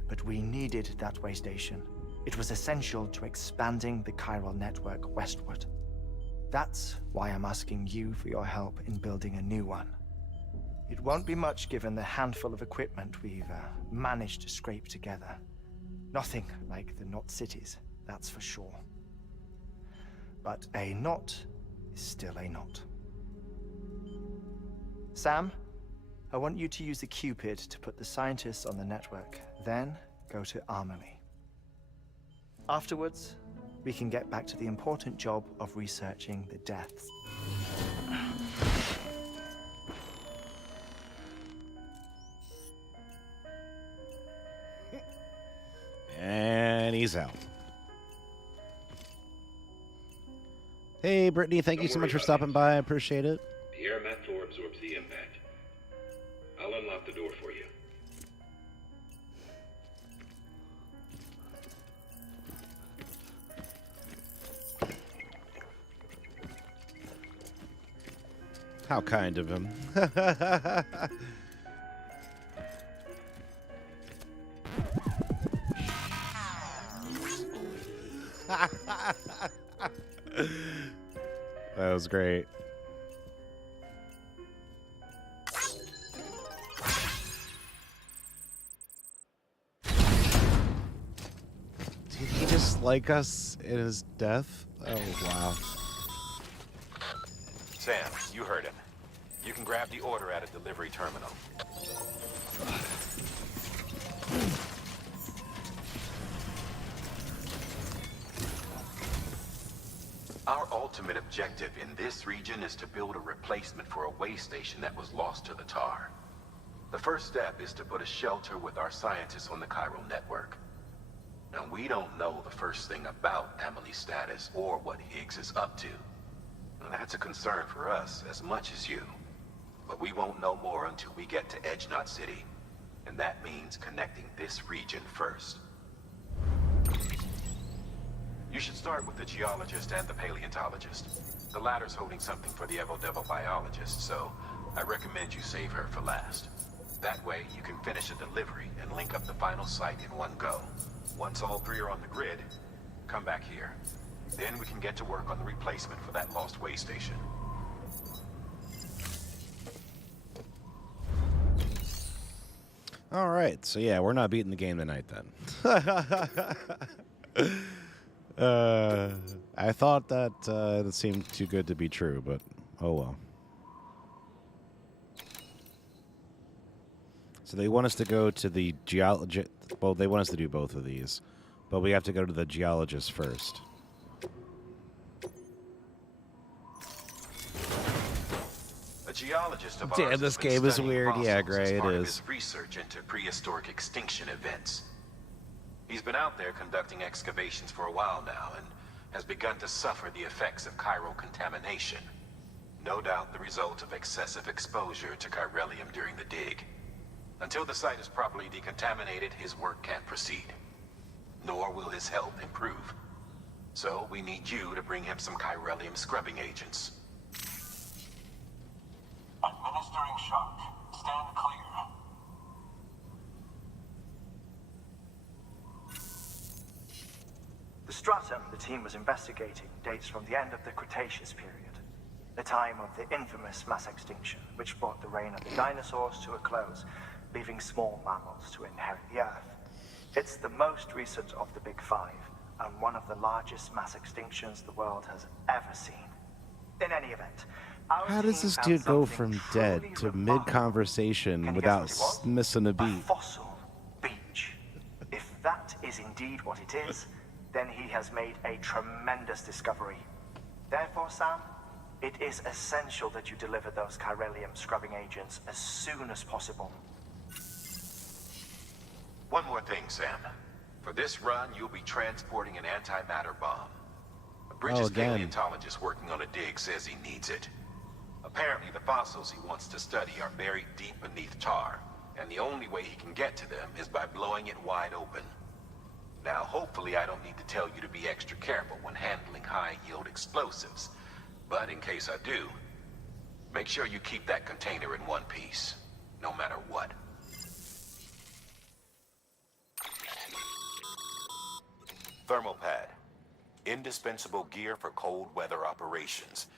but we needed that way station. It was essential to expanding the chiral network westward. That's why I'm asking you for your help in building a new one. It won't be much given the handful of equipment we've managed to scrape together. Nothing like the knot cities, that's for sure. But a knot is still a knot. Sam, I want you to use the Cupid to put the scientists on the network, then go to Amelie. Afterwards, we can get back to the important job of researching the deaths. And he's out. Hey, Brittany, thank you so much for stopping by. I appreciate it. The air mat 4 absorbs the impact. I'll unlock the door for you. How kind of him. That was great. Did he just like us in his death? Oh, wow. Sam, you heard him. You can grab the order at a delivery terminal. Our ultimate objective in this region is to build a replacement for a way station that was lost to the tar. The first step is to put a shelter with our scientists on the chiral network. Now, we don't know the first thing about Amelie's status or what Higgs is up to. And that's a concern for us as much as you. But we won't know more until we get to Edgenot City. And that means connecting this region first. You should start with the geologist and the paleontologist. The latter's holding something for the Evo-Devo biologist, so I recommend you save her for last. That way, you can finish a delivery and link up the final site in one go. Once all three are on the grid, come back here. Then we can get to work on the replacement for that lost way station. All right, so yeah, we're not beating the game tonight then. I thought that that seemed too good to be true, but oh well. So they want us to go to the geologist. Well, they want us to do both of these, but we have to go to the geologist first. A geologist of Damn, ours this has been game is studying weird. Yeah, fossils Gray, as it part of is. his research into prehistoric extinction events. He's been out there conducting excavations for a while now and has begun to suffer the effects of chiral contamination. No doubt the result of excessive exposure to chiralium during the dig. Until the site is properly decontaminated, his work can't proceed. Nor will his health improve. So we need you to bring him some chiralium scrubbing agents. Administering shock. Stand clear. The stratum the team was investigating dates from the end of the Cretaceous period, the time of the infamous mass extinction, which brought the reign of the dinosaurs to a close, leaving small mammals to inherit the Earth. It's the most recent of the Big Five, and one of the largest mass extinctions the world has ever seen. In any event, How does this dude go from dead to mid-conversation without missing a beat? Fossil beach. If that is indeed what it is, then he has made a tremendous discovery. Therefore, Sam, it is essential that you deliver those chiralium scrubbing agents as soon as possible. One more thing, Sam. For this run, you'll be transporting an antimatter bomb. A British paleontologist working on a dig says he needs it. Apparently, the fossils he wants to study are buried deep beneath tar, and the only way he can get to them is by blowing it wide open. Now, hopefully I don't need to tell you to be extra careful when handling high-yield explosives, but in case I do, make sure you keep that container in one piece, no matter what. Thermal pad. Indispensable gear for cold weather operations,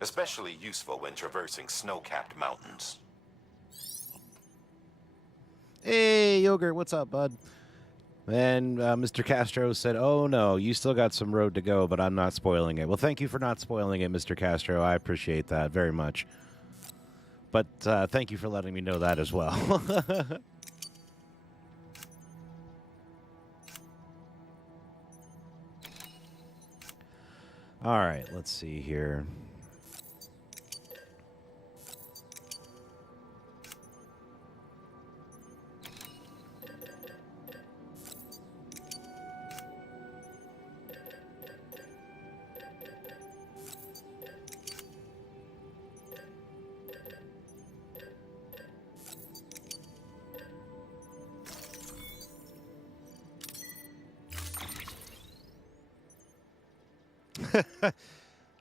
especially useful when traversing snow-capped mountains. Hey, Yogurt, what's up, bud? And Mr. Castro said, oh, no, you still got some road to go, but I'm not spoiling it. Well, thank you for not spoiling it, Mr. Castro. I appreciate that very much. But thank you for letting me know that as well. All right, let's see here.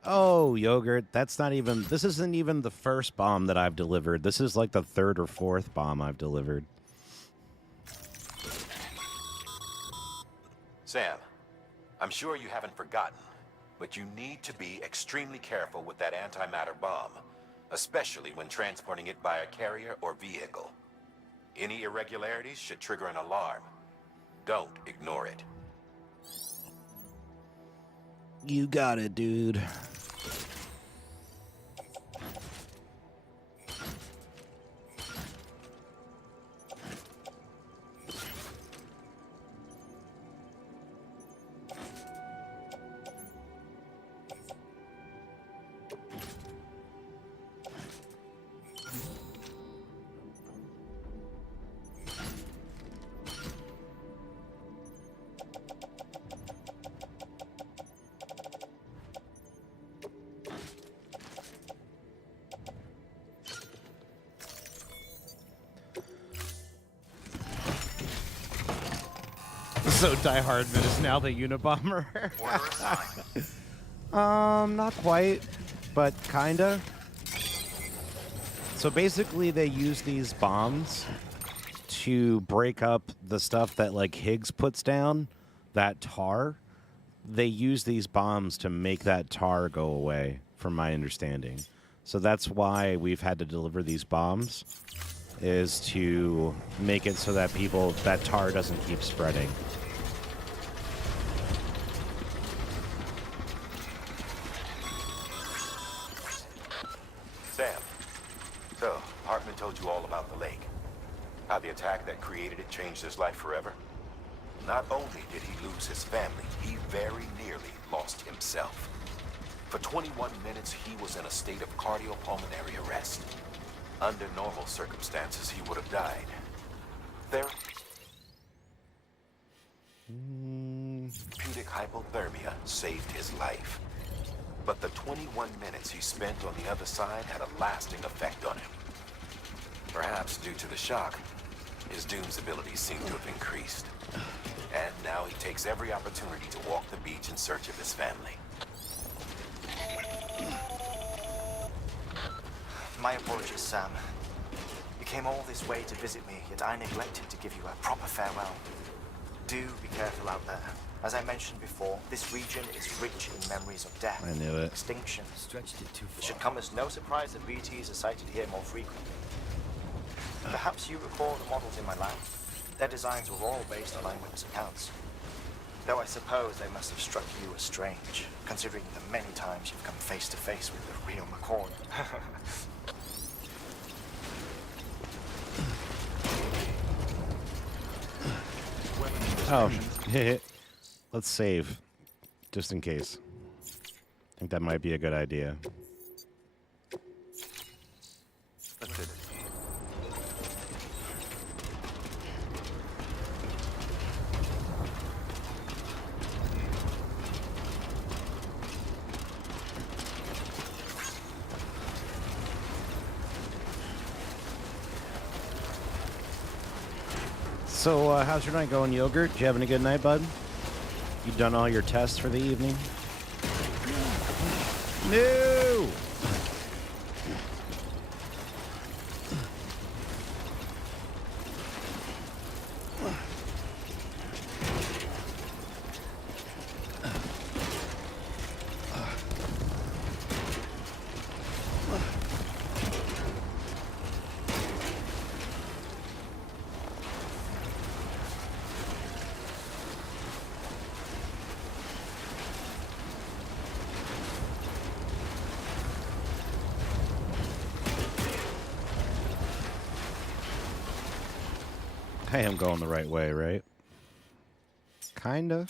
Oh, Yogurt, that's not even... This isn't even the first bomb that I've delivered. This is like the third or fourth bomb I've delivered. Sam, I'm sure you haven't forgotten, but you need to be extremely careful with that antimatter bomb, especially when transporting it by a carrier or vehicle. Any irregularities should trigger an alarm. Don't ignore it. You got it, dude. So Die Hardman is now the Unabomber. Not quite, but kinda. So basically they use these bombs to break up the stuff that like Higgs puts down, that tar. They use these bombs to make that tar go away, from my understanding. So that's why we've had to deliver these bombs. is to make it so that that tar doesn't keep spreading. Sam, so Hartman told you all about the lake. How the attack that created it changed his life forever? Not only did he lose his family, he very nearly lost himself. For 21 minutes, he was in a state of cardiopulmonary arrest. Under normal circumstances, he would have died. Therapeutic hypothermia saved his life. But the 21 minutes he spent on the other side had a lasting effect on him. Perhaps due to the shock, his Doom's abilities seem to have increased. And now he takes every opportunity to walk the beach in search of his family. My apologies, Sam. You came all this way to visit me, yet I neglected to give you a proper farewell. Do be careful out there. As I mentioned before, this region is rich in memories of death, I knew it. extinction. Stretched it too far. It should come as no surprise that BTs are sighted here more frequently. Perhaps you recall the models in my lab. Their designs were all based on eyewitness accounts. Though I suppose they must have struck you as strange, considering the many times you've come face to face with the real McCord. Oh, let's save, just in case. I think that might be a good idea. That's it. So, how's your night going, Yogurt? You having a good night, bud? You done all your tests for the evening? No! I am going the right way, right? Kinda.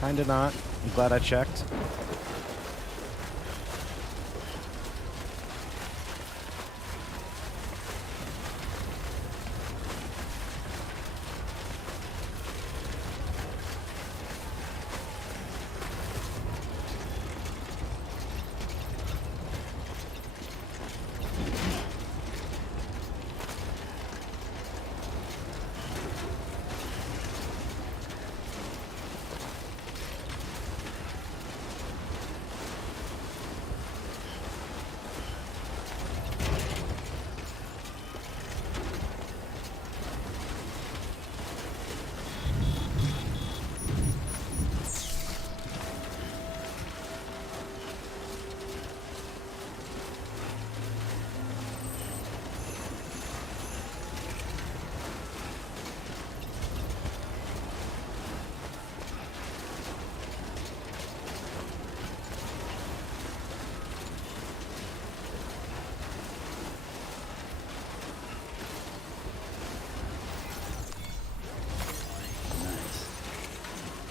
Kinda not. I'm glad I checked.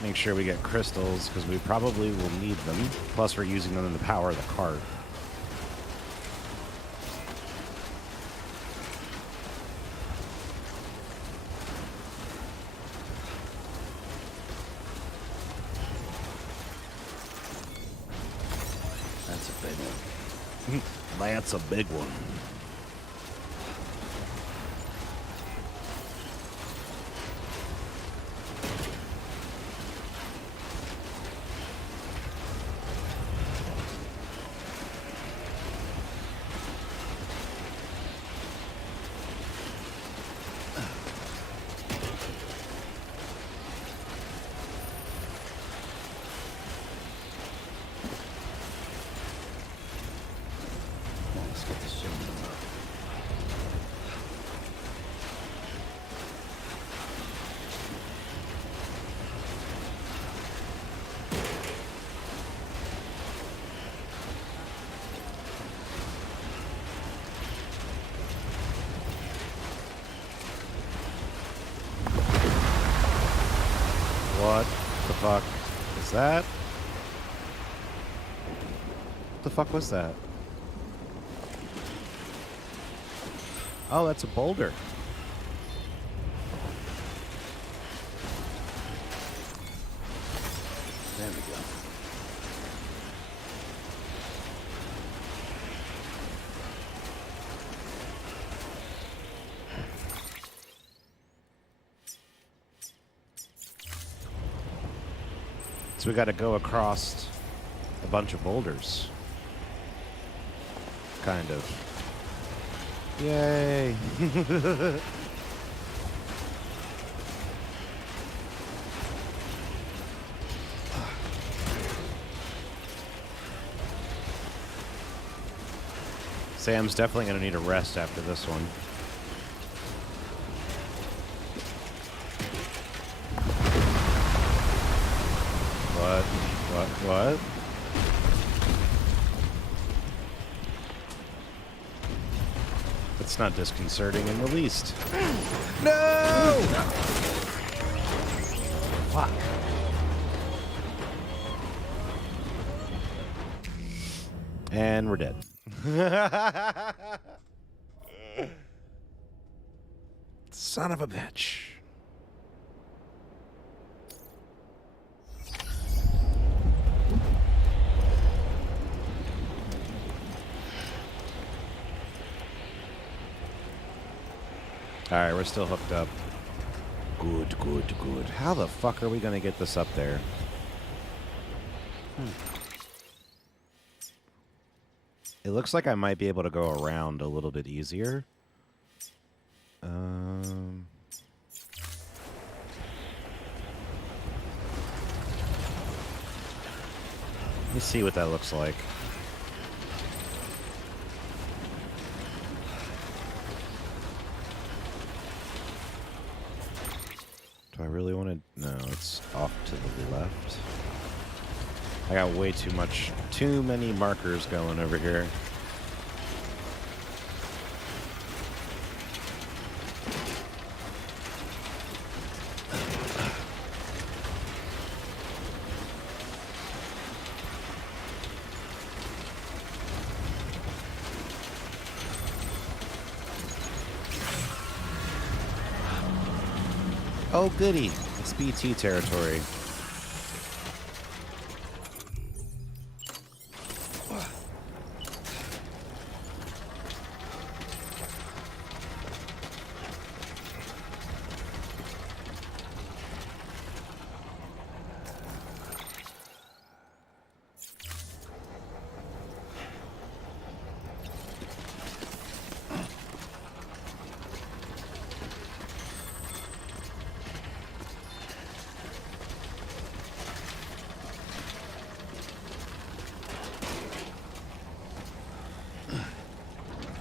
Make sure we get crystals, because we probably will need them. Plus, we're using them to power the cart. That's a big one. That's a big one. fuck is that? What the fuck was that? Oh, that's a boulder. There we go. So we got to go across a bunch of boulders. Kind of. Yay! Sam's definitely going to need a rest after this one. What? It's not disconcerting in the least. No! Fuck. And we're dead. Son of a bitch. Alright, we're still hooked up. Good. How the fuck are we gonna get this up there? It looks like I might be able to go around a little bit easier. Let me see what that looks like. Do I really want to? No, it's off to the left. I got way too many markers going over here. Oh, goody. It's BT territory.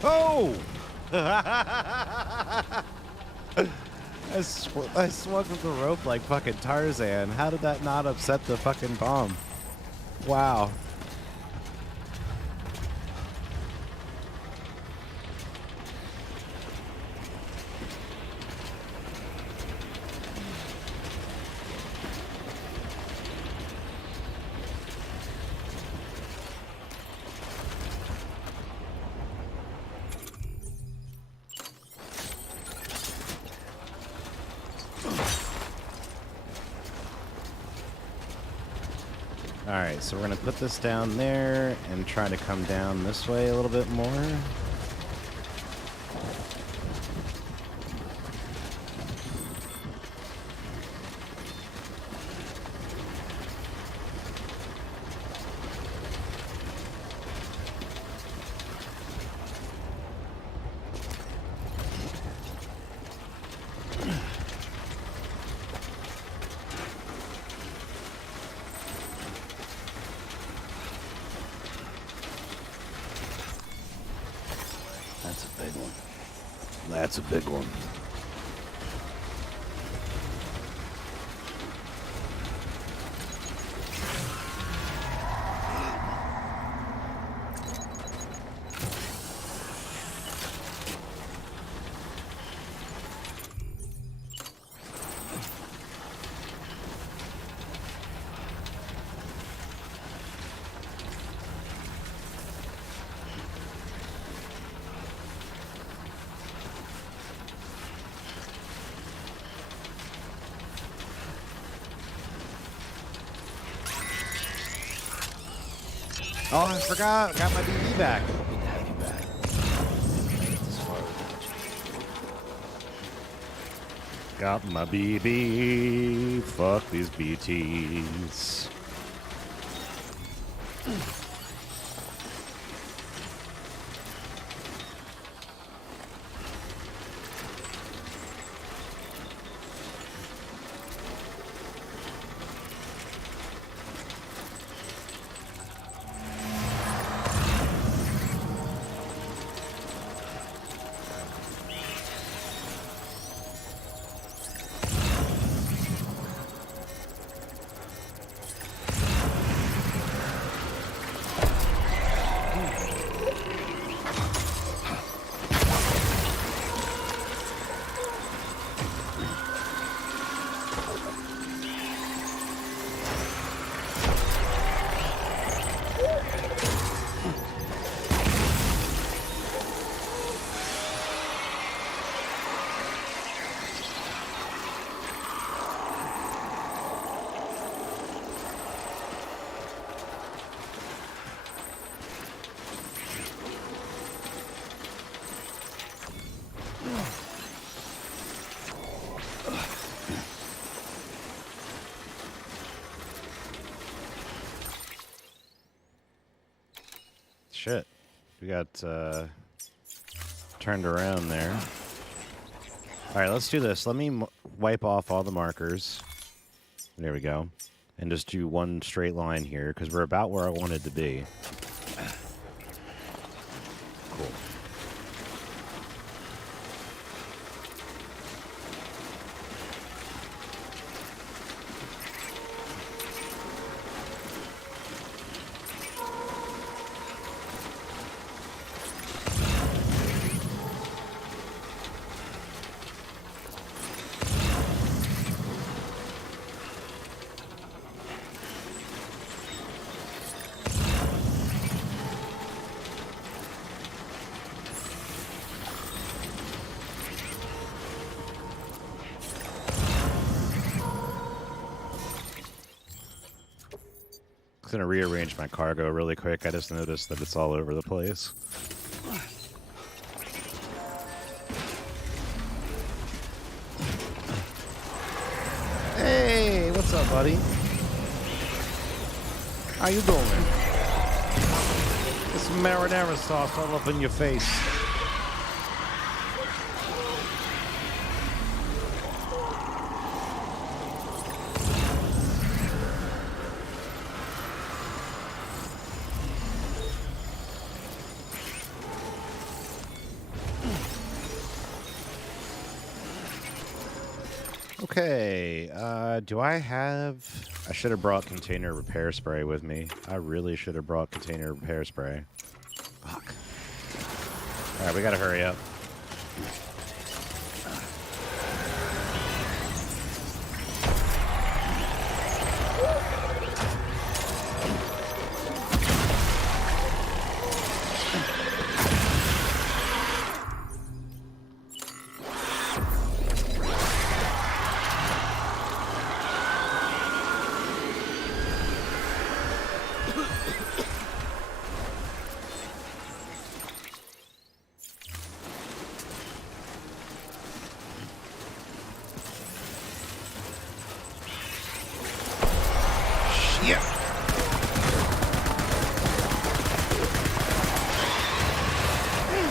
Oh! I swung with the rope like fucking Tarzan. How did that not upset the fucking bomb? Wow. Alright, so we're going to put this down there and try to come down this way a little bit more. That's a big one. Oh, I forgot. I got my BB back. Good to have you back. Made it this far without you. Got my BB. Fuck these BTs. Shit. We got turned around there. All right, let's do this. Let me wipe off all the markers. There we go. And just do one straight line here, because we're about where I wanted to be. Cool. I'm gonna rearrange my cargo really quick. I just noticed that it's all over the place. Hey, what's up, buddy? How you doing? This marinara sauce all up in your face. Okay, do I have... I should have brought container repair spray with me. I really should have brought container repair spray. Fuck. Alright, we gotta hurry up.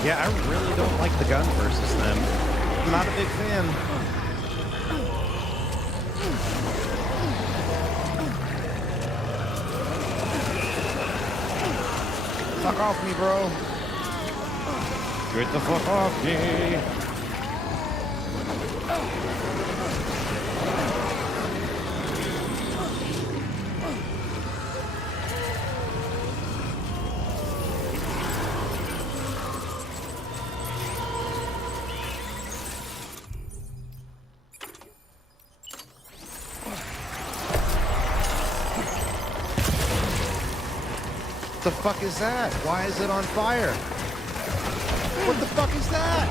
Yeah, I really don't like the gun versus them. I'm not a big fan. Fuck off me, bro. Get the fuck off me. What the fuck is that? Why is it on fire? What the fuck is that?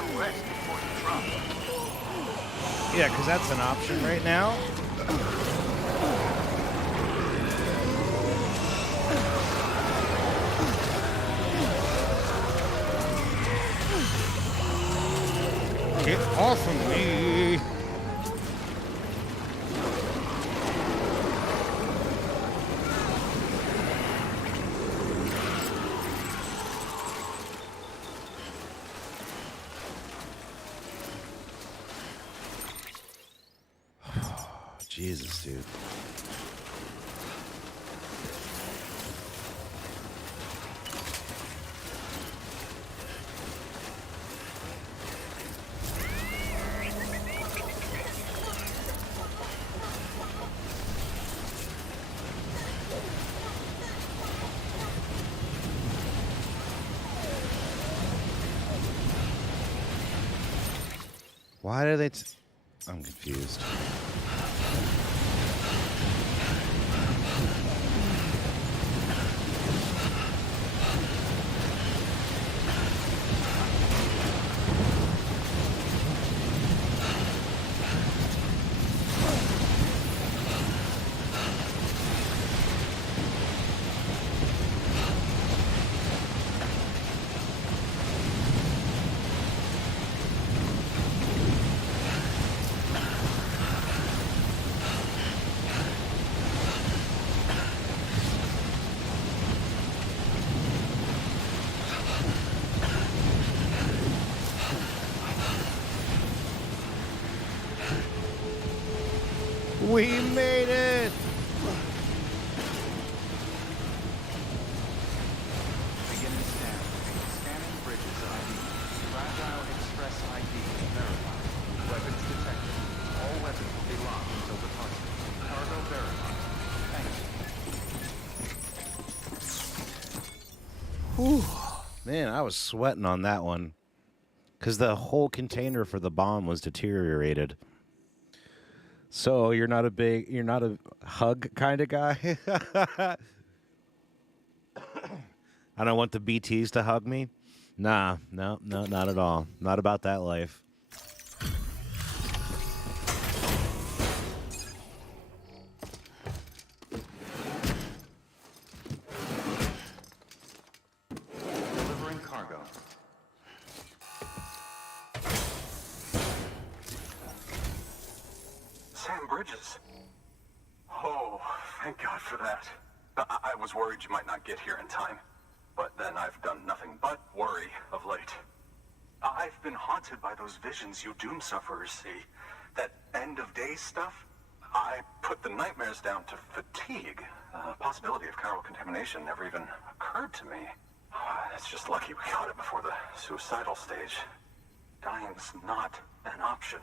some rest before you drop. Yeah, because that's an option right now. Get off of me! Jesus, dude. Why do they... I'm confused. We made it! Beginning scan. Scanning bridges ID. Fragile Express ID verified. Weapons detected. All weapons will be locked until departure. Cargo verified. Thank you. Whew. Man, I was sweating on that one. Because the whole container for the bomb was deteriorated. So you're not a hug kind of guy? I don't want the BTs to hug me? Nah, no, not at all. Not about that life. Delivering cargo. Sam Bridges. Oh, thank God for that. I was worried you might not get here in time. But then I've done nothing but worry of late. I've been haunted by those visions you doom sufferers see. That end-of-day stuff. I put the nightmares down to fatigue. The possibility of chiral contamination never even occurred to me. It's just lucky we got it before the suicidal stage. Dying's not an option.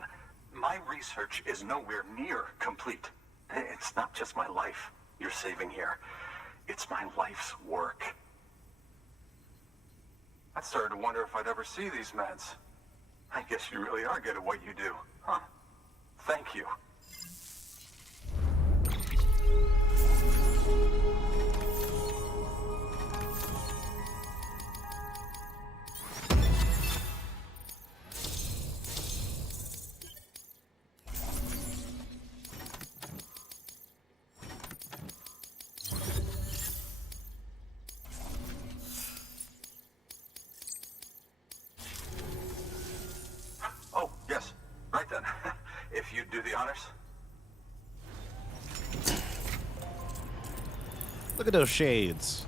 My research is nowhere near complete. It's not just my life you're saving here. It's my life's work. I started to wonder if I'd ever see these meds. I guess you really are good at what you do, huh? Thank you. Oh, yes. Right then. If you'd do the honors. Look at those shades.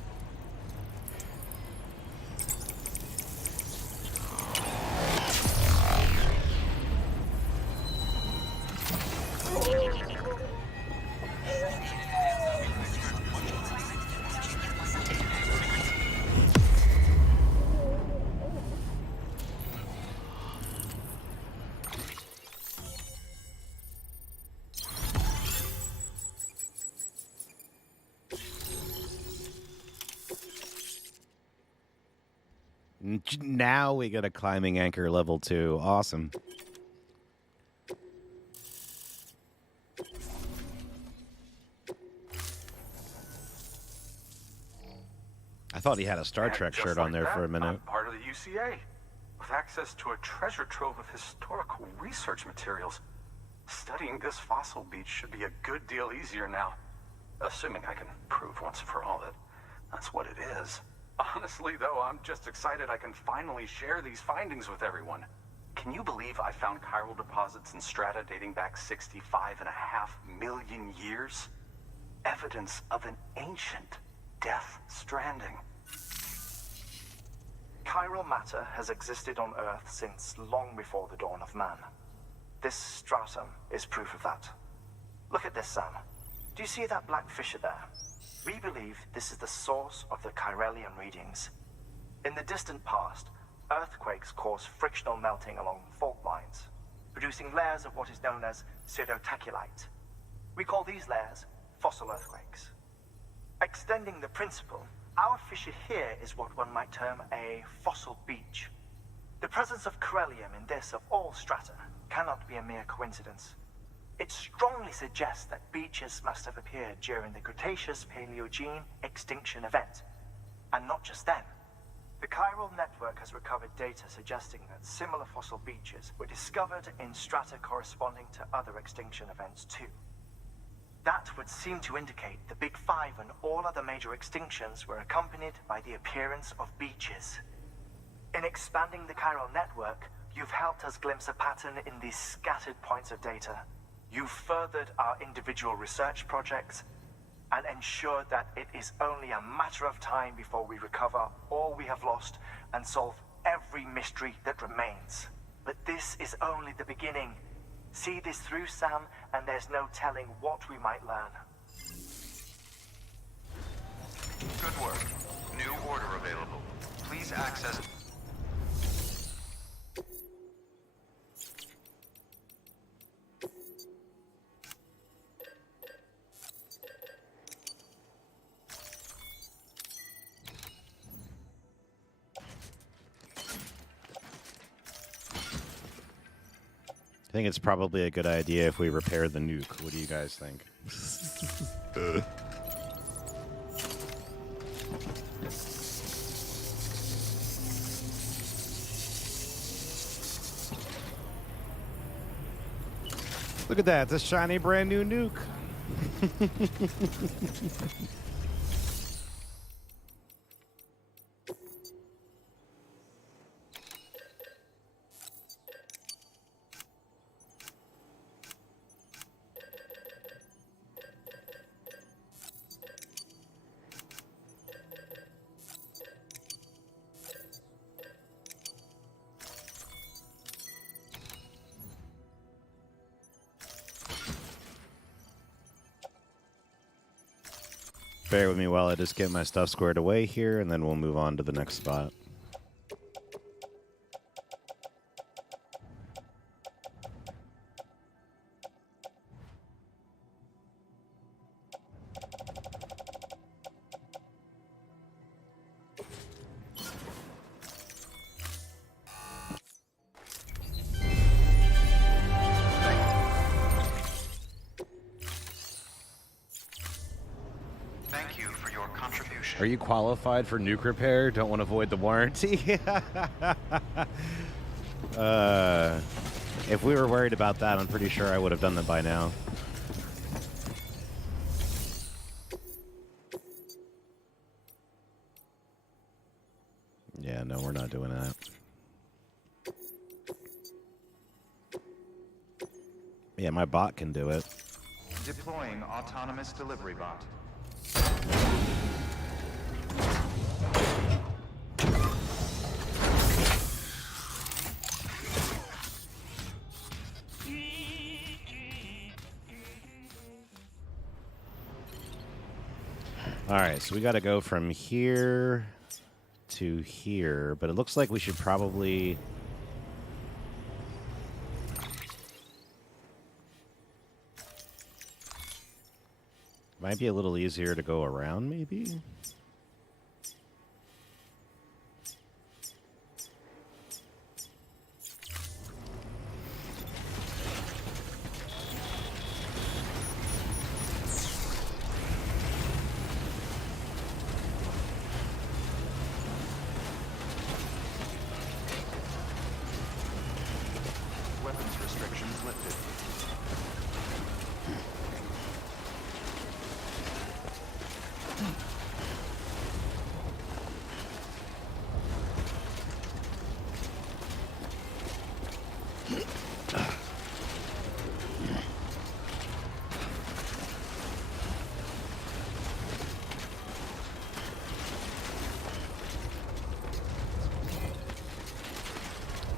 Now we get a climbing anchor level 2. Awesome. I thought he had a Star Trek shirt on there for a minute. I'm part of the UCA. with access to a treasure trove of historical research materials. Studying this fossil beach should be a good deal easier now. Assuming I can prove once and for all that that's what it is. Honestly, though, I'm just excited I can finally share these findings with everyone. Can you believe I found chiral deposits in strata dating back 65.5 million years? Evidence of an ancient Death Stranding. Chiral matter has existed on Earth since long before the dawn of man. This stratum is proof of that. Look at this, Sam. Do you see that black fissure there? We believe this is the source of the Chiralian readings. In the distant past, earthquakes cause frictional melting along fault lines, producing layers of what is known as pseudotaculite. We call these layers fossil earthquakes. Extending the principle, our fissure here is what one might term a fossil beach. The presence of chiralium in this of all strata cannot be a mere coincidence. It strongly suggests that beaches must have appeared during the Cretaceous-Paleogene extinction event. And not just then. The chiral network has recovered data suggesting that similar fossil beaches were discovered in strata corresponding to other extinction events too. That would seem to indicate the Big Five and all other major extinctions were accompanied by the appearance of beaches. In expanding the chiral network, you've helped us glimpse a pattern in these scattered points of data. You've furthered our individual research projects and ensured that it is only a matter of time before we recover all we have lost and solve every mystery that remains. But this is only the beginning. See this through, Sam, and there's no telling what we might learn. Good work. New order available. Please access... I think it's probably a good idea if we repair the nuke. What do you guys think? Look at that, this shiny brand new nuke. Bear with me while I just get my stuff squared away here, and then we'll move on to the next spot. Are you qualified for nuke repair? Don't want to void the warranty? If we were worried about that, I'm pretty sure I would have done that by now. Yeah, no, we're not doing that. Yeah, my bot can do it. Deploying autonomous delivery bot. All right, so we got to go from here to here, but it looks like we should probably... Might be a little easier to go around, maybe?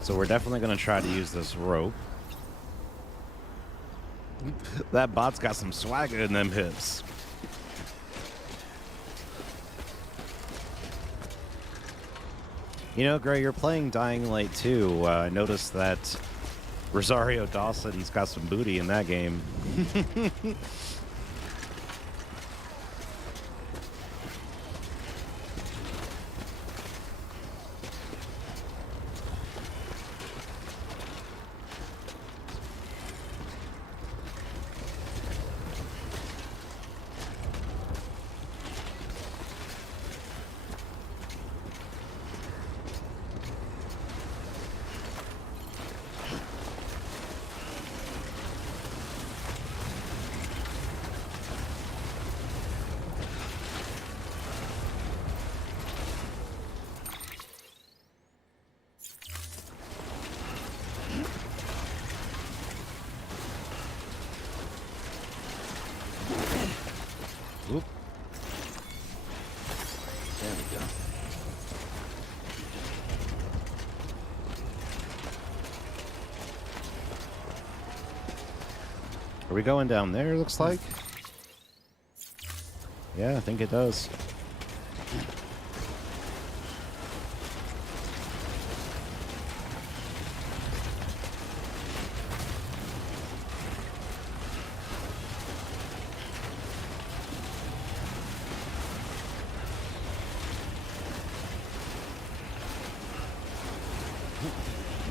So we're definitely going to try to use this rope. That bot's got some swagger in them hips. You know, Gray, you're playing Dying Light 2. I noticed that Rosario Dawson's got some booty in that game. Oop. There we go. Are we going down there, looks like? Yeah, I think it does.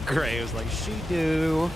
Gray was like, she do.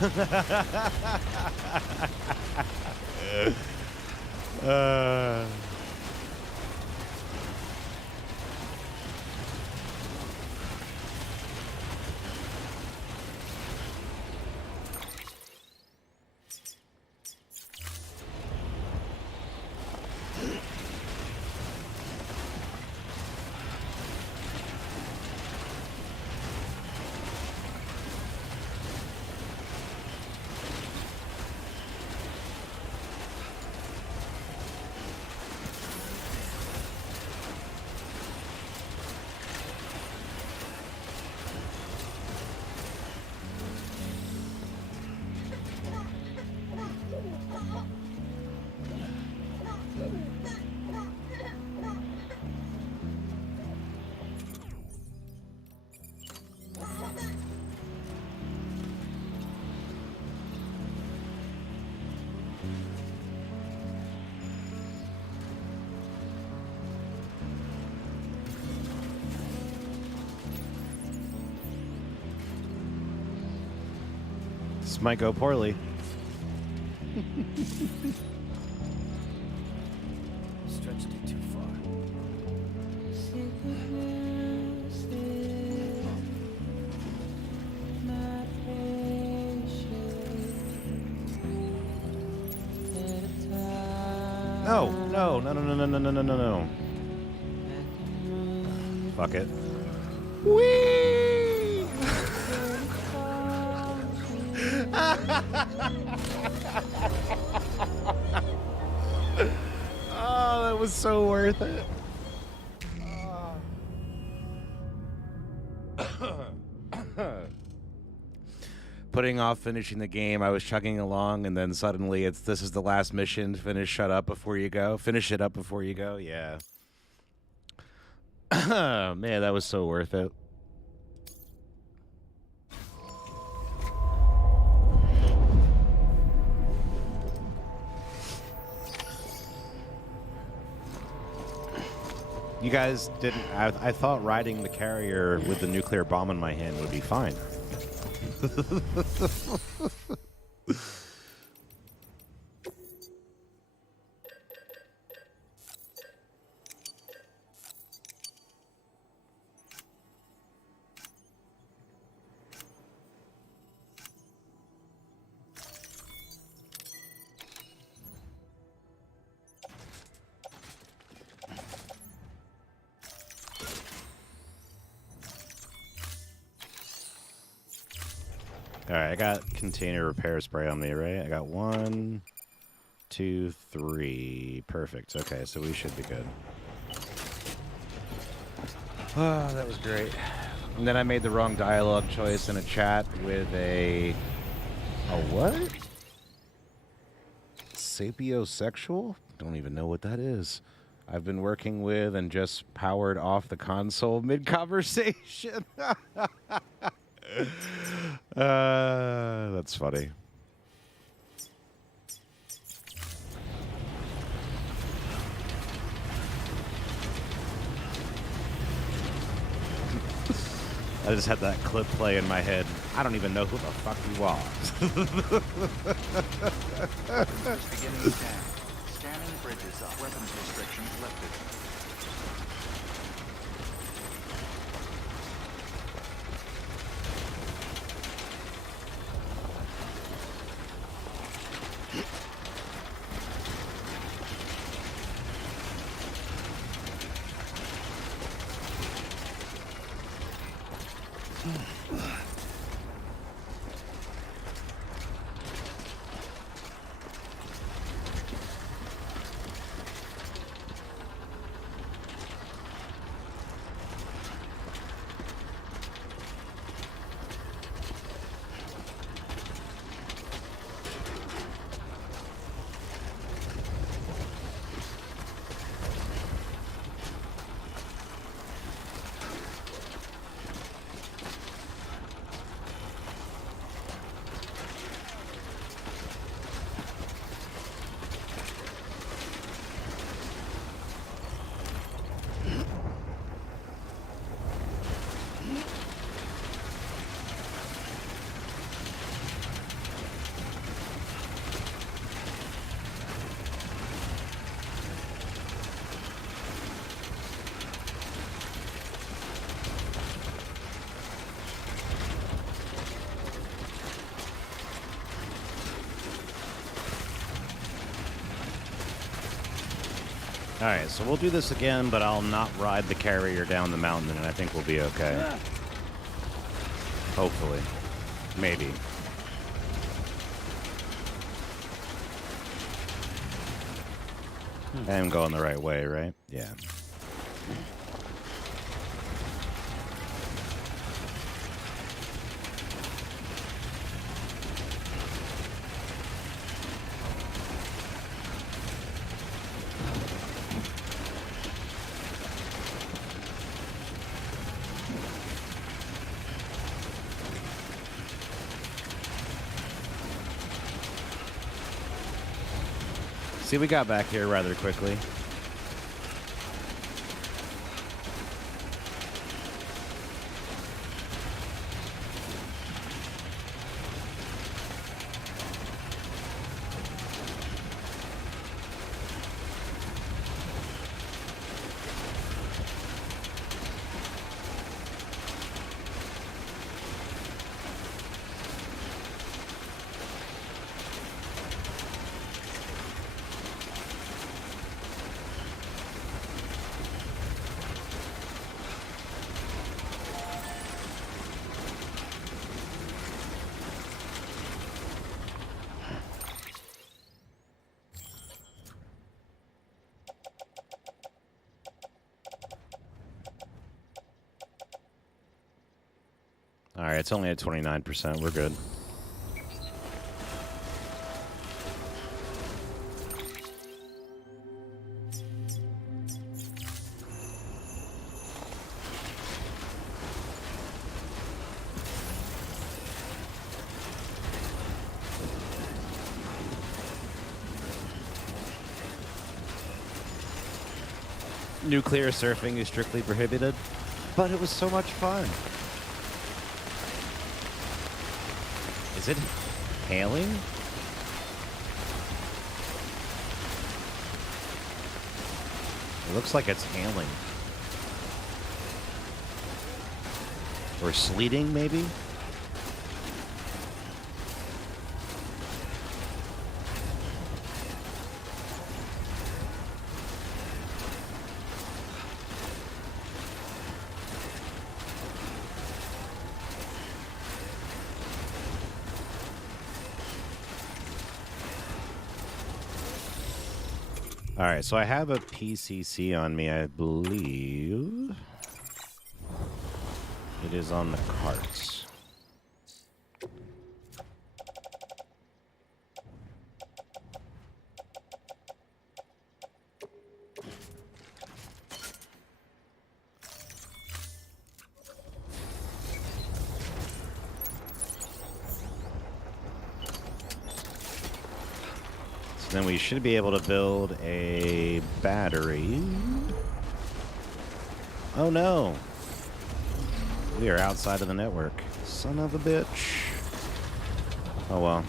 This might go poorly. Stretched it too far. No, no, no, no, no, no, no, no, no, no, no. Fuck it. Whee! Oh, that was so worth it. Putting off finishing the game, I was chugging along, and then suddenly this is the last mission. Finish it up before you go. Finish it up before you go. Yeah. Man, that was so worth it. You guys didn't... I thought riding the carrier with the nuclear bomb in my hand would be fine. Alright, I got container repair spray on me, right? I got 1, 2, 3. Perfect. Okay, so we should be good. Oh, that was great. And then I made the wrong dialogue choice in a chat with a what? Sapiosexual? Don't even know what that is. I've been working with and just powered off the console mid-conversation. That's funny. I just had that clip play in my head. I don't even know who the fuck you are. Beginning scan. Scanning bridges. Weapons restrictions lifted. Alright, so we'll do this again, but I'll not ride the carrier down the mountain, and I think we'll be okay. Hopefully. Maybe. I am going the right way, right? Yeah. See, we got back here rather quickly. Alright, it's only at 29%. We're good. Nuclear surfing is strictly prohibited, but it was so much fun. Is it hailing? It looks like it's hailing. Or sleeting, maybe? All right, so I have a PCC on me, I believe. It is on the carts. So then we should be able to build a battery. Oh no! We are outside of the network. Son of a bitch. Oh well.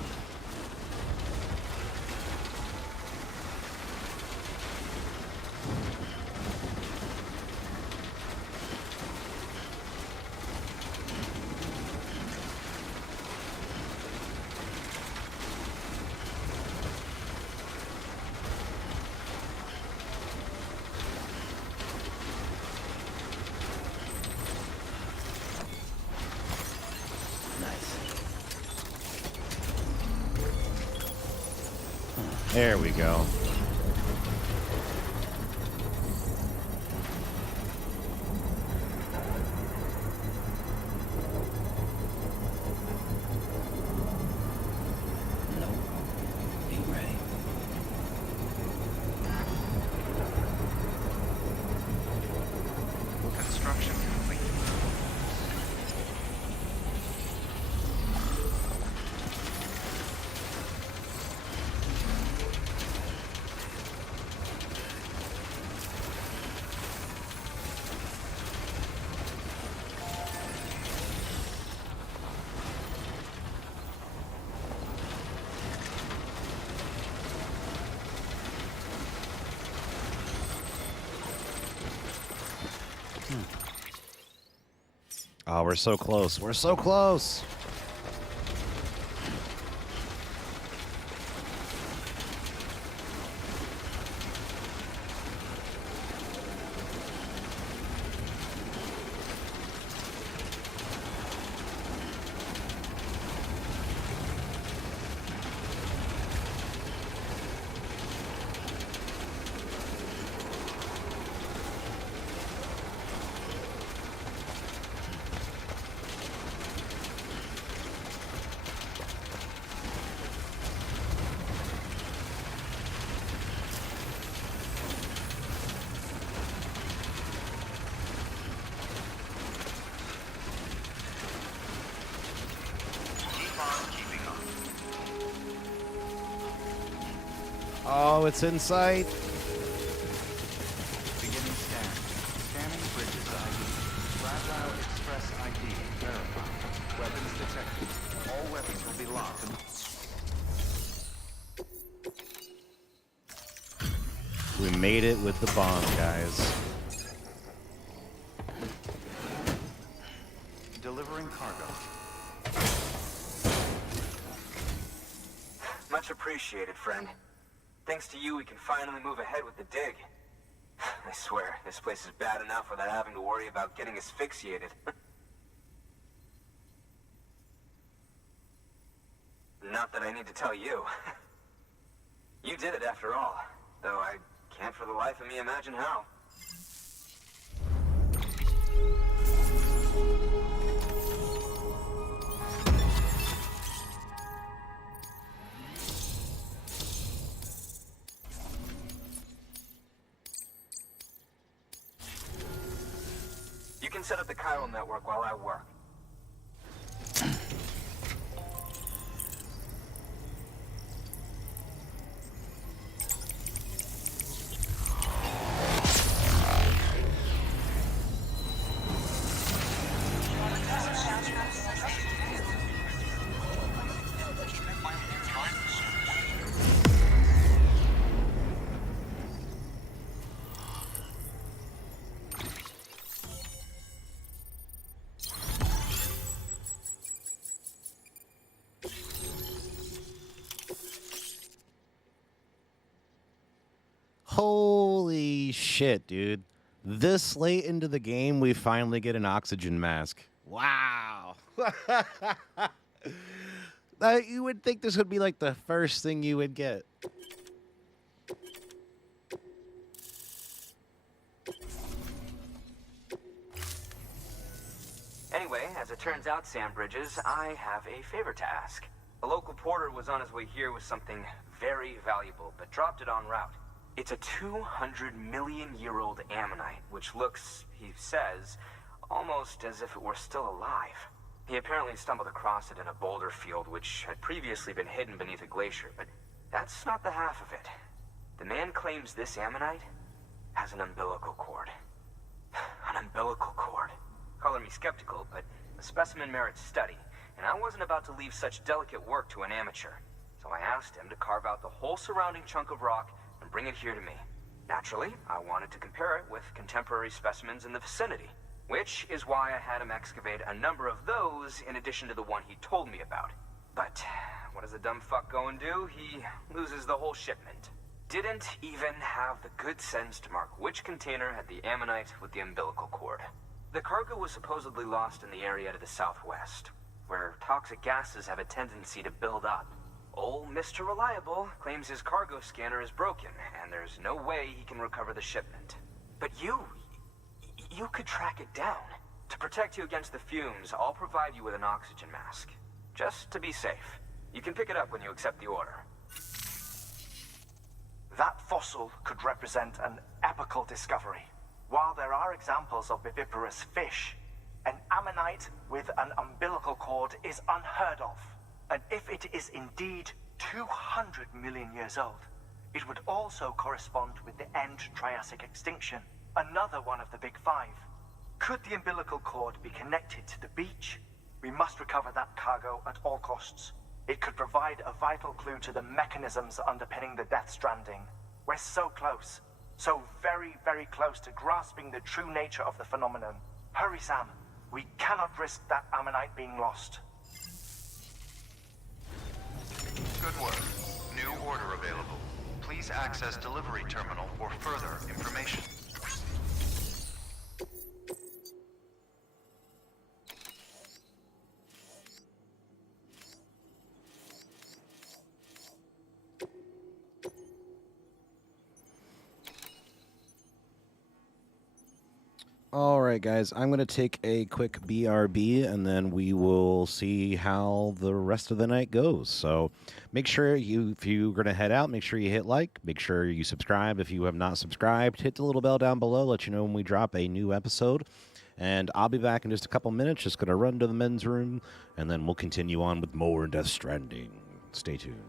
There we go. Ain't ready. Construction complete. Oh, we're so close. We're so close. Oh, it's in sight. Beginning scan. Scanning bridges ID. Fragile Express ID verified. Weapons detected. All weapons will be locked. We made it with the bomb, guys. Delivering cargo. Much appreciated, friend. Thanks to you, we can finally move ahead with the dig. I swear, this place is bad enough without having to worry about getting asphyxiated. Not that I need to tell you. You did it after all, though I can't for the life of me imagine how. You can set up the chiral network while I work. Holy shit, dude. This late into the game, we finally get an oxygen mask. Wow. You would think this would be like the first thing you would get. Turns out, Sam Bridges, I have a favor to ask. A local porter was on his way here with something very valuable, but dropped it en route. It's a 200-million-year-old ammonite, which looks, he says, almost as if it were still alive. He apparently stumbled across it in a boulder field, which had previously been hidden beneath a glacier, but that's not the half of it. The man claims this ammonite has an umbilical cord. An umbilical cord. Color me skeptical, but the specimen merits study, and I wasn't about to leave such delicate work to an amateur. So I asked him to carve out the whole surrounding chunk of rock and bring it here to me. Naturally, I wanted to compare it with contemporary specimens in the vicinity, which is why I had him excavate a number of those in addition to the one he told me about. But what does the dumb fuck go and do? He loses the whole shipment. Didn't even have the good sense to mark which container had the ammonite with the umbilical cord. The cargo was supposedly lost in the area to the southwest, where toxic gases have a tendency to build up. Old Mr. Reliable claims his cargo scanner is broken, and there's no way he can recover the shipment. But you could track it down. To protect you against the fumes, I'll provide you with an oxygen mask. Just to be safe. You can pick it up when you accept the order. That fossil could represent an epical discovery. While there are examples of viviparous fish, an ammonite with an umbilical cord is unheard of. And if it is indeed 200 million years old, it would also correspond with the end Triassic extinction, another one of the big five. Could the umbilical cord be connected to the beach? We must recover that cargo at all costs. It could provide a vital clue to the mechanisms underpinning the Death Stranding. We're so close. So very, very close to grasping the true nature of the phenomenon. Hurry, Sam. We cannot risk that ammonite being lost. Good work. New order available. Please access delivery terminal for further information. All right, guys, I'm going to take a quick BRB, and then we will see how the rest of the night goes. So make sure if you're going to head out, make sure you hit like, make sure you subscribe. If you have not subscribed, hit the little bell down below, let you know when we drop a new episode. And I'll be back in just a couple minutes, just going to run to the men's room, and then we'll continue on with more Death Stranding. Stay tuned.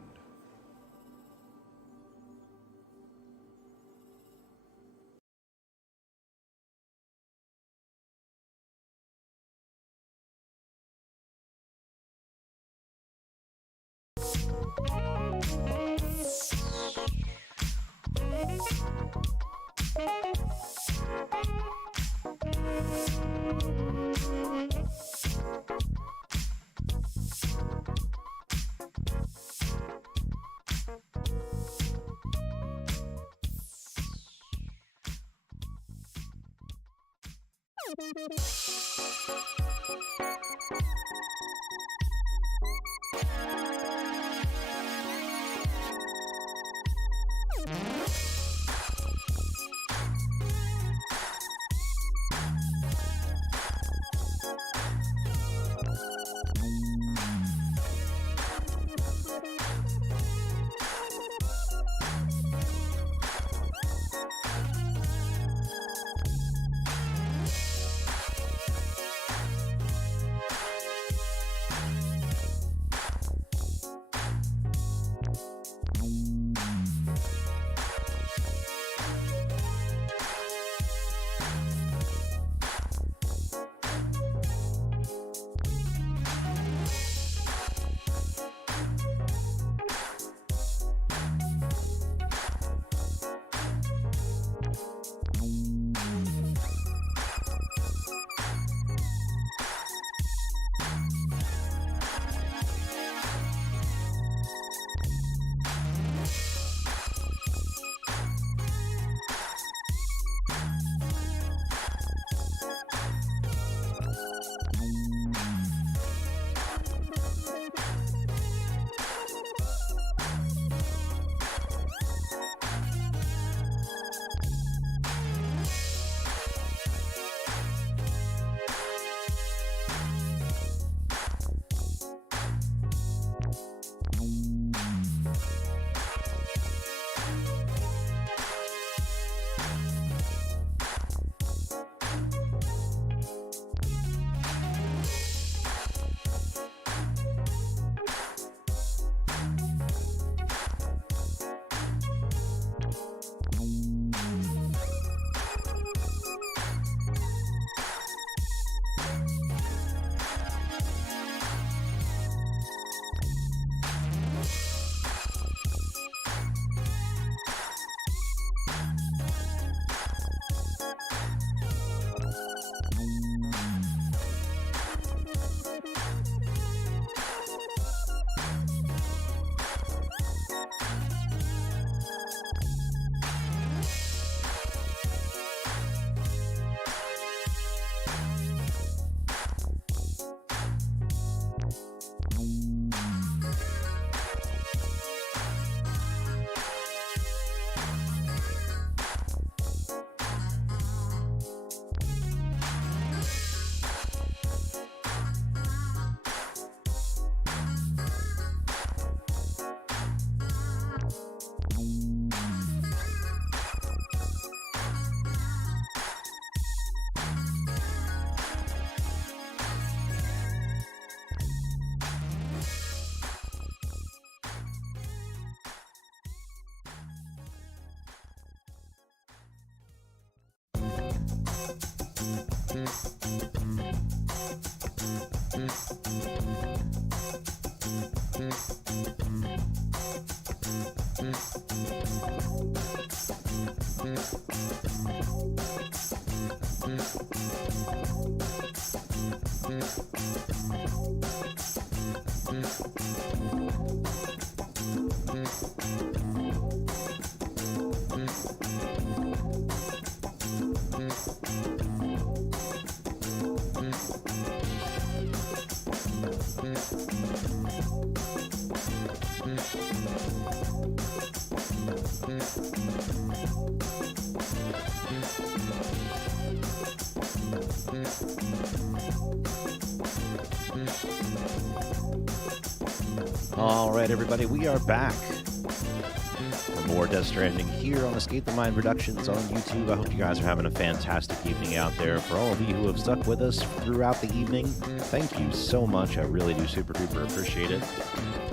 All right, everybody, we are back for more Death Stranding here on Escape the Mind Productions on YouTube. I hope you guys are having a fantastic evening out there. For all of you who have stuck with us throughout the evening, thank you so much. I really do super duper appreciate it.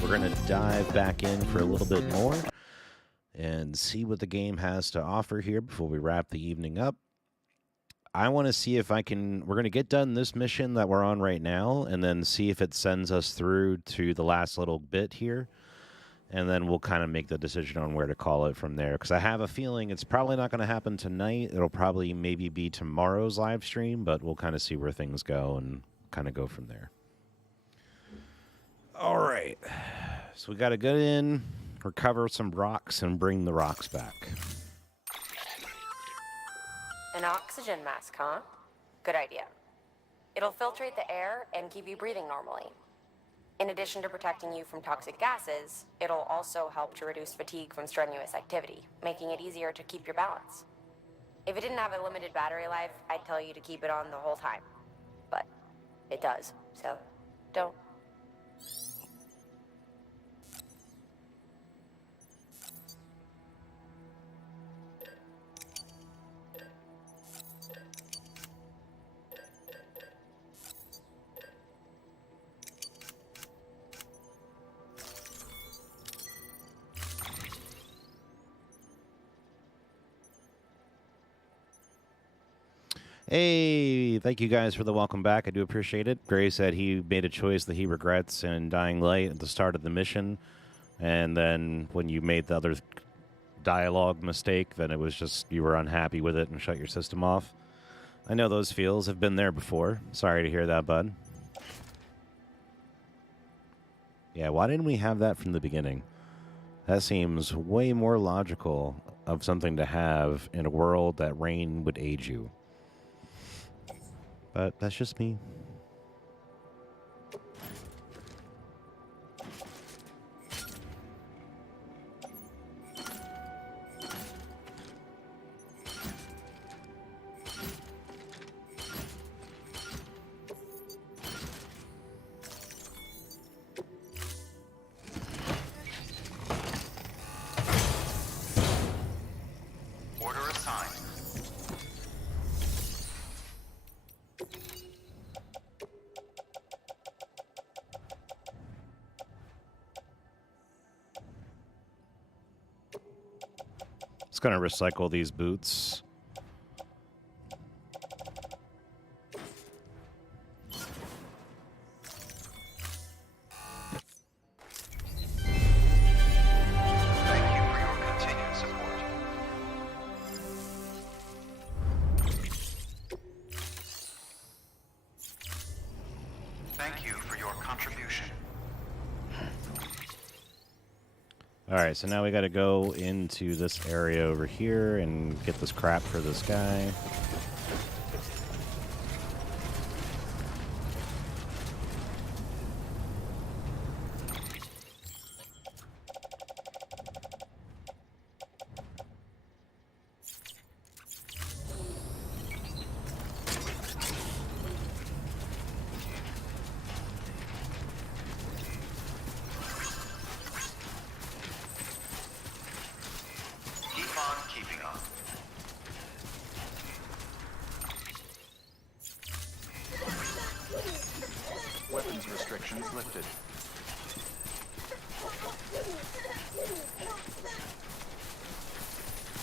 We're going to dive back in for a little bit more and see what the game has to offer here before we wrap the evening up. I want to see if I can... We're going to get done this mission that we're on right now and then see if it sends us through to the last little bit here. And then we'll kind of make the decision on where to call it from there. Because I have a feeling it's probably not going to happen tonight. It'll probably maybe be tomorrow's live stream, but we'll kind of see where things go and kind of go from there. All right. So we got to get in, recover some rocks, and bring the rocks back. An oxygen mask, huh? Good idea. It'll filtrate the air and keep you breathing normally. In addition to protecting you from toxic gases, it'll also help to reduce fatigue from strenuous activity, making it easier to keep your balance. If it didn't have a limited battery life, I'd tell you to keep it on the whole time. But it does, so don't. Hey, thank you guys for the welcome back. I do appreciate it. Gray said he made a choice that he regrets in Dying Light at the start of the mission. And then when you made the other dialogue mistake, then it was just you were unhappy with it and shut your system off. I know those feels. Have been there before. Sorry to hear that, bud. Yeah, why didn't we have that from the beginning? That seems way more logical of something to have in a world that rain would aid you. But that's just me. Order assigned. It's going to recycle these boots. Thank you for your continued support. Thank you for your contribution. All right, so now we got to go into this area over here and get this crap for this guy. Keep on keeping on. Weapons restrictions lifted.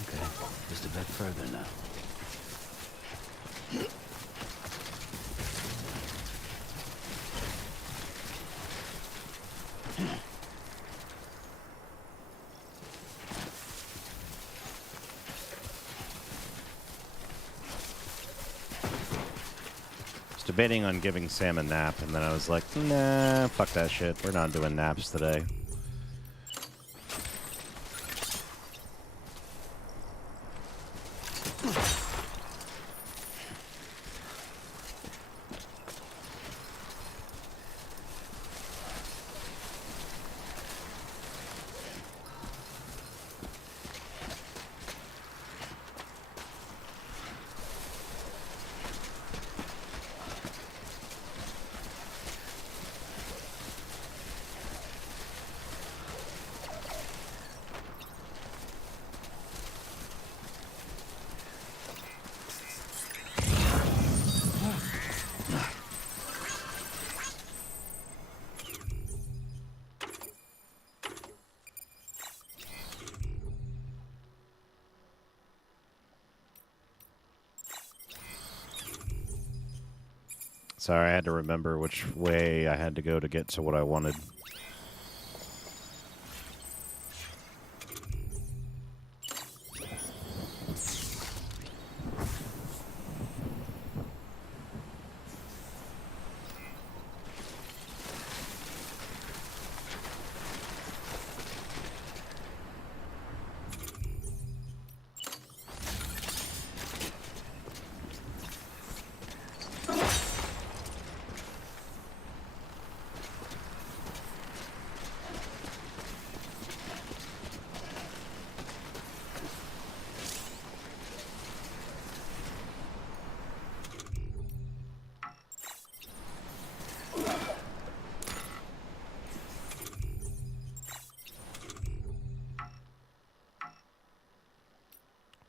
Okay, just a bit further now. debating on giving Sam a nap, and then I was like, nah, fuck that shit. We're not doing naps today. Sorry, I had to remember which way I had to go to get to what I wanted.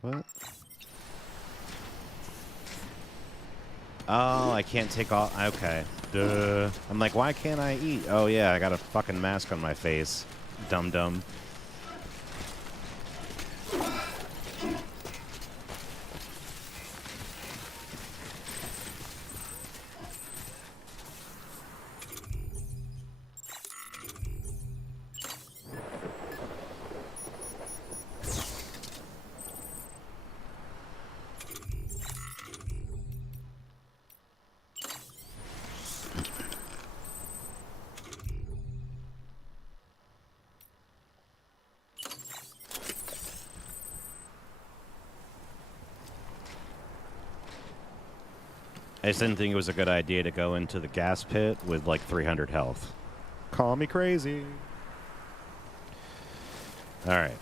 What? Oh, I can't take off. Okay. Duh. I'm like, why can't I eat? Oh, yeah, I got a fucking mask on my face. Dum-dum. I just didn't think it was a good idea to go into the gas pit with like 300 health. Call me crazy. All right.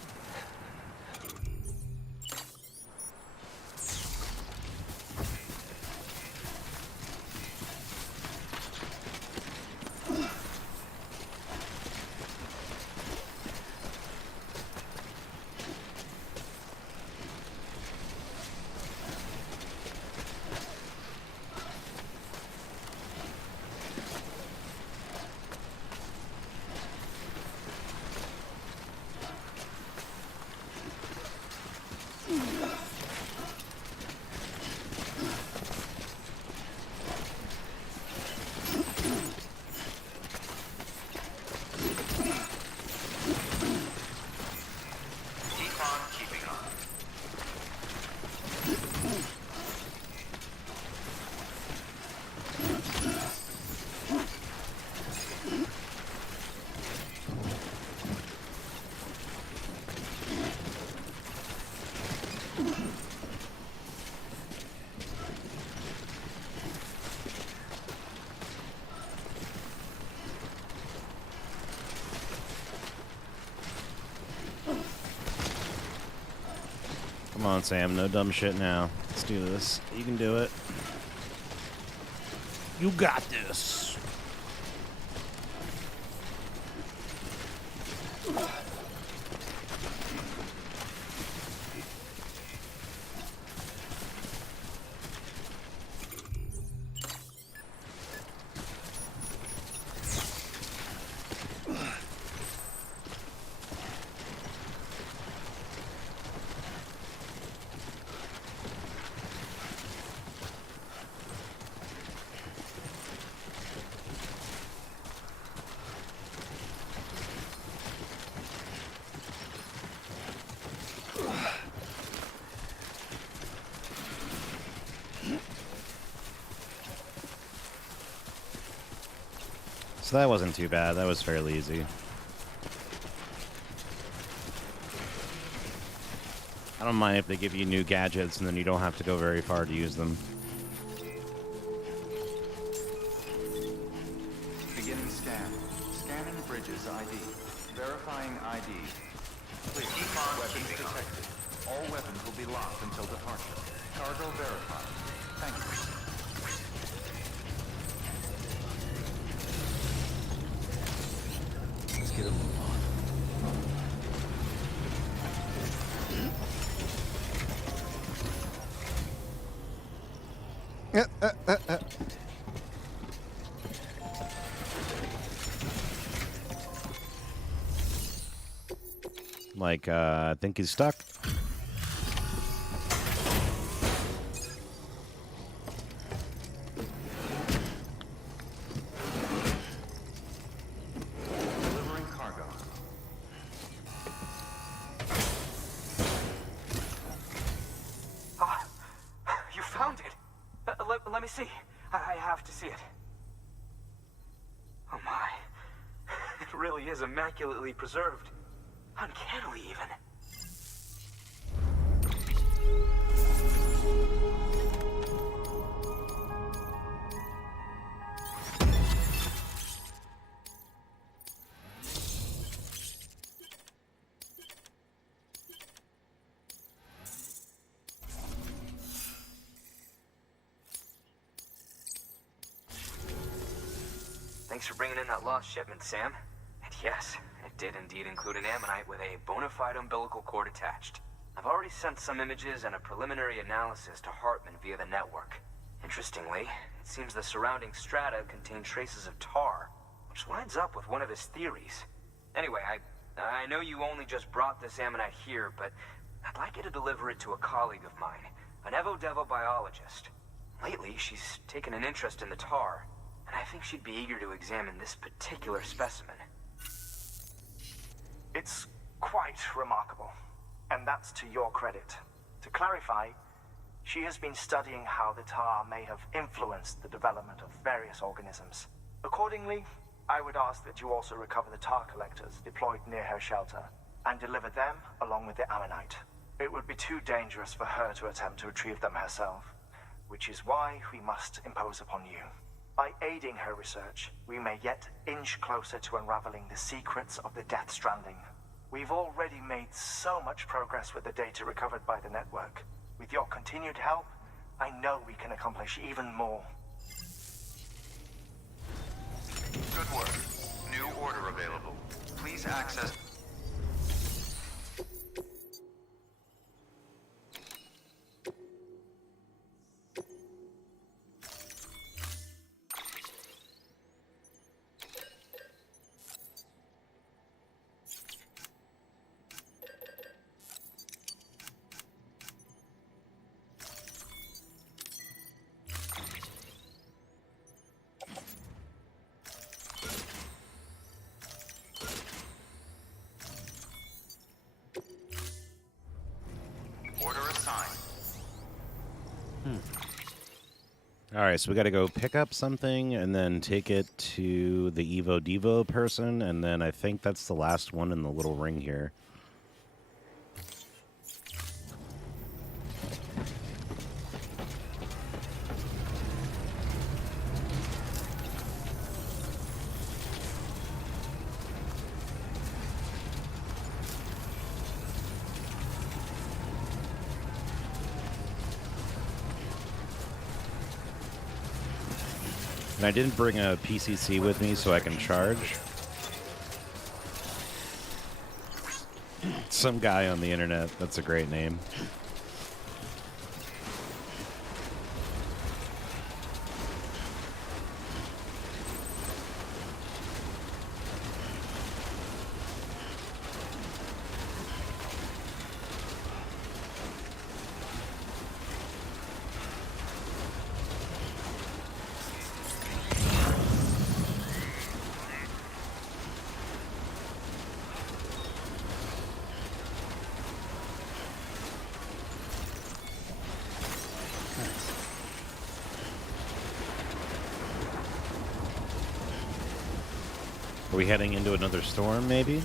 Come on, Sam. No dumb shit now. Let's do this. You can do it. You got this. So that wasn't too bad. That was fairly easy. I don't mind if they give you new gadgets and then you don't have to go very far to use them. Beginning scan. Scanning bridges ID. Verifying ID. Clear. Weapons detected. All weapons will be locked until departure. Cargo verified. Thank you. Let's get a move on. Like, I think he's stuck. Delivering cargo. Ah, you found it. Let me see. I have to see it. Oh my. It really is immaculately preserved. Uncannily, even. Thanks for bringing in that lost shipment, Sam. And yes, it did indeed include an ammonite with a bona fide umbilical cord attached. I've already sent some images and a preliminary analysis to Hartman via the network. Interestingly, it seems the surrounding strata contain traces of tar, which lines up with one of his theories. Anyway, I know you only just brought this ammonite here, but I'd like you to deliver it to a colleague of mine, an Evo-Devo biologist. Lately, she's taken an interest in the tar, and I think she'd be eager to examine this particular specimen. It's quite remarkable, and that's to your credit. To clarify, she has been studying how the tar may have influenced the development of various organisms. Accordingly, I would ask that you also recover the tar collectors deployed near her shelter, and deliver them along with the ammonite. It would be too dangerous for her to attempt to retrieve them herself, which is why we must impose upon you. By aiding her research, we may yet inch closer to unraveling the secrets of the Death Stranding. We've already made so much progress with the data recovered by the network. With your continued help, I know we can accomplish even more. Good work. New order available. Please access... Order assigned. Alright, so we gotta go pick up something and then take it to the Evo Devo person, and then I think that's the last one in the little ring here. And I didn't bring a PCC with me so I can charge. Some guy on the internet, that's a great name. we heading into another storm, maybe?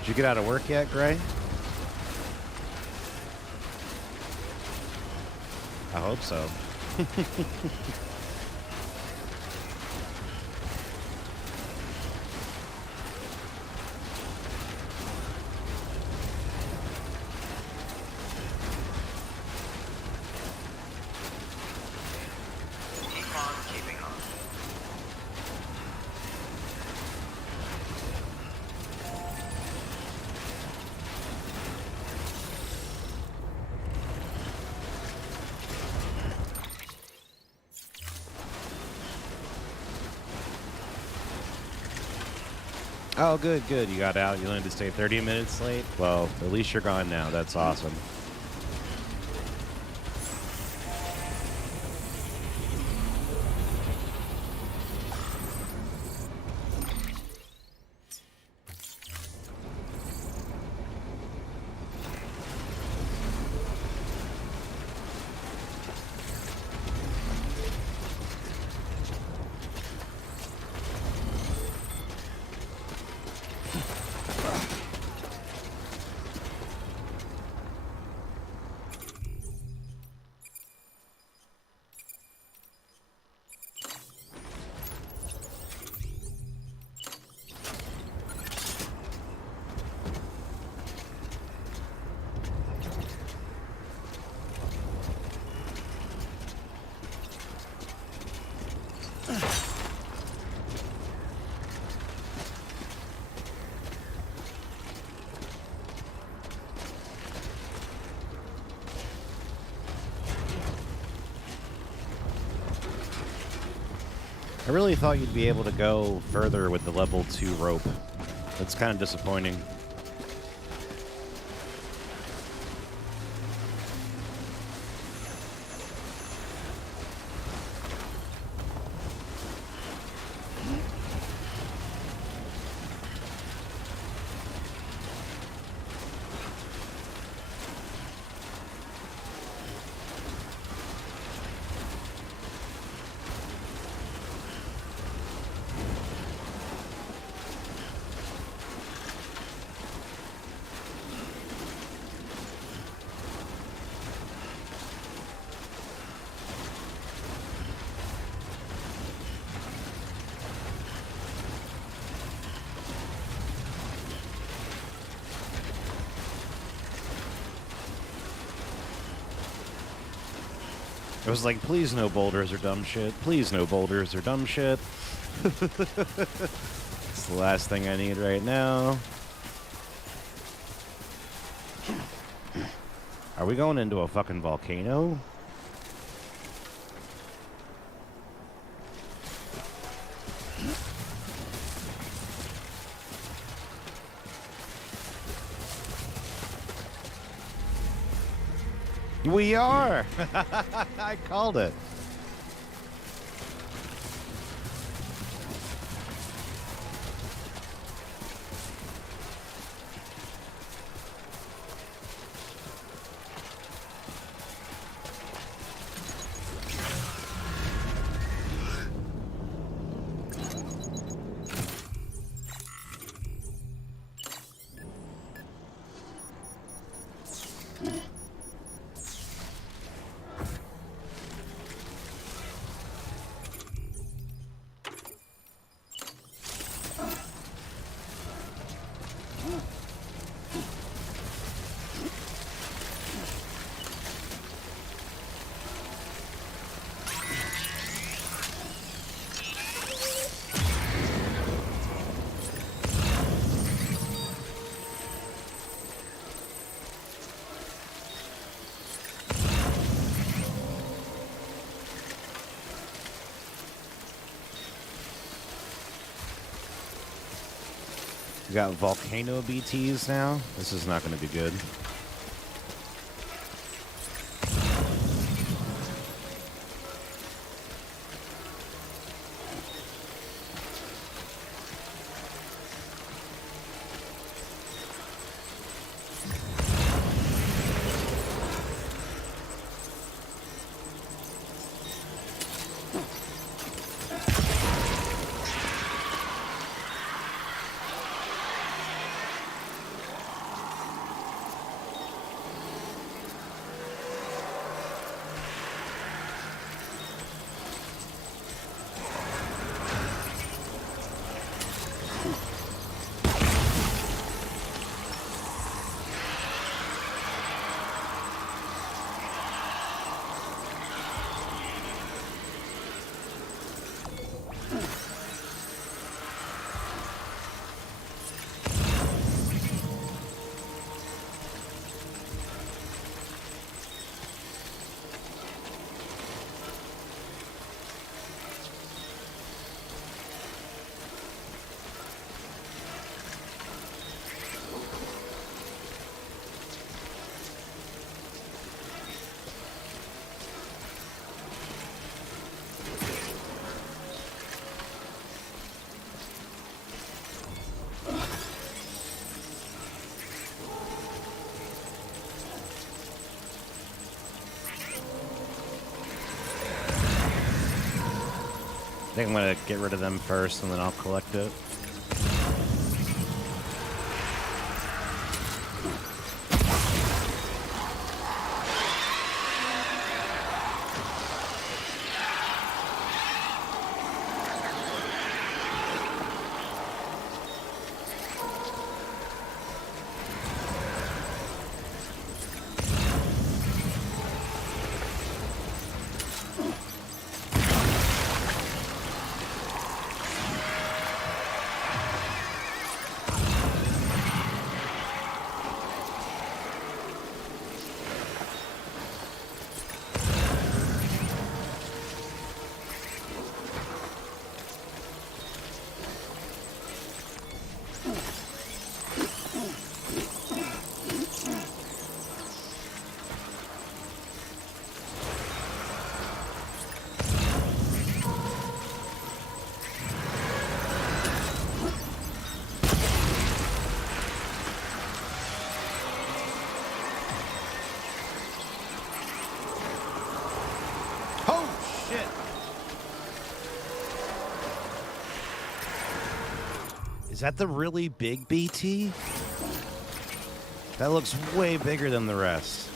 Did you get out of work yet, Gray? I hope so. Keep on keeping on. Oh, good, good. You got out. You only had to stay 30 minutes late? Well, at least you're gone now. That's awesome. I really thought you'd be able to go further with the level 2 rope. That's kind of disappointing. I was like, please no boulders or dumb shit. Please no boulders or dumb shit. It's the last thing I need right now. Are we going into a fucking volcano? We are! I called it. We got volcano BTs now. This is not going to be good. I think I'm going to get rid of them first, and then I'll collect it. Is that the really big BT? That looks way bigger than the rest.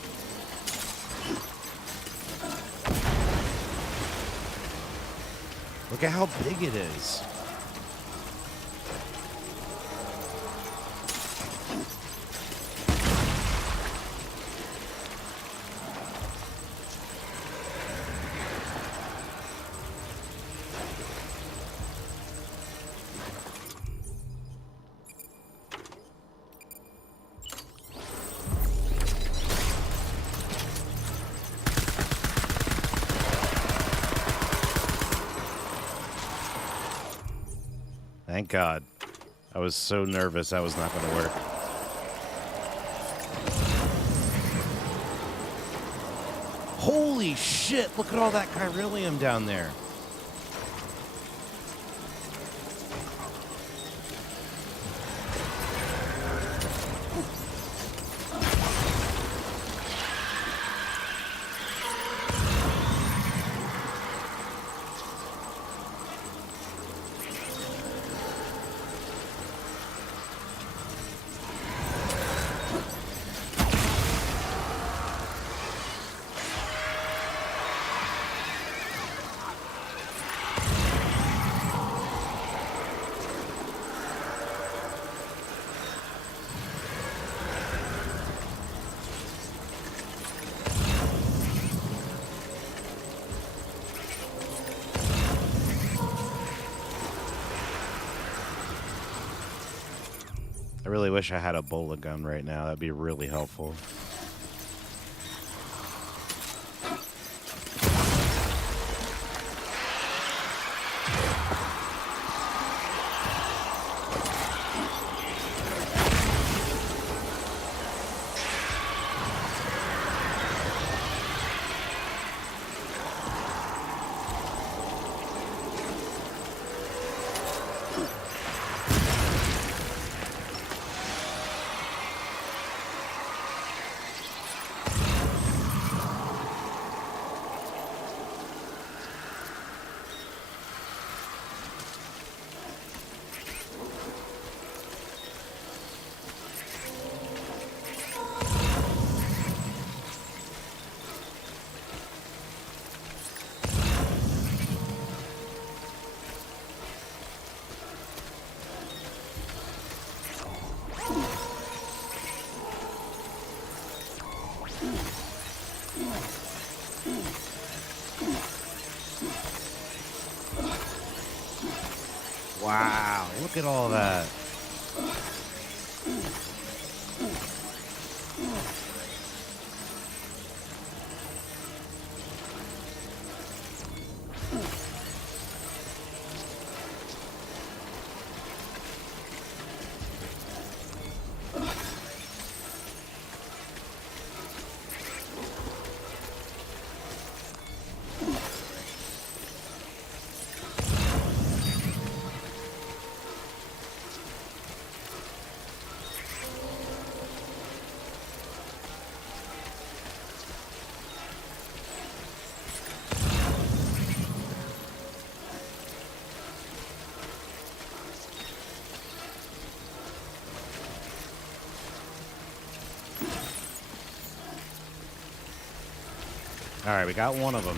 Look at how big it is. Thank God. I was so nervous that was not going to work. Holy shit, look at all that chiralium down there. I really wish I had a bullet gun right now. That'd be really helpful. Wow, look at all that. All right, we got one of them.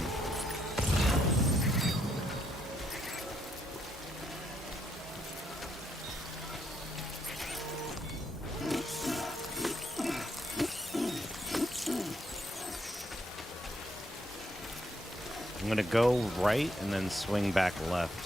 I'm gonna go right and then swing back left.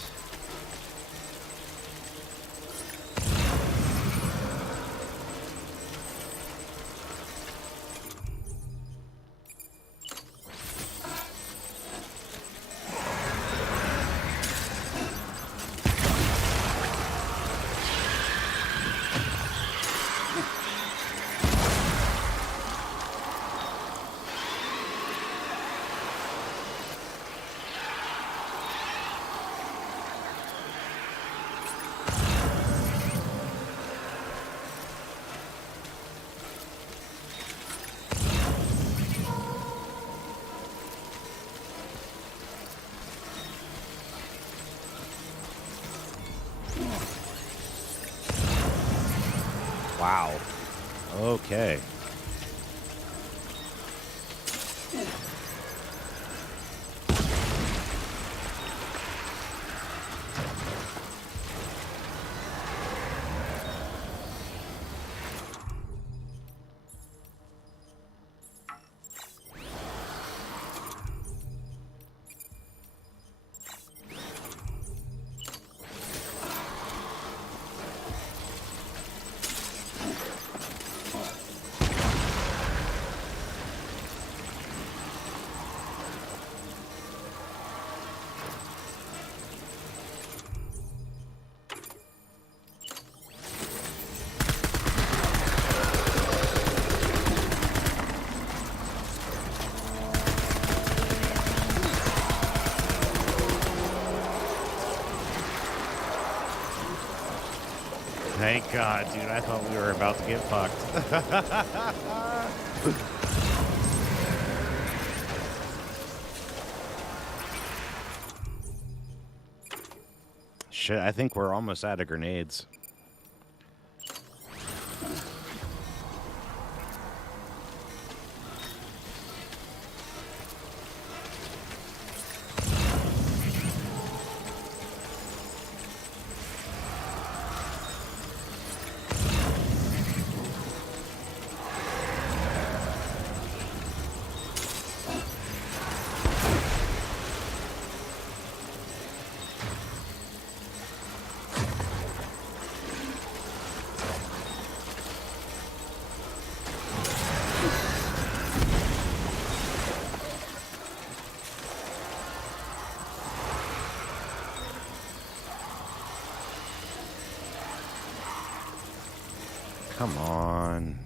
Wow. Okay. Thank God, dude. I thought we were about to get fucked. Shit, I think we're almost out of grenades. Come on.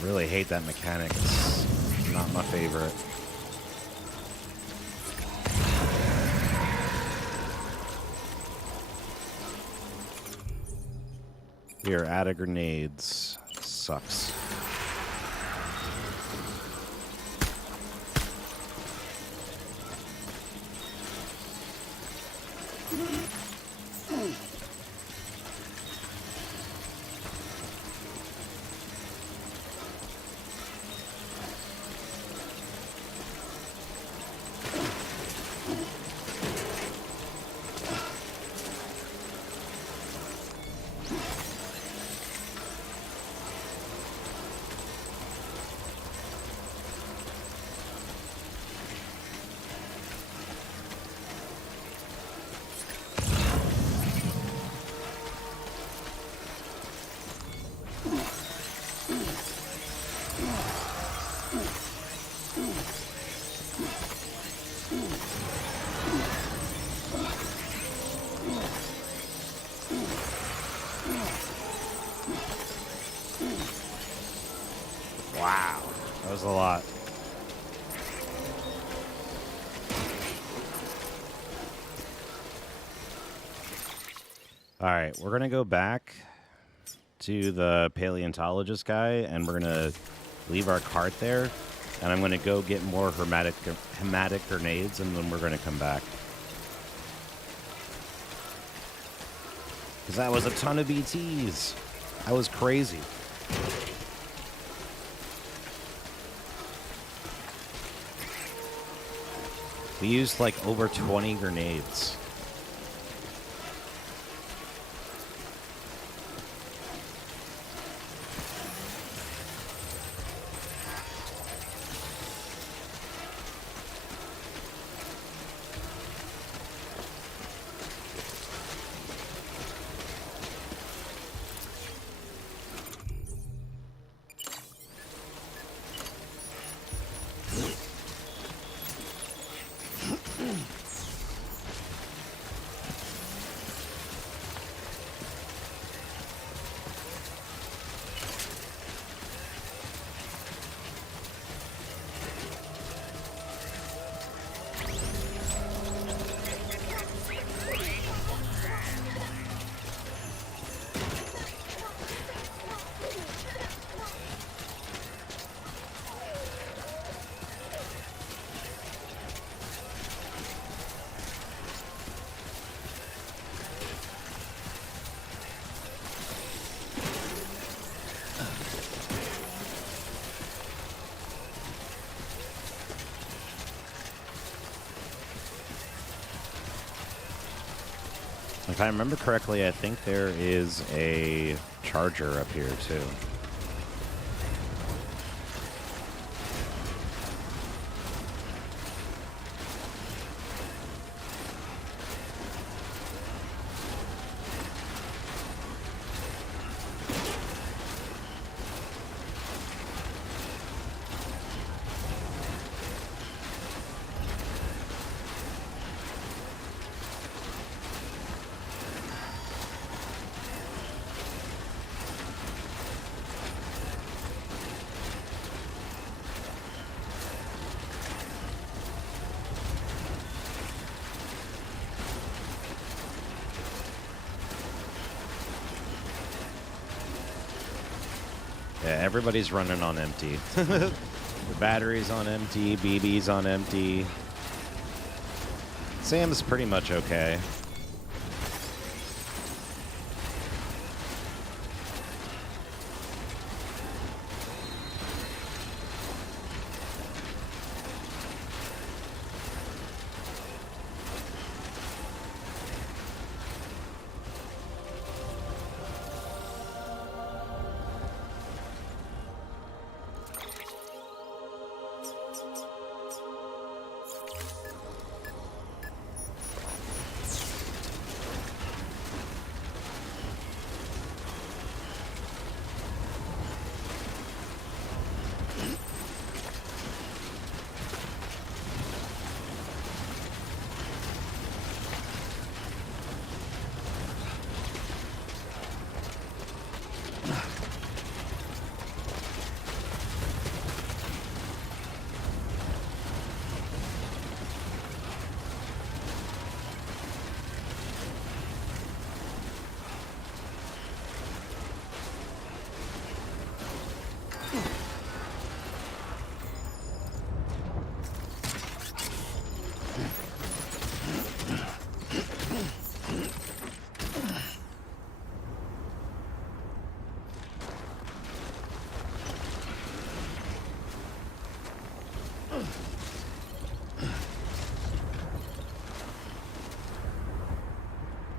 Really hate that mechanic. It's not my favorite. Here, out of grenades. Sucks. Wow, that was a lot. All right, we're going to go back to the paleontologist guy, and we're going to leave our cart there, and I'm going to go get more hermetic grenades, and then we're going to come back. Because that was a ton of ETs. That was crazy. We used like over 20 grenades. If I remember correctly, I think there is a charger up here, too. Yeah, everybody's running on empty. The battery's on empty, BB's on empty. Sam's pretty much okay.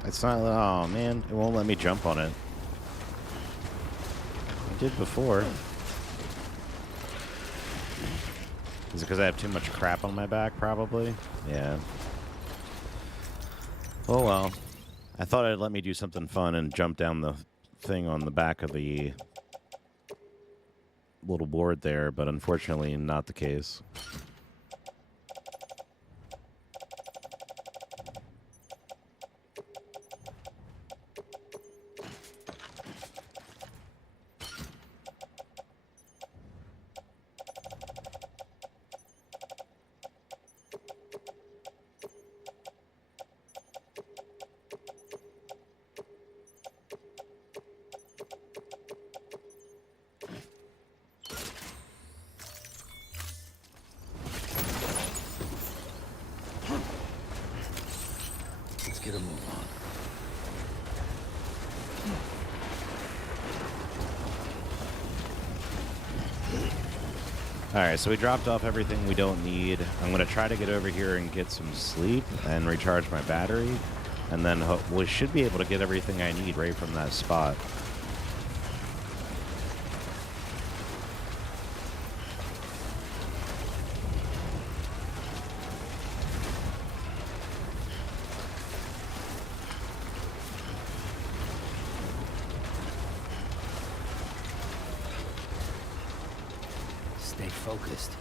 It's not, oh man, it won't let me jump on it. I did before. Is it because I have too much crap on my back, probably? Yeah. Oh well. I thought it'd let me do something fun and jump down the thing on the back of the little board there, but unfortunately not the case. Get a move on. Alright, so we dropped off everything we don't need. I'm going to try to get over here and get some sleep and recharge my battery. And then we should be able to get everything I need right from that spot. Stay focused.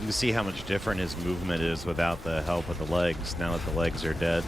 You can see how much different his movement is without the help of the legs, now that the legs are dead.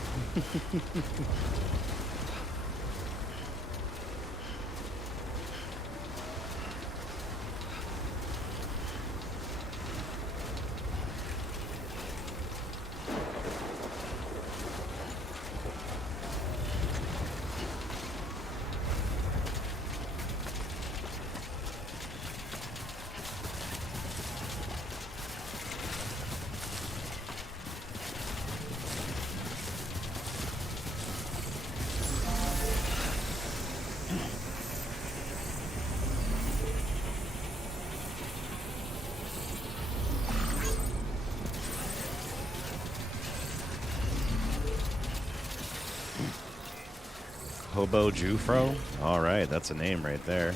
Hobo Jufro? Alright, that's a name right there.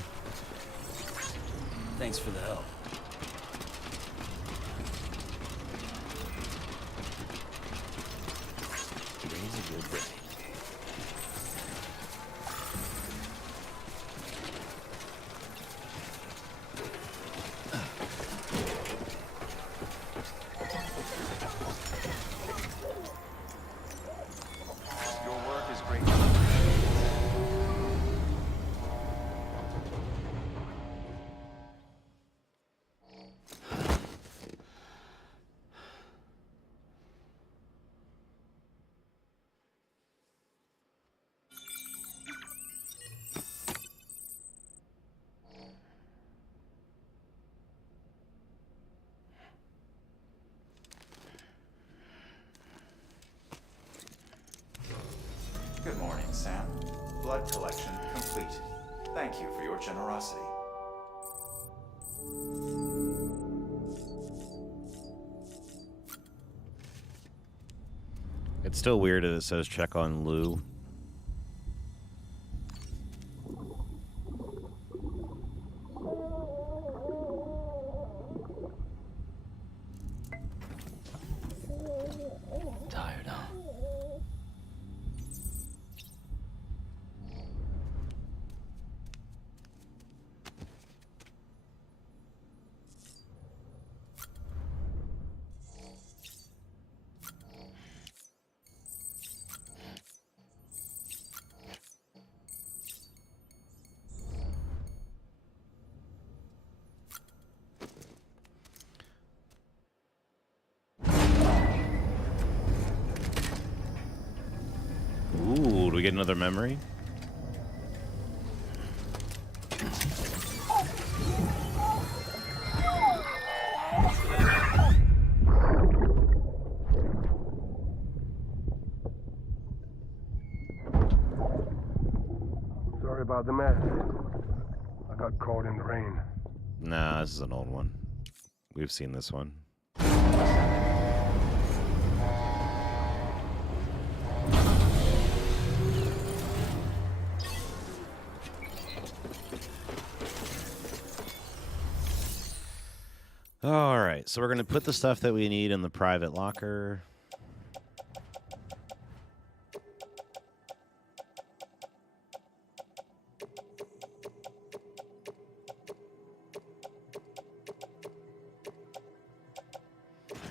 Thanks for the help. Today's a good day. Your work is great. Good morning, Sam. Blood collection complete. Thank you for your generosity. It's still weird that it says check on Lou. Tired, huh? Ooh, do we get another memory? Sorry about the mess. I got caught in the rain. Nah, this is an old one. We've seen this one. All right, so we're going to put the stuff that we need in the private locker.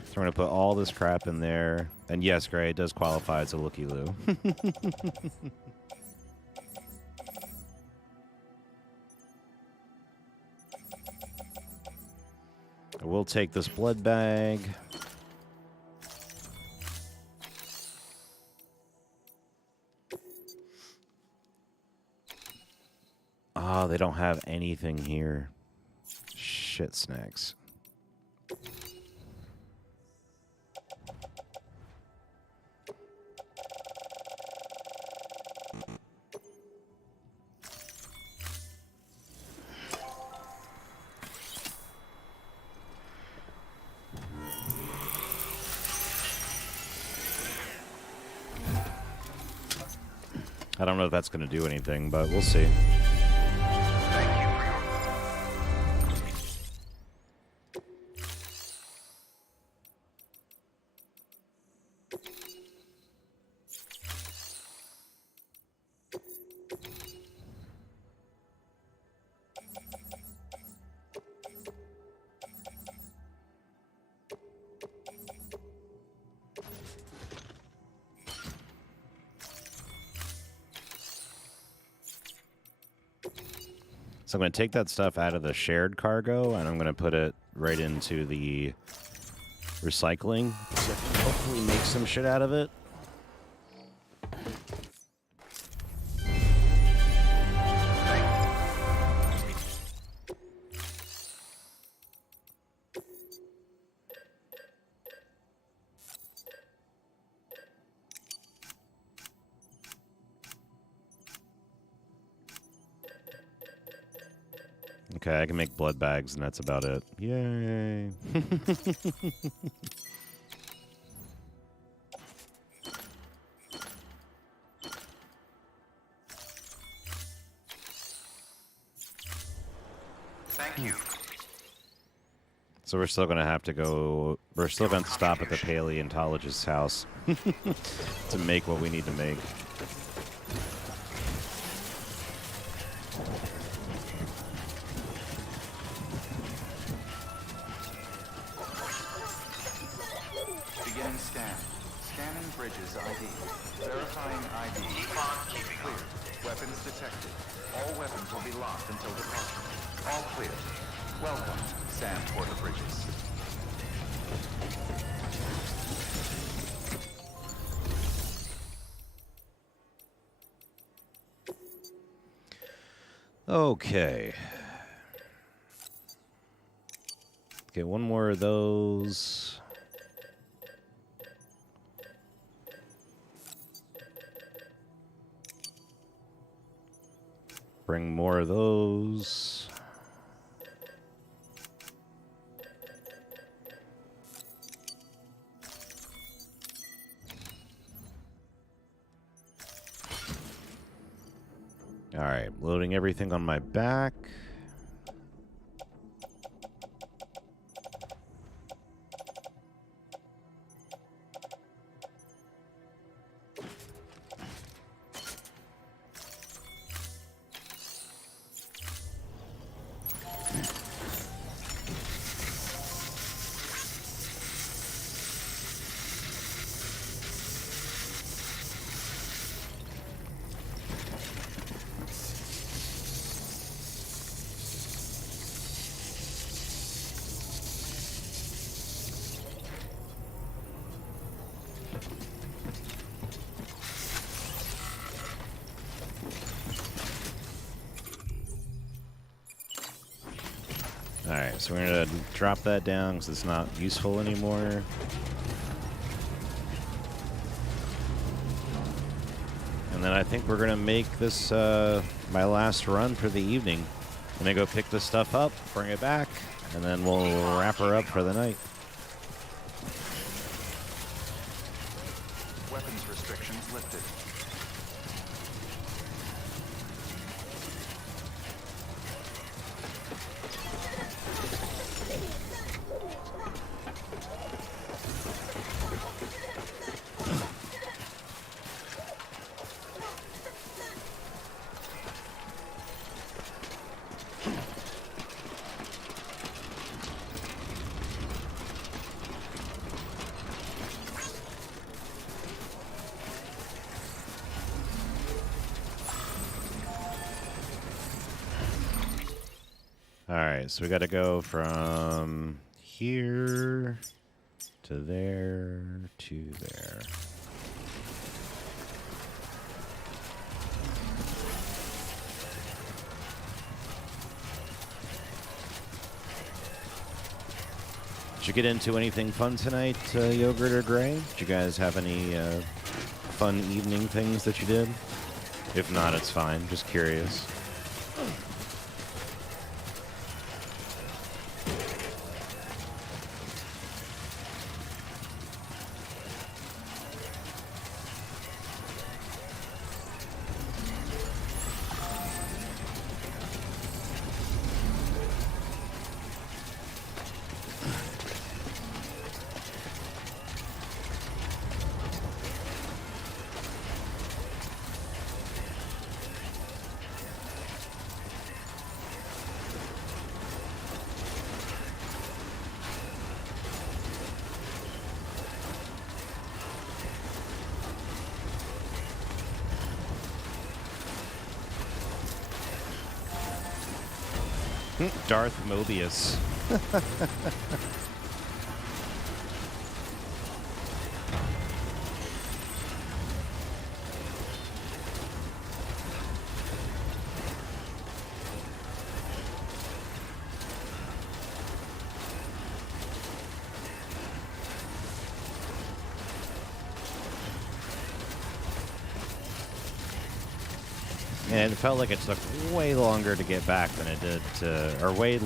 So we're going to put all this crap in there. And yes, Gray, it does qualify as a looky-loo. We'll take this blood bag. Oh, they don't have anything here. Shit snacks. I don't know if that's going to do anything, but we'll see. So I'm going to take that stuff out of the shared cargo, and I'm going to put it right into the recycling. So I can hopefully make some shit out of it. Okay, I can make blood bags, and that's about it. Yay! Thank you. So we're still going to have to go... We're still going to stop at the paleontologist's house to make what we need to make. Beginning scan. Scanning bridges ID. Verifying ID. Clear. Weapons detected. All weapons will be locked until departure. All clear. Welcome, Sam Porter Bridges. Okay. Okay, one more of those. Bring more of those. All right, loading everything on my back. Alright, so we're going to drop that down because it's not useful anymore. And then I think we're going to make this my last run for the evening. I'm going to go pick this stuff up, bring it back, and then we'll wrap her up for the night. Weapons restrictions lifted. Alright, so we got to go from here to there to there. Did you get into anything fun tonight, Yogurt or Gray? Did you guys have any fun evening things that you did? If not, it's fine. Just curious. Darth Mobius. And it felt like it took way longer to get back than it did to, or way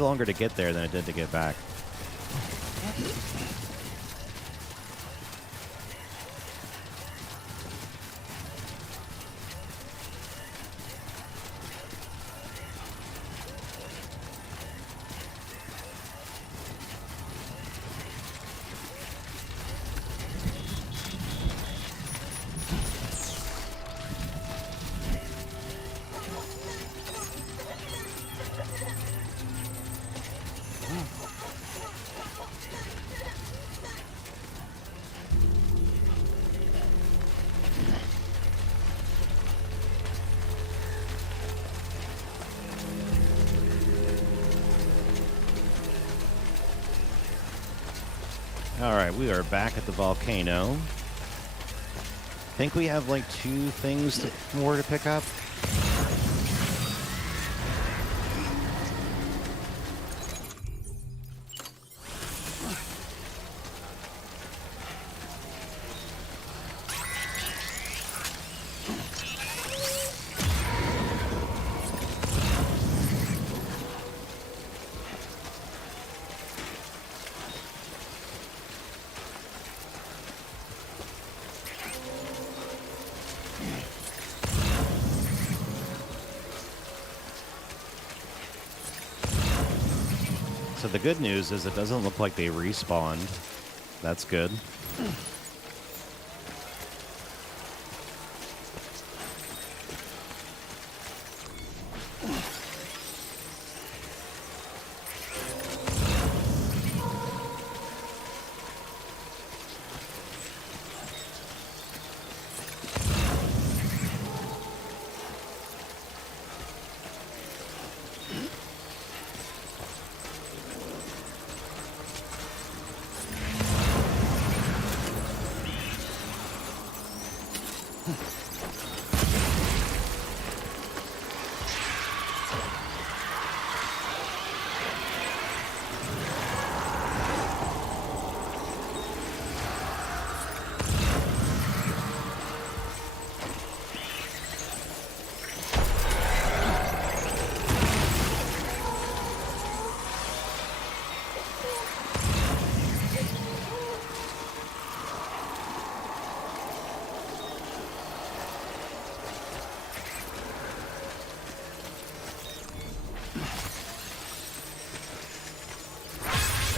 longer to get there than it did to get back. Alright, we are back at the volcano. Think we have like 2 things more to pick up? So the good news is it doesn't look like they respawned. That's good.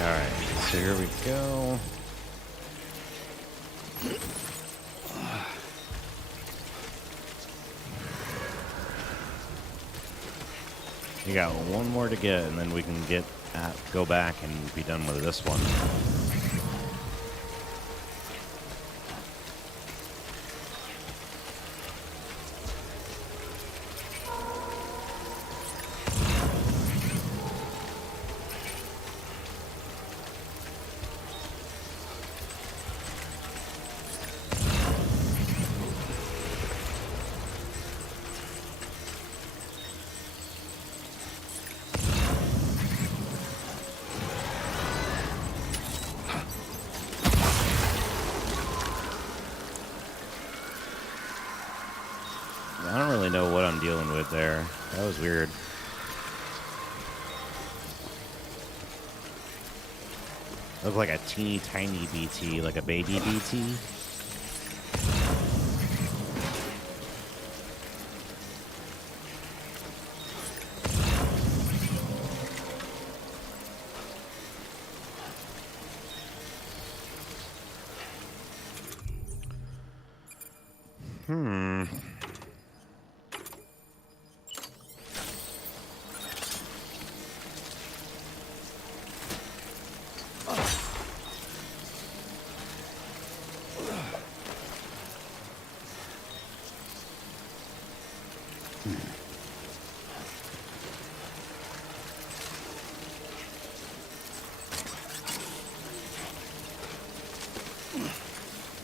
Alright, so here we go. You got one more to get, and then we can go back and be done with this one. I don't really know what I'm dealing with there. That was weird. Looked like a teeny tiny BT, like a baby BT.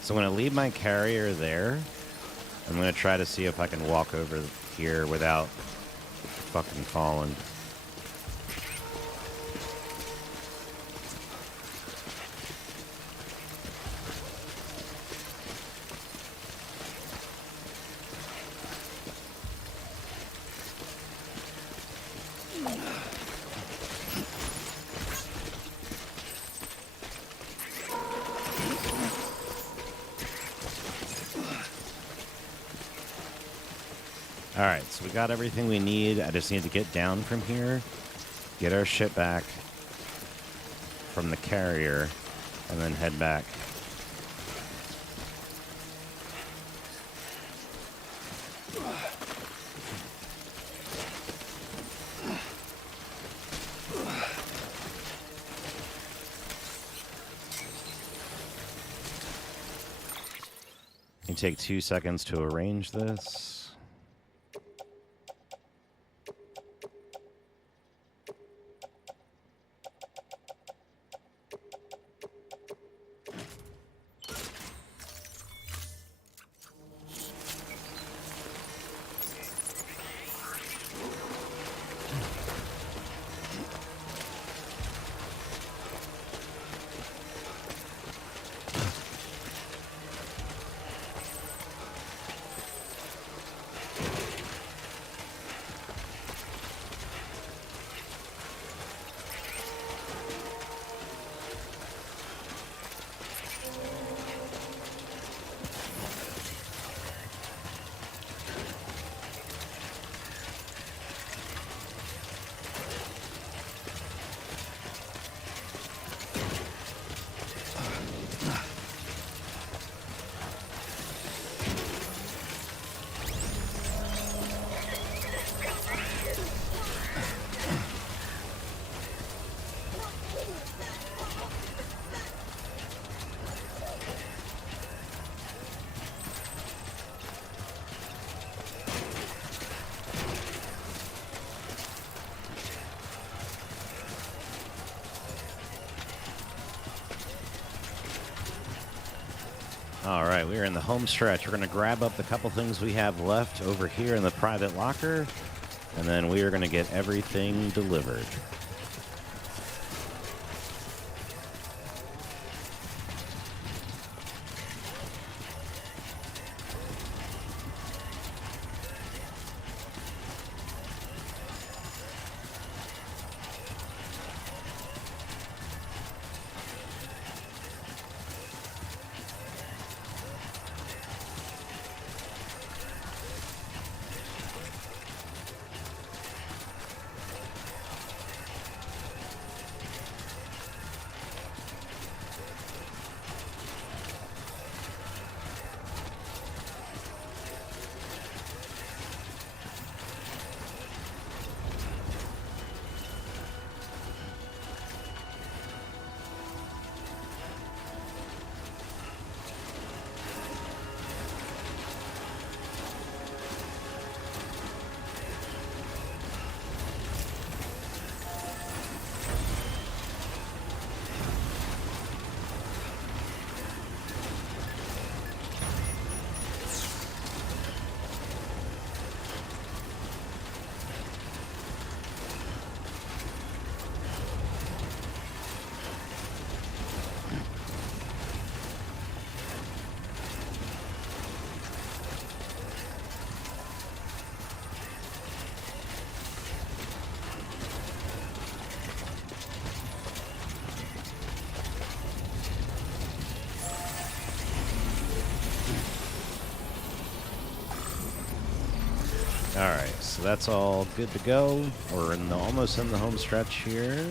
So I'm going to leave my carrier there. I'm going to try to see if I can walk over here without fucking falling. Alright, so we got everything we need. I just need to get down from here, get our shit back from the carrier, and then head back. You take 2 seconds to arrange this. All right, we're in the home stretch. We're going to grab up the couple things we have left over here in the private locker, and then we are going to get everything delivered. All right, so that's all good to go. We're almost in the home stretch here.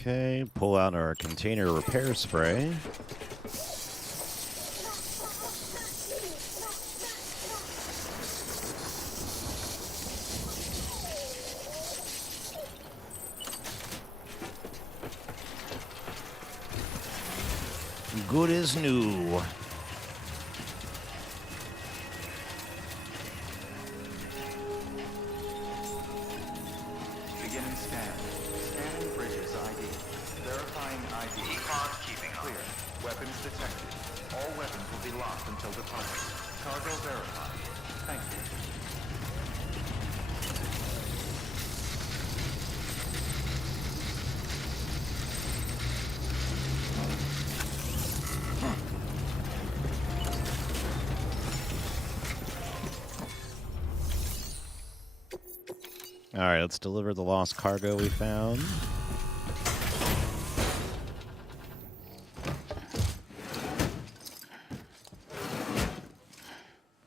Okay, pull out our container repair spray. Good as new. Beginning scan. Scanning bridges ID. Verifying ID. Pod keeping clear. Weapons detected. All weapons will be locked until departure. Cargo verified. Thank you. All right, let's deliver the lost cargo we found.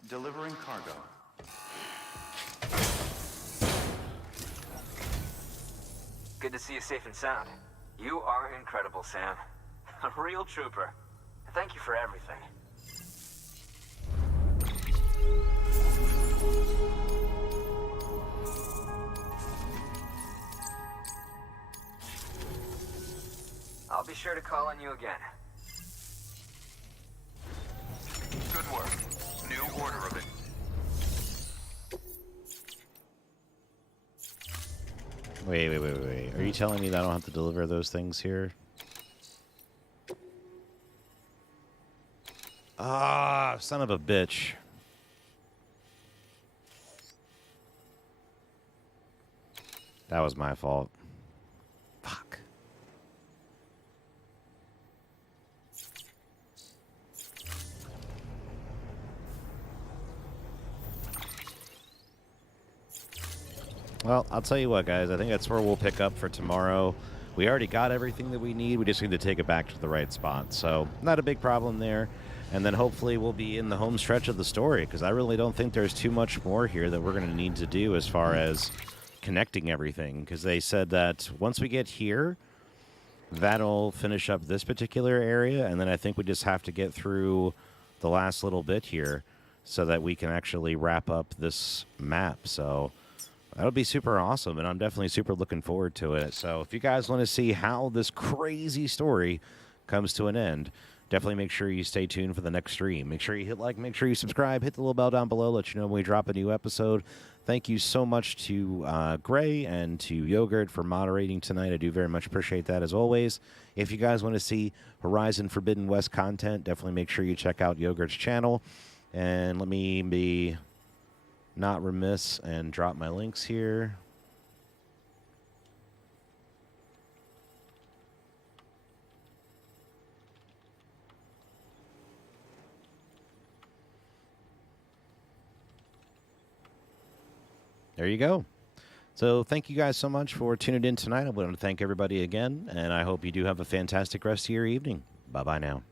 Delivering cargo. Good to see you safe and sound. You are incredible, Sam. A real trooper. Thank you for everything. I'll be sure to call on you again. Good work. New order of it. Wait. Are you telling me that I don't have to deliver those things here? Ah, son of a bitch. That was my fault. Fuck. Well, I'll tell you what, guys. I think that's where we'll pick up for tomorrow. We already got everything that we need. We just need to take it back to the right spot. So, not a big problem there. And then hopefully we'll be in the home stretch of the story, because I really don't think there's too much more here that we're going to need to do as far as connecting everything. Because they said that once we get here, that'll finish up this particular area. And then I think we just have to get through the last little bit here so that we can actually wrap up this map. So that'll be super awesome, and I'm definitely super looking forward to it. So if you guys want to see how this crazy story comes to an end, definitely make sure you stay tuned for the next stream. Make sure you hit like, make sure you subscribe, hit the little bell down below, let you know when we drop a new episode. Thank you so much to Gray and to Yogurt for moderating tonight. I do very much appreciate that, as always. If you guys want to see Horizon Forbidden West content, definitely make sure you check out Yogurt's channel. And let me be not remiss and drop my links here. There you go. So thank you guys so much for tuning in tonight. I want to thank everybody again, and I hope you do have a fantastic rest of your evening. Bye-bye now.